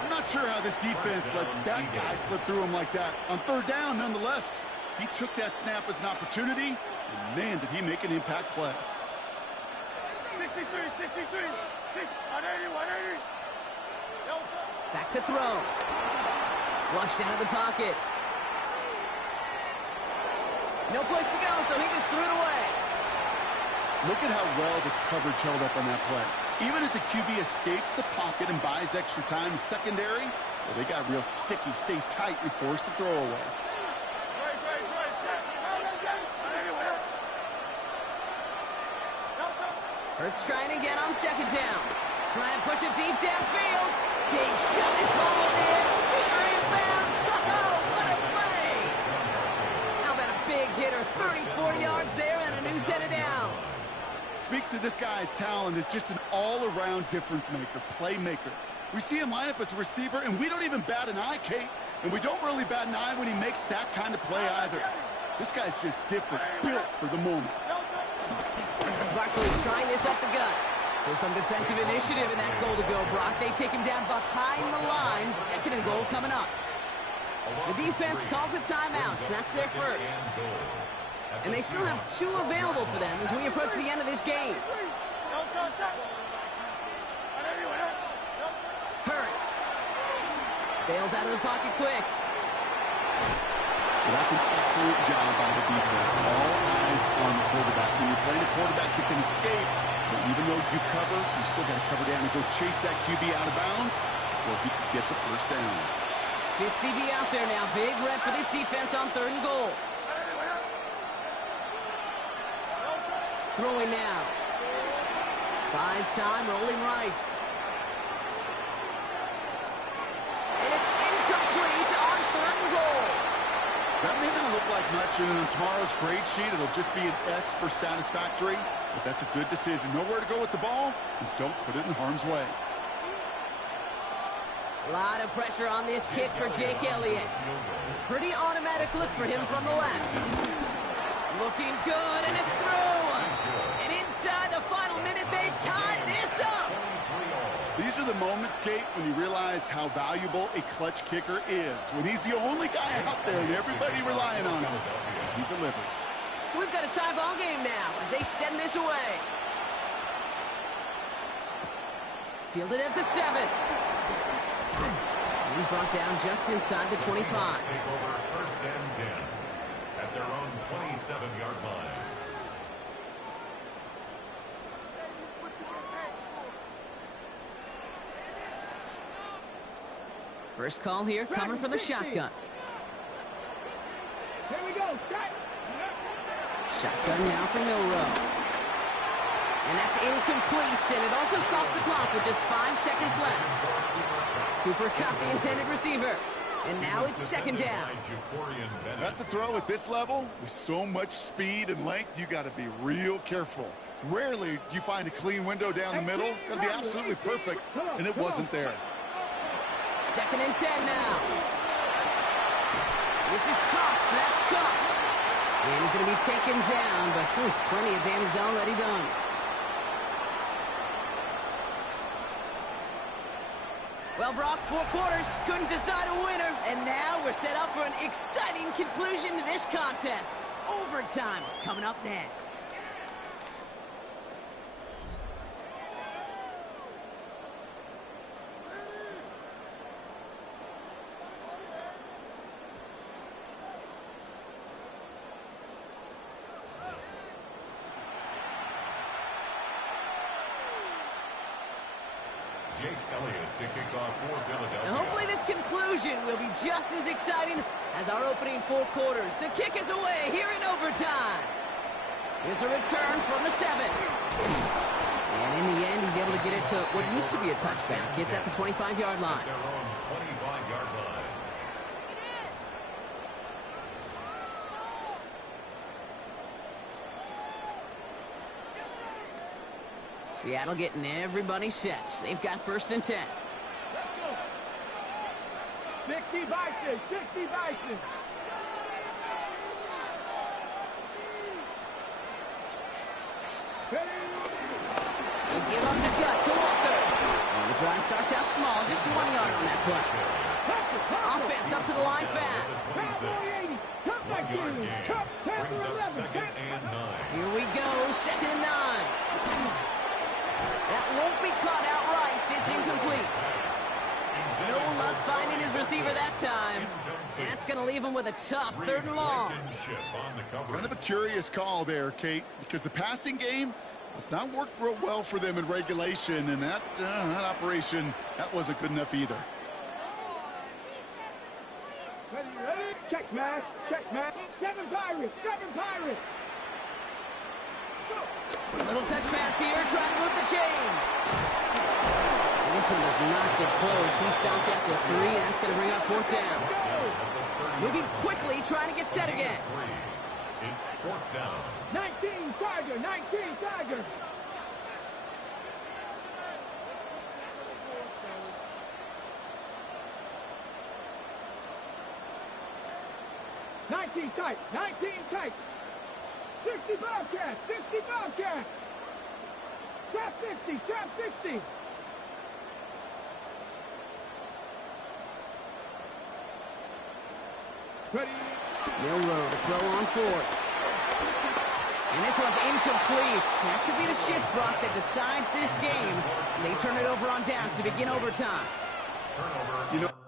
I'm not sure how this defense let that guy slip through him like that. On 3rd down, nonetheless, he took that snap as an opportunity, and man, did he make an impact play. 63, 180. Back to throw. Flushed out of the pocket. No place to go, so he just threw it away. Look at how well the coverage held up on that play. Even as the QB escapes the pocket and buys extra time secondary, well, they got real sticky, stay tight, and force the throw away. Hurts trying again on 2nd down. Trying to push it deep downfield. Big shot is hauled in. Feeder inbounds. Oh, what a play! How about a big hitter? 30-40 yards there and a new set of downs. Speaks to this guy's talent as just an all-around difference maker, playmaker. We see him line up as a receiver, and we don't even bat an eye, Kate. And we don't really bat an eye when he makes that kind of play either. This guy's just different, built for the moment. Barkley trying this up the gut. So some defensive initiative in that goal to go, Brock. They take him down behind the line. 2nd and goal coming up. The defense calls a timeout, so that's their first. And they still have 2 available for them as we approach the end of this game. Hurts. Bails out of the pocket quick. Well, that's an excellent job by the defense. All eyes on the quarterback. When you're playing a quarterback that can escape, but even though you cover, you still got to cover down and go chase that QB out of bounds before he can get the first down. 50 be out there now. Big rep for this defense on 3rd and goal. Throwing now. Buys time, rolling right. And it's incomplete on 3rd and goal. That may not look like much, and on tomorrow's grade sheet, it'll just be an S for satisfactory, but that's a good decision. Nowhere to go with the ball, and don't put it in harm's way. A lot of pressure on this kick for Jake Elliott. Pretty automatic look for him from the left. Looking good, and it's through. And inside the final minute, they've tied this up. These are the moments, Kate, when you realize how valuable a clutch kicker is. When he's the only guy out there and everybody relying on him, he delivers. So we've got a tie ball game now as they send this away. Fielded at the 7. He's brought down just inside the 25. Take over 1st and 10 at their own 27-yard line. First call here, coming from the shotgun. Here we go. Shotgun now for Milroe. And that's incomplete, and it also stops the clock with just 5 seconds left. Cooper Kupp, the intended receiver. And now it's 2nd down. That's a throw at this level. With so much speed and length, you got to be real careful. Rarely do you find a clean window down the middle. Got to be absolutely perfect, and it wasn't there. 2nd and 10 now. This is Kupp, so that's Kupp. And he's going to be taken down, but plenty of damage already done. Well, Brock, 4 quarters, couldn't decide a winner, and now we're set up for an exciting conclusion to this contest. Overtime is coming up next. Jake Elliott to kick off for Philadelphia. And hopefully this conclusion will be just as exciting as our opening 4 quarters. The kick is away here in overtime. Here's a return from the 7. And in the end, he's able to get it to what used to be a touchback. It's at the 25-yard line. Their own 25-yard line. Seattle getting everybody set. They've got 1st and 10. 60 Bison, 60 Bison. They give up the gut to Walker. And the drive starts out small, just 1 yard on that play. Offense up to the line fast. 1 yard gain. Brings up 2nd and 9. Here we go, 2nd and 9. That won't be caught outright. It's incomplete. No luck finding his receiver that time. That's going to leave him with a tough 3rd and long. Kind of a curious call there, Kate, because the passing game, it's not worked real well for them in regulation, and that operation, that wasn't good enough either. Ready? Check, man. Check, man. 7 Pirates. 7 Pirates. Little touch pass here, trying to move the chains. And this one does not get close. He stopped after 3. That's going to bring up 4th down. Moving quickly, trying to get set again. It's 4th down. 19 Tiger. 19 Tiger. 19 tight. 19 tight. 60 Bobcat. 60 Bobcat. Trap 60. Trap 60. Ready. Milroe to throw on fourth. And this one's incomplete. That could be the shift rock that decides this game. They turn it over on downs to begin overtime. Turnover. You know,